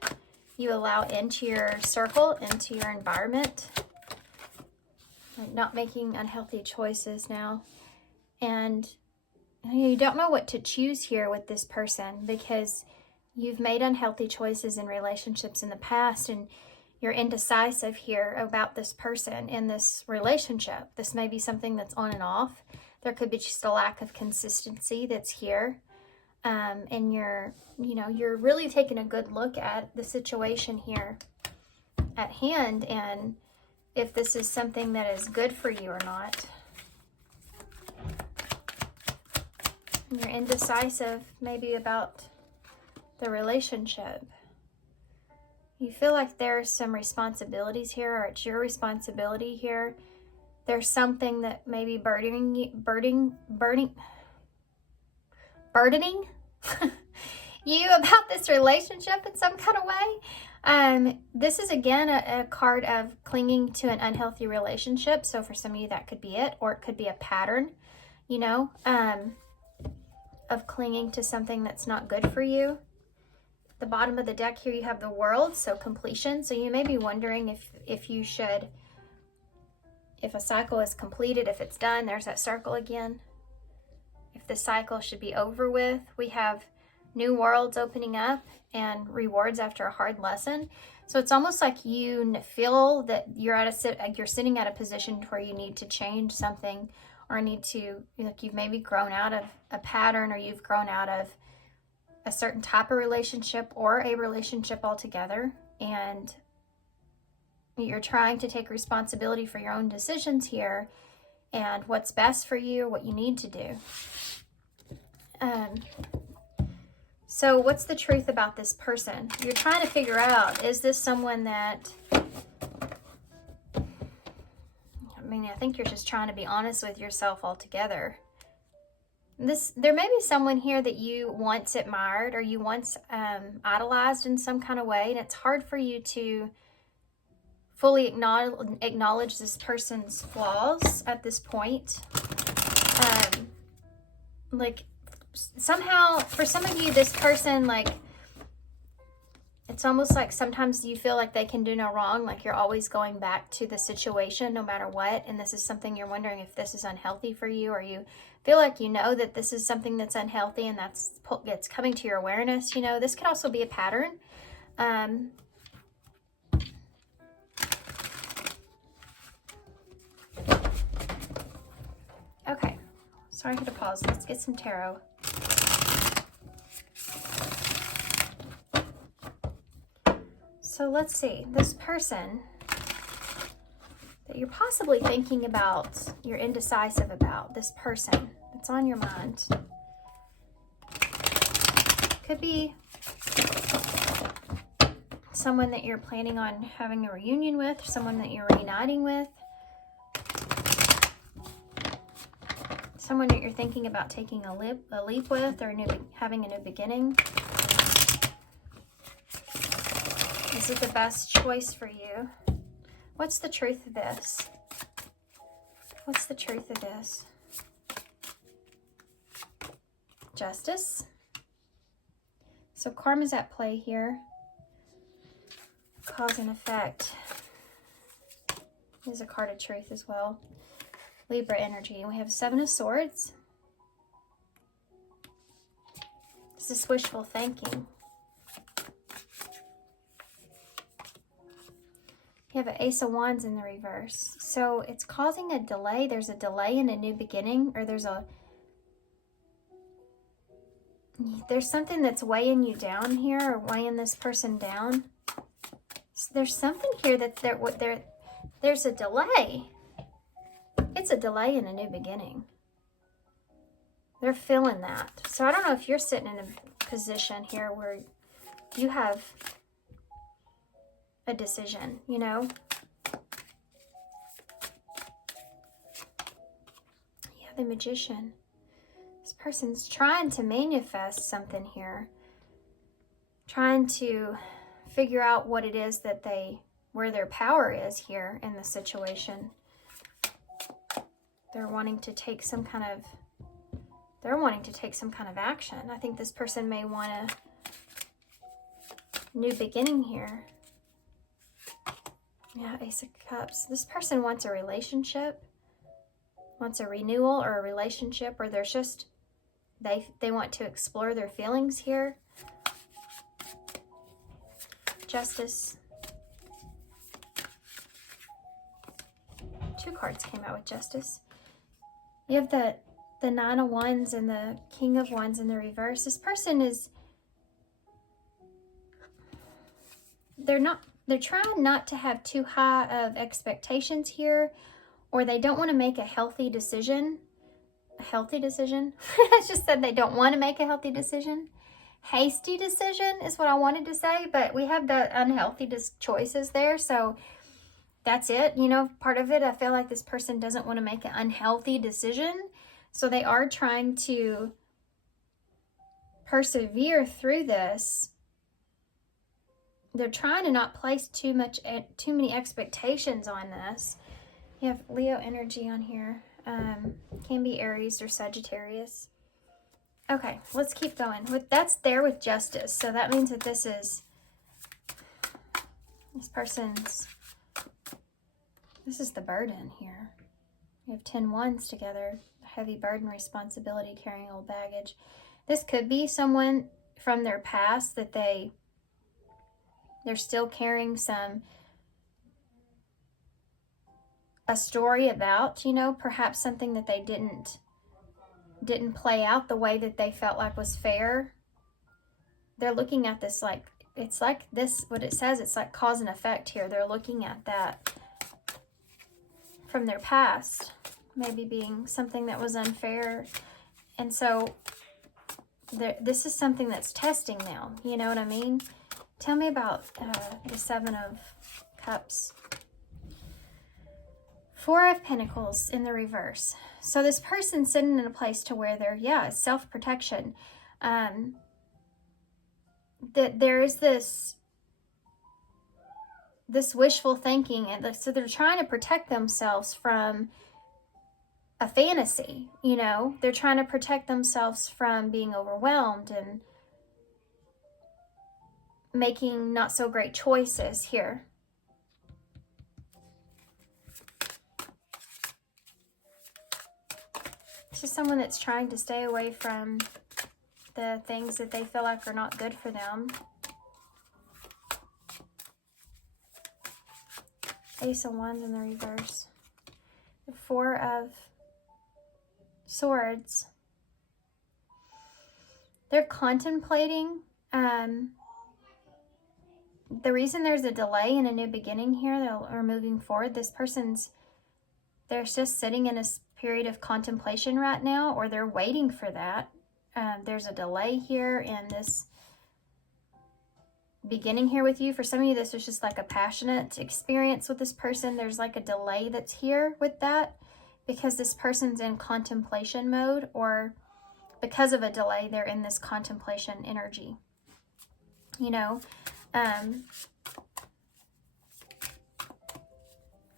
you allow into your circle, into your environment, like not making unhealthy choices now. And you don't know what to choose here with this person because you've made unhealthy choices in relationships in the past, and you're indecisive here about this person in this relationship. This may be something that's on and off. There could be just a lack of consistency that's here. And you're really taking a good look at the situation here at hand and if this is something that is good for you or not. And you're indecisive maybe about the relationship. You feel like there's some responsibilities here, or it's your responsibility here. There's something that may be burdening you about this relationship in some kind of way. This is again a card of clinging to an unhealthy relationship. So for some of you that could be it, or it could be a pattern, of clinging to something that's not good for you. The bottom of the deck here you have the World, so completion. So you may be wondering if you should, if a cycle is completed, if it's done, there's that circle again. If the cycle should be over with. We have new worlds opening up and rewards after a hard lesson. So it's almost like you feel that you're sitting at a position where you need to change something, or need to, like you've maybe grown out of a pattern, or you've grown out of a certain type of relationship or a relationship altogether, and you're trying to take responsibility for your own decisions here and what's best for you, what you need to do. So what's the truth about this person? You're trying to figure out, is this someone that, I think you're just trying to be honest with yourself altogether. There may be someone here that you once admired, or you once idolized in some kind of way, and it's hard for you to fully acknowledge this person's flaws at this point. Like somehow, for some of you, this person, like, it's almost like sometimes you feel like they can do no wrong, like you're always going back to the situation no matter what, and this is something you're wondering if this is unhealthy for you, or you feel like you know that this is something that's unhealthy and it's coming to your awareness. This could also be a pattern. Okay, sorry I had to pause. Let's get some tarot. So let's see, this person that you're possibly thinking about, you're indecisive about, this person that's on your mind. Could be someone that you're planning on having a reunion with, someone that you're reuniting with, someone that you're thinking about taking a leap with, or having a new beginning. Is it the best choice for you? What's the truth of this? What's the truth of this? Justice. So karma's at play here. Cause and effect. There's a card of truth as well. Libra energy. We have Seven of Swords. This is wishful thinking. You have an Ace of Wands in the reverse. So it's causing a delay. There's a delay in a new beginning, or there's something that's weighing you down here, or weighing this person down. So there's something here that there's a delay. It's a delay in a new beginning. They're feeling that. So I don't know if you're sitting in a position here where you have a decision, Yeah, the Magician. This person's trying to manifest something here. Trying to figure out what it is that where their power is here in the situation. They're wanting to take some kind of action. I think this person may want a new beginning here. Yeah, Ace of Cups. This person wants a relationship, wants a renewal or a relationship, or there's just, they want to explore their feelings here. Justice. 2 cards came out with Justice. You have the Nine of Wands and the King of Wands in the reverse. This person is, they're trying not to have too high of expectations here, or they don't want to make a healthy decision. A healthy decision? I just said they don't want to make a healthy decision. Hasty decision is what I wanted to say, but we have the unhealthy choices there, so that's it. You know, part of it, I feel like this person doesn't want to make an unhealthy decision, so they are trying to persevere through this. They're trying to not place too many expectations on this. You have Leo energy on here. Can be Aries or Sagittarius. Okay, let's keep going. That's there with Justice. So that means that this person's, this is the burden here. You have 10 wands together. Heavy burden, responsibility, carrying old baggage. This could be someone from their past that they're still carrying a story about, you know, perhaps something that they didn't play out the way that they felt like was fair. They're looking at this like, it's like this, what it says, it's like cause and effect here. They're looking at that from their past, maybe being something that was unfair. And so this is something that's testing now, you know what I mean? Tell me about the 7 of Cups. 4 of Pentacles in the reverse. So this person's sitting in a place to where they're, it's self-protection. That there is this wishful thinking, and so they're trying to protect themselves from a fantasy, you know? They're trying to protect themselves from being overwhelmed and making not so great choices here. This is someone that's trying to stay away from the things that they feel like are not good for them. Ace of Wands in the reverse. The 4 of Swords. They're contemplating. The reason there's a delay in a new beginning here, or moving forward, this person's, they're just sitting in a period of contemplation right now, or they're waiting for that. There's a delay here in this beginning here with you. For some of you, this was just like a passionate experience with this person. There's like a delay that's here with that because this person's in contemplation mode, or because of a delay, they're in this contemplation energy. You know,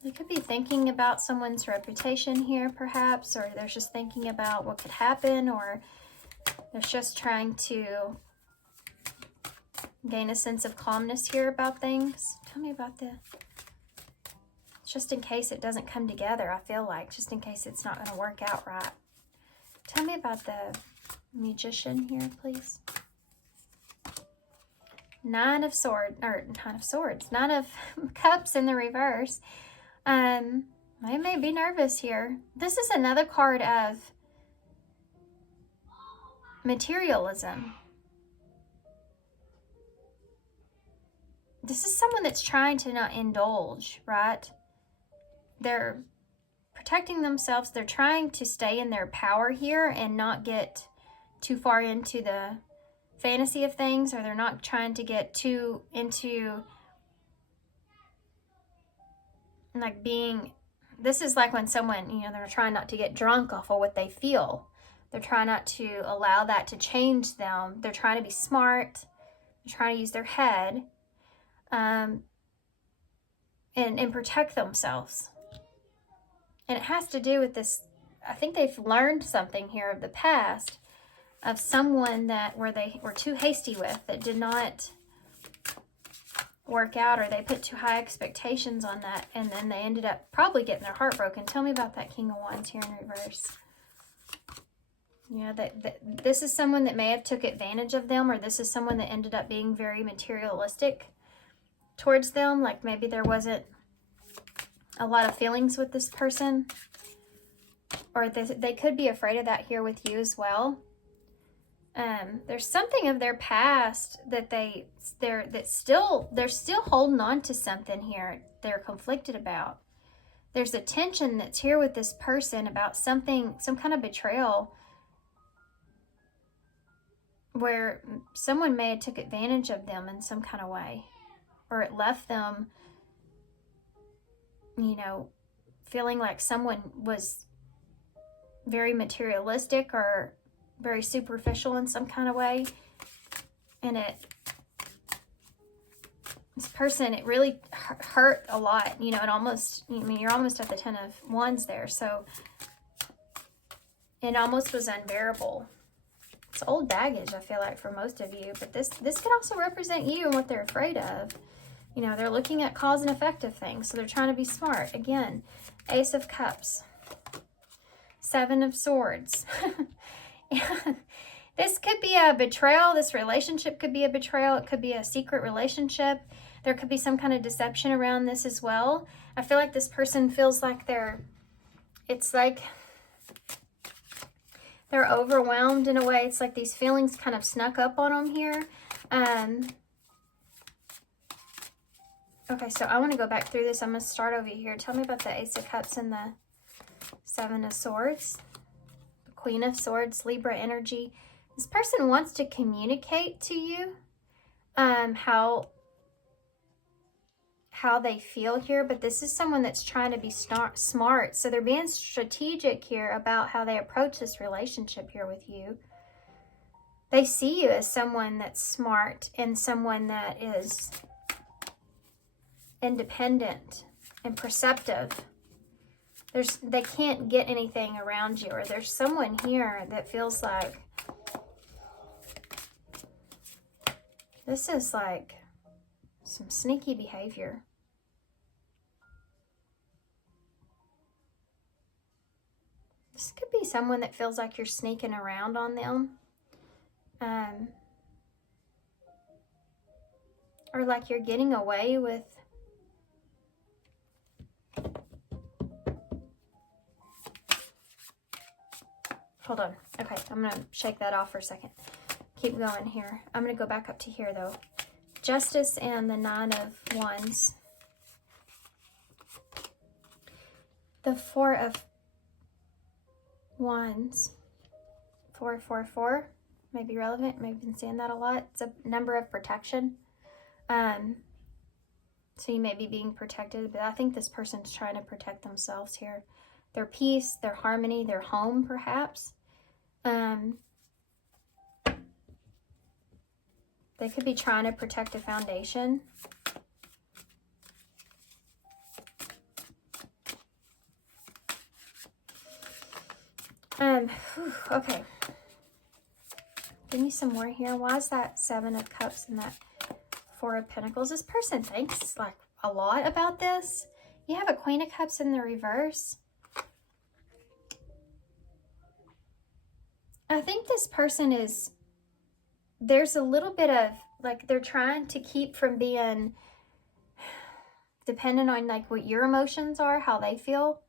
they could be thinking about someone's reputation here, perhaps, or they're just thinking about what could happen, or they're just trying to gain a sense of calmness here about things. Tell me about just in case it doesn't come together, I feel like, just in case it's not going to work out right. Tell me about the Magician here, please. 9 of Cups in the reverse. They may be nervous here. This is another card of materialism. This is someone that's trying to not indulge, right? They're protecting themselves. They're trying to stay in their power here and not get too far into the fantasy of things, or they're not trying to get too into like being, this is like when someone, you know, they're trying not to get drunk off of what they feel. They're trying not to allow that to change them. They're trying to be smart. They're trying to use their head and protect themselves. And it has to do with this. I think they've learned something here of the past of someone that where they were too hasty with, that did not work out, or they put too high expectations on that, and then they ended up probably getting their heart broken. Tell me about that King of Wands here in reverse. You know, that this is someone that may have took advantage of them, or this is someone that ended up being very materialistic towards them. Like maybe there wasn't a lot of feelings with this person, or they could be afraid of that here with you as well. There's something of their past that they're still holding on to something here they're conflicted about. There's a tension that's here with this person about something, some kind of betrayal, where someone may have took advantage of them in some kind of way, or it left them, you know, feeling like someone was very materialistic or very superficial in some kind of way. And this person, it really hurt a lot, you know. It almost, I mean, you're almost at the 10 of Wands there, so it almost was unbearable. It's old baggage, I feel like, for most of you, but this could also represent you and what they're afraid of. You know, they're looking at cause and effect of things, so they're trying to be smart. Again, Ace of Cups, 7 of Swords. This could be a betrayal. This relationship could be a betrayal. It could be a secret relationship. There could be some kind of deception around this as well. I feel like this person feels like it's like they're overwhelmed in a way. It's like these feelings kind of snuck up on them here. Okay, so I want to go back through this. I'm going to start over here. Tell me about the Ace of Cups and the 7 of Swords. The Queen of Swords, Libra energy. This person wants to communicate to you how they feel here, but this is someone that's trying to be smart. So they're being strategic here about how they approach this relationship here with you. They see you as someone that's smart and someone that is independent and perceptive. They can't get anything around you, or there's someone here that feels like this is like some sneaky behavior. This could be someone that feels like you're sneaking around on them. Or like you're getting away with hold on. Okay, I'm going to shake that off for a second. Keep going here. I'm going to go back up to here though. Justice and the 9 of Wands. The 4 of Wands. 444 may be relevant. Maybe been seeing that a lot. It's a number of protection. So you may be being protected, but I think this person's trying to protect themselves here. Their peace, their harmony, their home, perhaps. They could be trying to protect a foundation. Okay. Give me some more here. Why is that 7 of Cups and that 4 of Pentacles? This person thinks like a lot about this. You have a Queen of Cups in the reverse. I think this person is, there's a little bit of like they're trying to keep from being dependent on like what your emotions are, how they feel.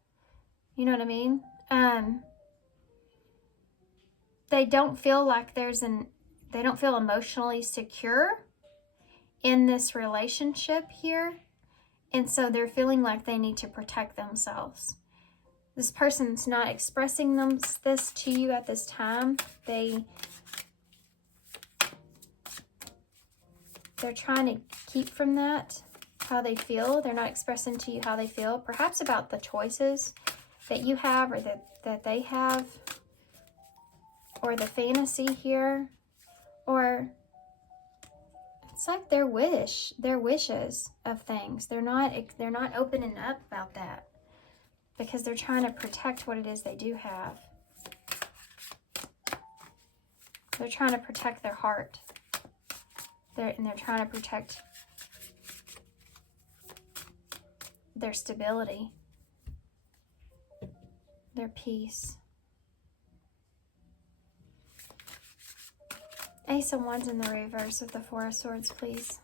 You know what I mean? They don't feel like they don't feel emotionally secure in this relationship here. And so they're feeling like they need to protect themselves. This person's not expressing this to you at this time. They're trying to keep from that, how they feel. They're not expressing to you how they feel, perhaps about the choices that you have or that they have. or the fantasy here, or it's like their wishes of things. They're not opening up about that because they're trying to protect what it is they do have. They're trying to protect their heart. They're trying to protect their stability, their peace. Ace of Wands in the reverse with the Four of Swords, please.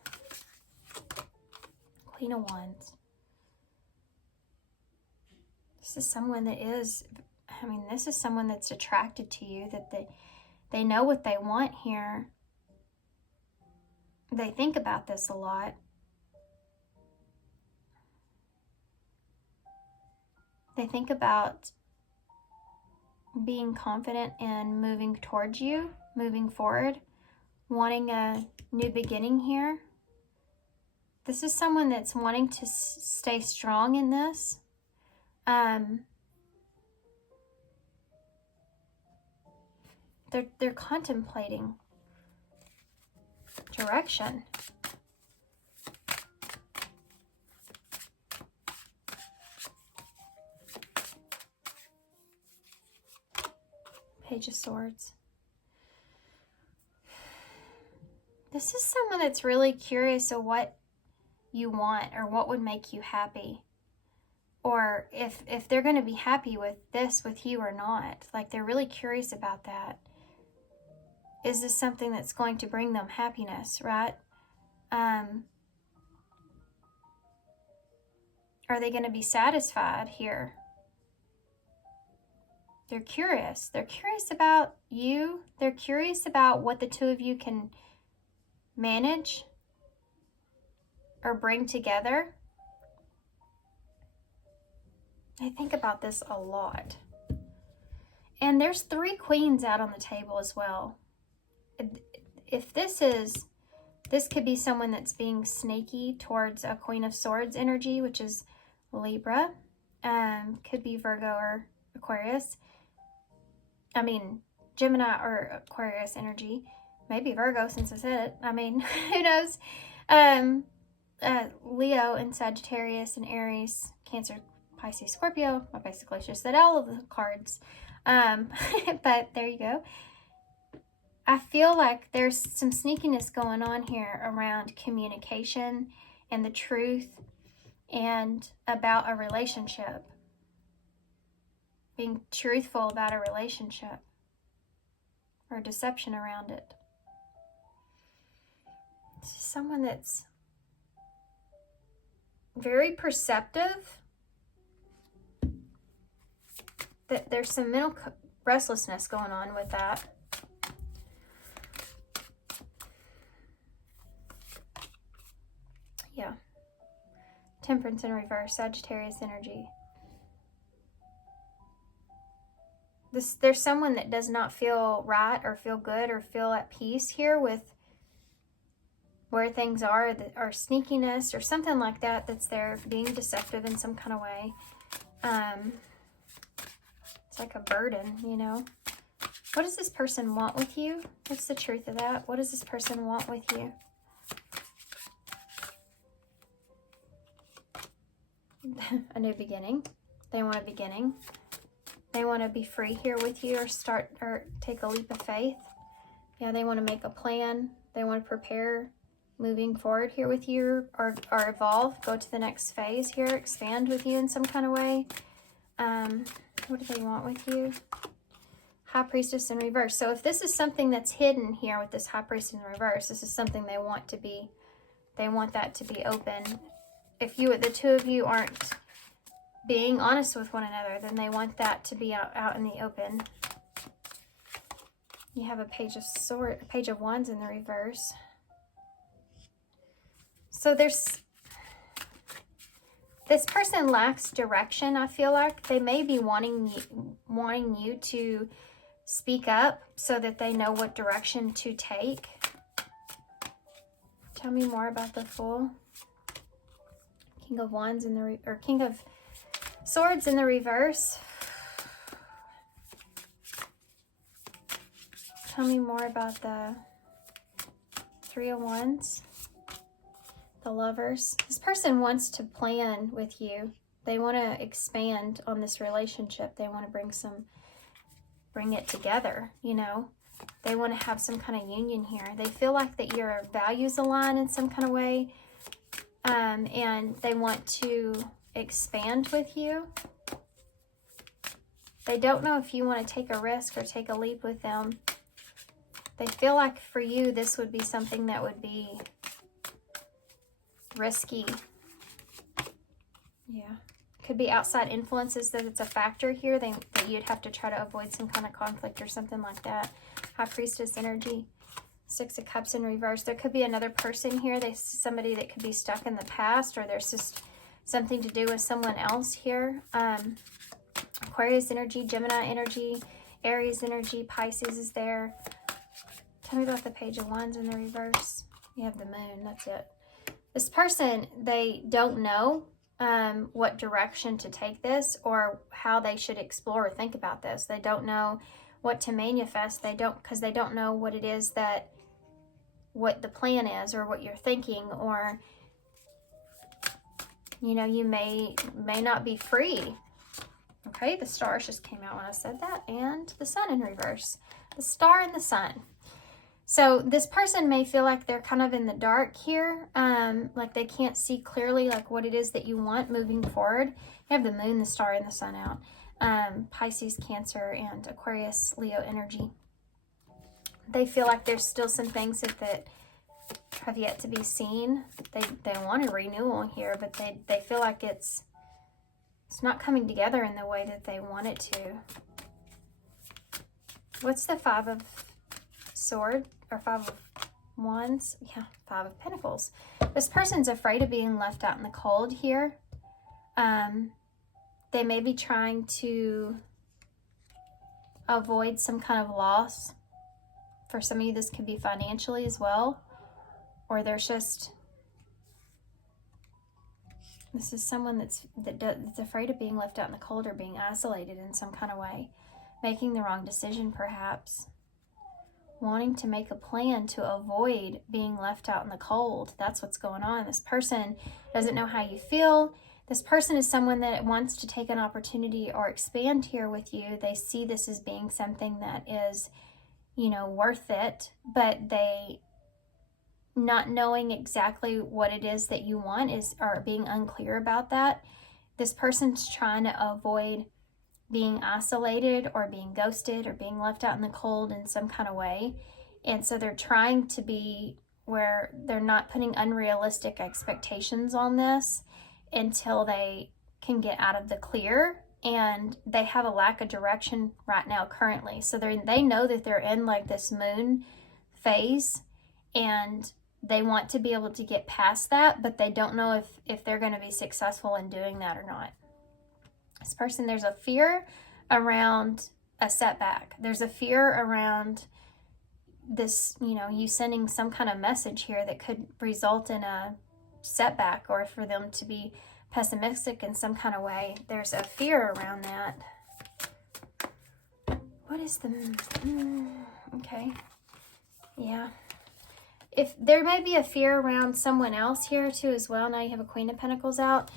Queen of Wands. This is someone that is, this is someone that's attracted to you, that they know what they want here. They think about this a lot. They think about being confident and moving towards you, moving forward, wanting a new beginning here. This is someone that's wanting to stay strong in this. They're contemplating direction. Page of Swords. This is someone that's really curious of what you want or what would make you happy. Or if they're going to be happy with this with you or not. Like, they're really curious about that. Is this something that's going to bring them happiness, right? Are they going to be satisfied here? They're curious. They're curious about you. They're curious about what the two of you can manage or bring together. I think about this a lot. And there's 3 queens out on the table as well. If this could be someone that's being sneaky towards a Queen of Swords energy, which is Libra. Could be Virgo or Aquarius. Gemini or Aquarius energy. Maybe Virgo, since I said it. Who knows? Leo and Sagittarius and Aries, Cancer, Pisces, Scorpio. I basically just said all of the cards. But there you go. I feel like there's some sneakiness going on here around communication and the truth and about a relationship. Being truthful about a relationship or deception around it. This is someone that's very perceptive. That there's some mental restlessness going on with that. Yeah. Temperance in reverse, Sagittarius energy. There's someone that does not feel right or feel good or feel at peace here with where things are, or sneakiness or something like that that's there, being deceptive in some kind of way. It's like a burden, you know. What does this person want with you? What's the truth of that? What does this person want with you? A new beginning. They want a beginning. They want to be free here with you, or take a leap of faith. Yeah, they want to make a plan. They want to prepare moving forward here with you, or evolve, go to the next phase here, expand with you in some kind of way. What do they want with you? High Priestess in reverse. So if this is something that's hidden here with this High Priestess in reverse, this is something they want to be, they want that to be open. If the two of you aren't being honest with one another, then they want that to be out in the open. You have a Page of Wands in the reverse. So this person lacks direction, I feel like. They may be wanting you to speak up so that they know what direction to take. Tell me more about the Fool. King of Wands in the King of Swords in the reverse. Tell me more about the Three of Wands, the Lovers. This person wants to plan with you. They want to expand on this relationship. They want to bring it together, you know. They want to have some kind of union here. They feel like that your values align in some kind of way. And they want to expand with you. They don't know if you want to take a risk or take a leap with them. They feel like for you, this would be something that would be risky. Yeah. Could be outside influences that it's a factor here that you'd have to try to avoid some kind of conflict or something like that. High Priestess energy. Six of Cups in reverse. There could be another person here. There's somebody that could be stuck in the past, or there's just something to do with someone else here. Aquarius energy, Gemini energy, Aries energy, Pisces is there. Tell me about the Page of Wands in the reverse. You have the Moon. That's it. This person, they don't know what direction to take this or how they should explore or think about this. They don't know what to manifest. Because they don't know what it is what the plan is or what you're thinking, or, you know, you may not be free. Okay, the stars just came out when I said that, and the Sun in reverse. The Star and the Sun. So this person may feel like they're kind of in the dark here, like they can't see clearly like what it is that you want moving forward. You have the Moon, the Star, and the Sun out. Pisces, Cancer, and Aquarius, Leo energy. They feel like there's still some things that have yet to be seen. They want a renewal here, but they feel like it's not coming together in the way that they want it to. What's the Five of Swords or Five of Wands? Yeah, Five of Pentacles. This person's afraid of being left out in the cold here. They may be trying to avoid some kind of loss. For some of you, this could be financially as well. Or there's just, this is someone that's afraid of being left out in the cold or being isolated in some kind of way. Making the wrong decision, perhaps. Wanting to make a plan to avoid being left out in the cold. That's what's going on. This person doesn't know how you feel. This person is someone that wants to take an opportunity or expand here with you. They see this as being something that is, you know, worth it, but they, not knowing exactly what it is that you want or being unclear about that. This person's trying to avoid being isolated or being ghosted or being left out in the cold in some kind of way. And so they're trying to be where they're not putting unrealistic expectations on this until they can get out of the clear. And they have a lack of direction right now currently. So they know that they're in like this moon phase, and they want to be able to get past that, but they don't know if they're going to be successful in doing that or not. This person, there's a fear around a setback. There's a fear around this, you know, you sending some kind of message here that could result in a setback, or for them to be pessimistic in some kind of way. There's a fear around that. What is the... okay. Yeah. If there may be a fear around someone else here too as well. Now you have a Queen of Pentacles out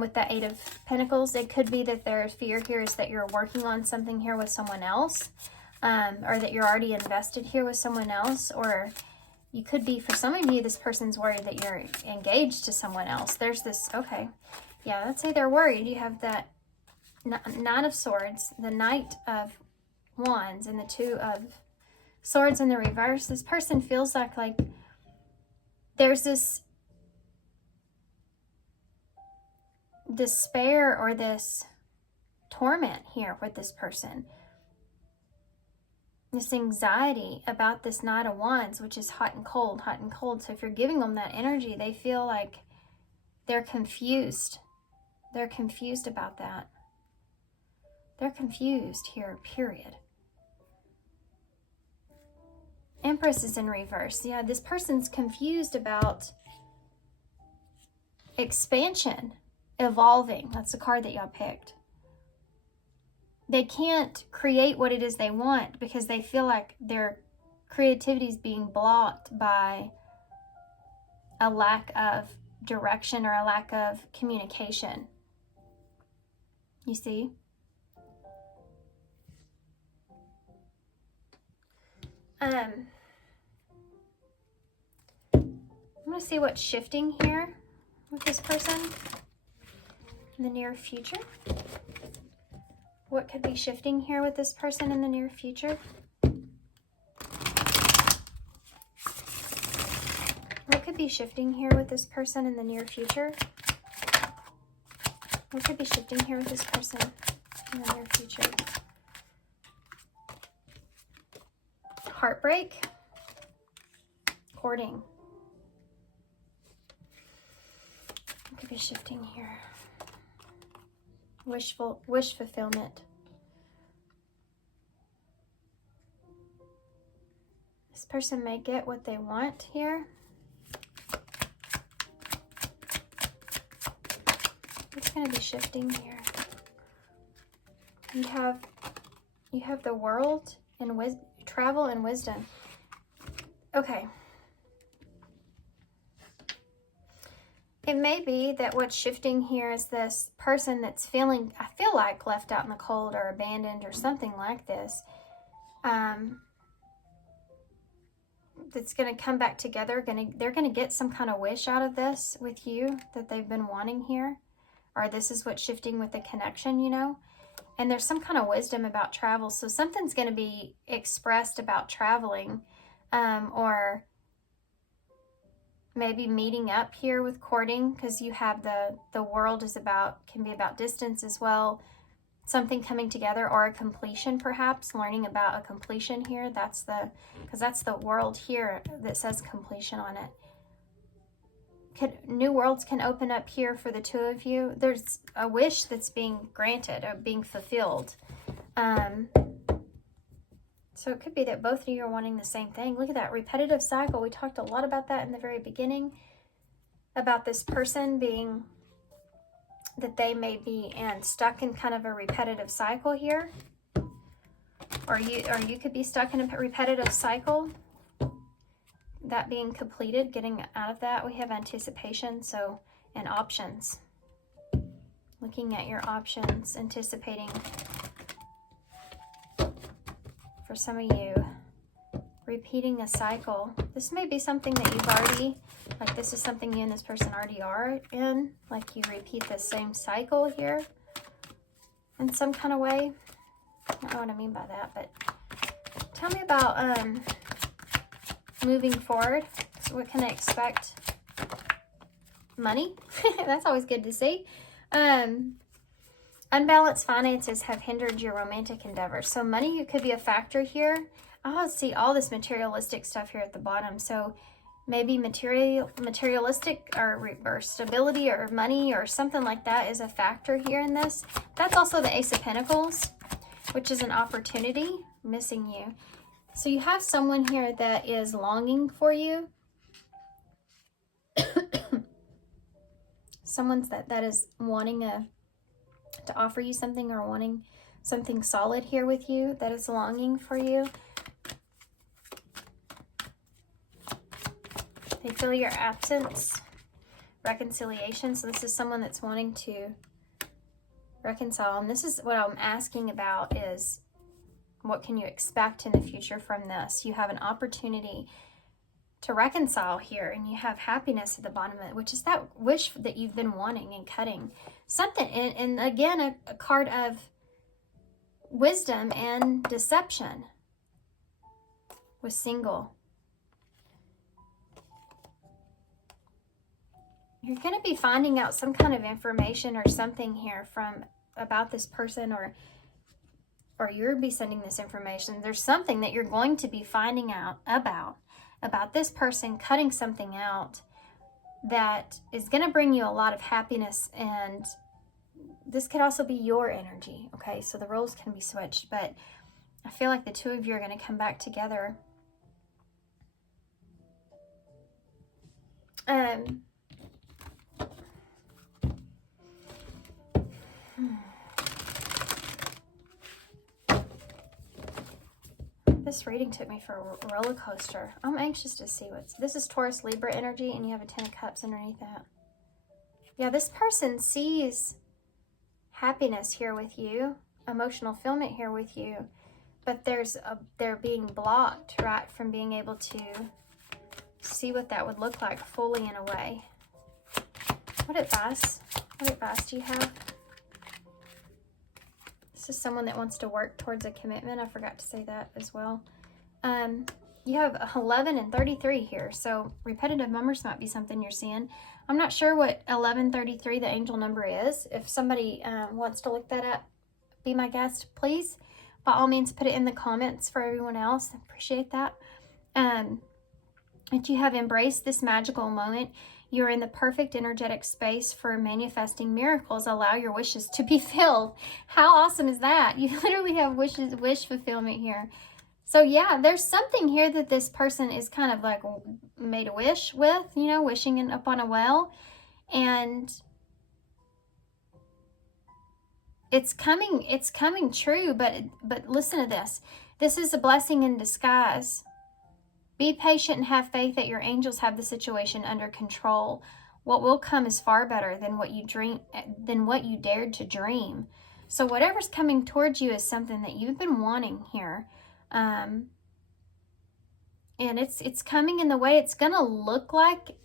with that Eight of Pentacles. It could be that their fear here is that you're working on something here with someone else, or that you're already invested here with someone else, or you could be, for some of you, this person's worried that you're engaged to someone else. There's this, okay. Yeah, let's say they're worried. You have that Nine of Swords, the Knight of Wands, and the Two of Swords in the reverse. This person feels like there's this despair or this torment here with this person. This anxiety about this Knight of Wands, which is hot and cold, hot and cold. So if you're giving them that energy, they feel like they're confused. They're confused about that. They're confused here, period. Empress is in reverse. Yeah, this person's confused about expansion, evolving. That's the card that y'all picked. They can't create what it is they want because they feel like they're creativity is being blocked by a lack of direction or a lack of communication. You see? I'm going to see what's shifting here with this person in the near future. What could be shifting here with this person in the near future? What could be shifting here with this person in the near future? What could be shifting here with this person in the near future? Heartbreak, courting. What could be shifting here? Wish fulfillment. This person may get what they want here. What's going to be shifting here? You have the world and travel and wisdom. Okay. It may be that what's shifting here is this person that's feeling, I feel like, left out in the cold or abandoned or something like this. That's going to come back together. They're going to get some kind of wish out of this with you that they've been wanting here. Or this is what's shifting with the connection, you know. And there's some kind of wisdom about travel. So something's going to be expressed about traveling, or maybe meeting up here with courting, because you have the world can be about distance as well. Something coming together, or a completion, perhaps learning about a completion here. Because that's the world here that says completion on it. New worlds can open up here for the two of you. There's a wish that's being granted or being fulfilled. So it could be that both of you are wanting the same thing. Look at that repetitive cycle. We talked a lot about that in the very beginning, about this person being, that they may be stuck in kind of a repetitive cycle here. Or you could be stuck in a repetitive cycle. That being completed, getting out of that, we have anticipation, and options. Looking at your options, anticipating. For some of you, repeating a cycle. This may be something that you've already, like this is something you and this person already are in, like you repeat the same cycle here in some kind of way. I don't know what I mean by that, but tell me about moving forward. So what can I expect? Money. That's always good to see. Unbalanced finances have hindered your romantic endeavors. So money could be a factor here. I see all this materialistic stuff here at the bottom. So maybe materialistic or stability or money or something like that is a factor here in this. That's also the Ace of Pentacles, which is an opportunity. Missing you. So you have someone here that is longing for you. Someone's that is wanting to offer you something, or wanting something solid here with you, that is longing for you. They feel your absence. Reconciliation. So this is someone that's wanting to reconcile. And this is what I'm asking about, is what can you expect in the future from this? You have an opportunity to reconcile here, and you have happiness at the bottom of it, which is that wish that you've been wanting and cutting. Something, and again, a card of wisdom and deception with single. You're going to be finding out some kind of information or something here about this person, or you'll be sending this information. There's something that you're going to be finding out about this person cutting something out that is going to bring you a lot of happiness. And this could also be your energy. Okay, so the roles can be switched, but I feel like the two of you are going to come back together. This reading took me for a roller coaster. I'm anxious to see what's... This is Taurus Libra energy, and you have a 10 of Cups underneath that. Yeah, this person sees happiness here with you, emotional fulfillment here with you, but they're being blocked, right, from being able to see what that would look like fully in a way. What advice do you have? This is someone that wants to work towards a commitment. I forgot to say that as well. You have 11 and 33 here, so repetitive numbers might be something you're seeing. I'm not sure what 1133, the angel number, is. If somebody wants to look that up, be my guest, please. By all means, put it in the comments for everyone else. I appreciate that. That you have embraced this magical moment. You're in the perfect energetic space for manifesting miracles. Allow your wishes to be filled. How awesome is that? You literally have wish fulfillment here. So yeah, there's something here that this person is kind of like made a wish with, you know, wishing upon a well. And it's coming true, but listen to this. This is a blessing in disguise. Be patient and have faith that your angels have the situation under control. What will come is far better than what you dared to dream. So whatever's coming towards you is something that you've been wanting here. And it's coming in the way it's gonna look like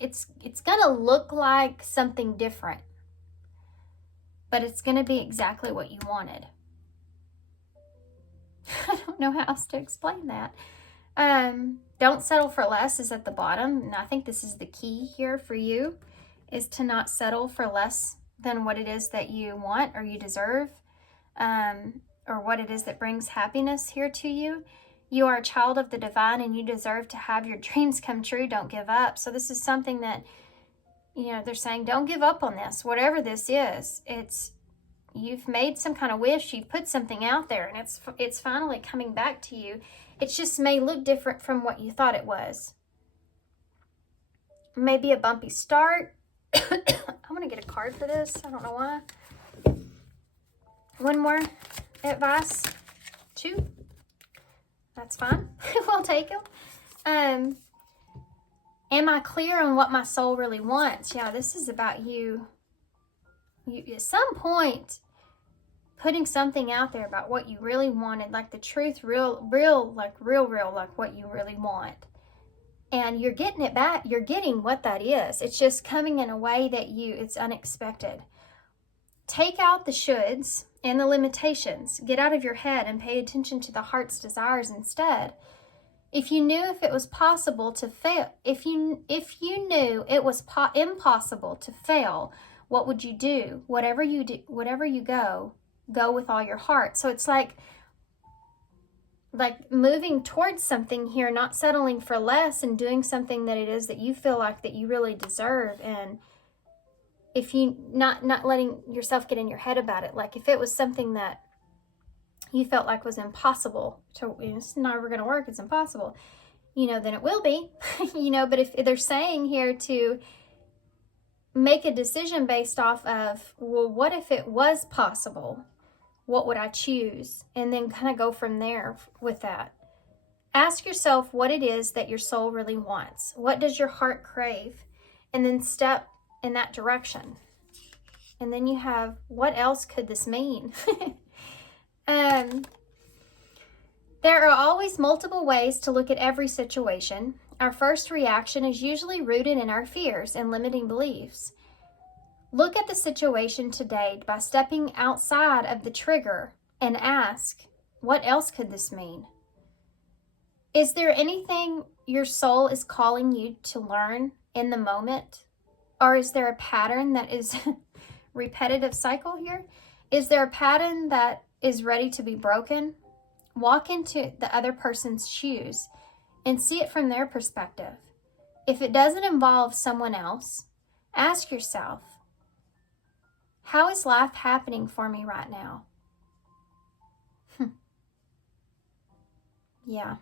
it's gonna look like something different. But it's gonna be exactly what you wanted. I don't know how else to explain that. Don't settle for less is at the bottom. And I think this is the key here for you, is to not settle for less than what it is that you want or you deserve, or what it is that brings happiness here to you. You are a child of the divine and you deserve to have your dreams come true. Don't give up. So this is something that, you know, they're saying, don't give up on this. Whatever this is, you've made some kind of wish, you've put something out there, and it's finally coming back to you. It just may look different from what you thought it was. Maybe a bumpy start. I'm going to get a card for this. I don't know why. One more advice. 2. That's fine. We'll take them. Am I clear on what my soul really wants? Yeah, this is about you at some point putting something out there about what you really wanted, like the truth, real, like what you really want. And you're getting it back. You're getting what that is. It's just coming in a way that it's unexpected. Take out the shoulds and the limitations. Get out of your head and pay attention to the heart's desires instead. If you knew if it was possible to fail, if you knew it was impossible to fail, what would you do? Whatever you do, whatever you go with all your heart. So it's like moving towards something here, not settling for less, and doing something that it is that you feel like that you really deserve. And if you not letting yourself get in your head about it, like if it was something that you felt like was impossible to, it's never going to work, it's impossible, then it will be, but if they're saying here to make a decision based off of, well, what if it was possible? What would I choose? And then kind of go from there with that. Ask yourself what it is that your soul really wants. What does your heart crave? And then step in that direction. And then you have, what else could this mean? There are always multiple ways to look at every situation. Our first reaction is usually rooted in our fears and limiting beliefs. Look at the situation today by stepping outside of the trigger and ask, what else could this mean? Is there anything your soul is calling you to learn in the moment? Or is there a pattern that is repetitive cycle here? Is there a pattern that is ready to be broken? Walk into the other person's shoes and see it from their perspective. If it doesn't involve someone else, ask yourself, how is life happening for me right now? Yeah.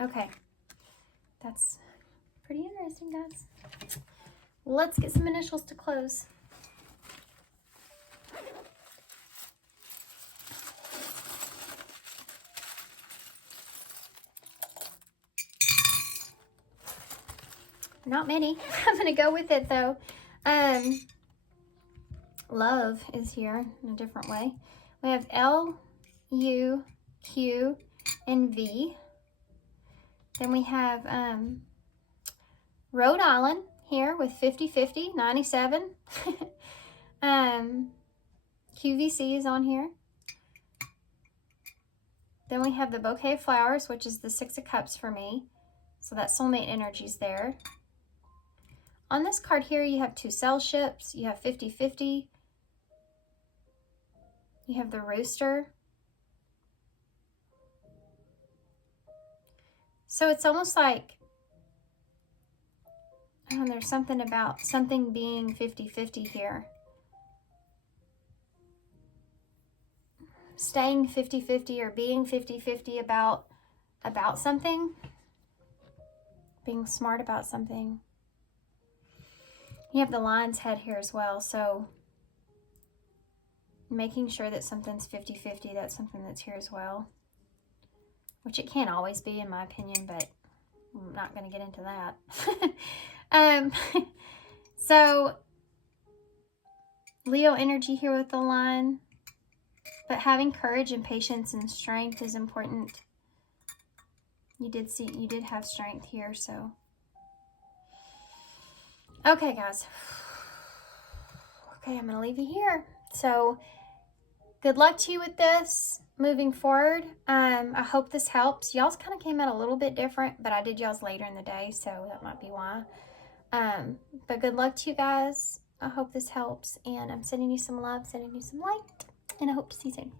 Okay. That's pretty interesting, guys. Let's get some initials to close. Not many. I'm going to go with it, though. Love is here in a different way. We have L, U, Q, and V. Then we have Rhode Island here with 50-50, 97. QVC is on here. Then we have the bouquet of flowers, which is the 6 of cups for me. So that soulmate energy is there. On this card here, you have 2 cell ships. You have 50-50. You have the rooster. So it's almost like, oh, there's something about something being 50-50 here. Staying 50-50 or being 50-50 about something. Being smart about something. You have the lion's head here as well, so making sure that something's 50-50, that's something that's here as well. Which it can't always be, in my opinion, but I'm not going to get into that. So, Leo energy here with the lion. But having courage and patience and strength is important. You did have strength here, so. Okay, guys. Okay, I'm going to leave you here. So, good luck to you with this moving forward. I hope this helps. Y'all's kind of came out a little bit different, but I did y'all's later in the day, so that might be why. But good luck to you guys. I hope this helps, and I'm sending you some love, sending you some light, and I hope to see you soon.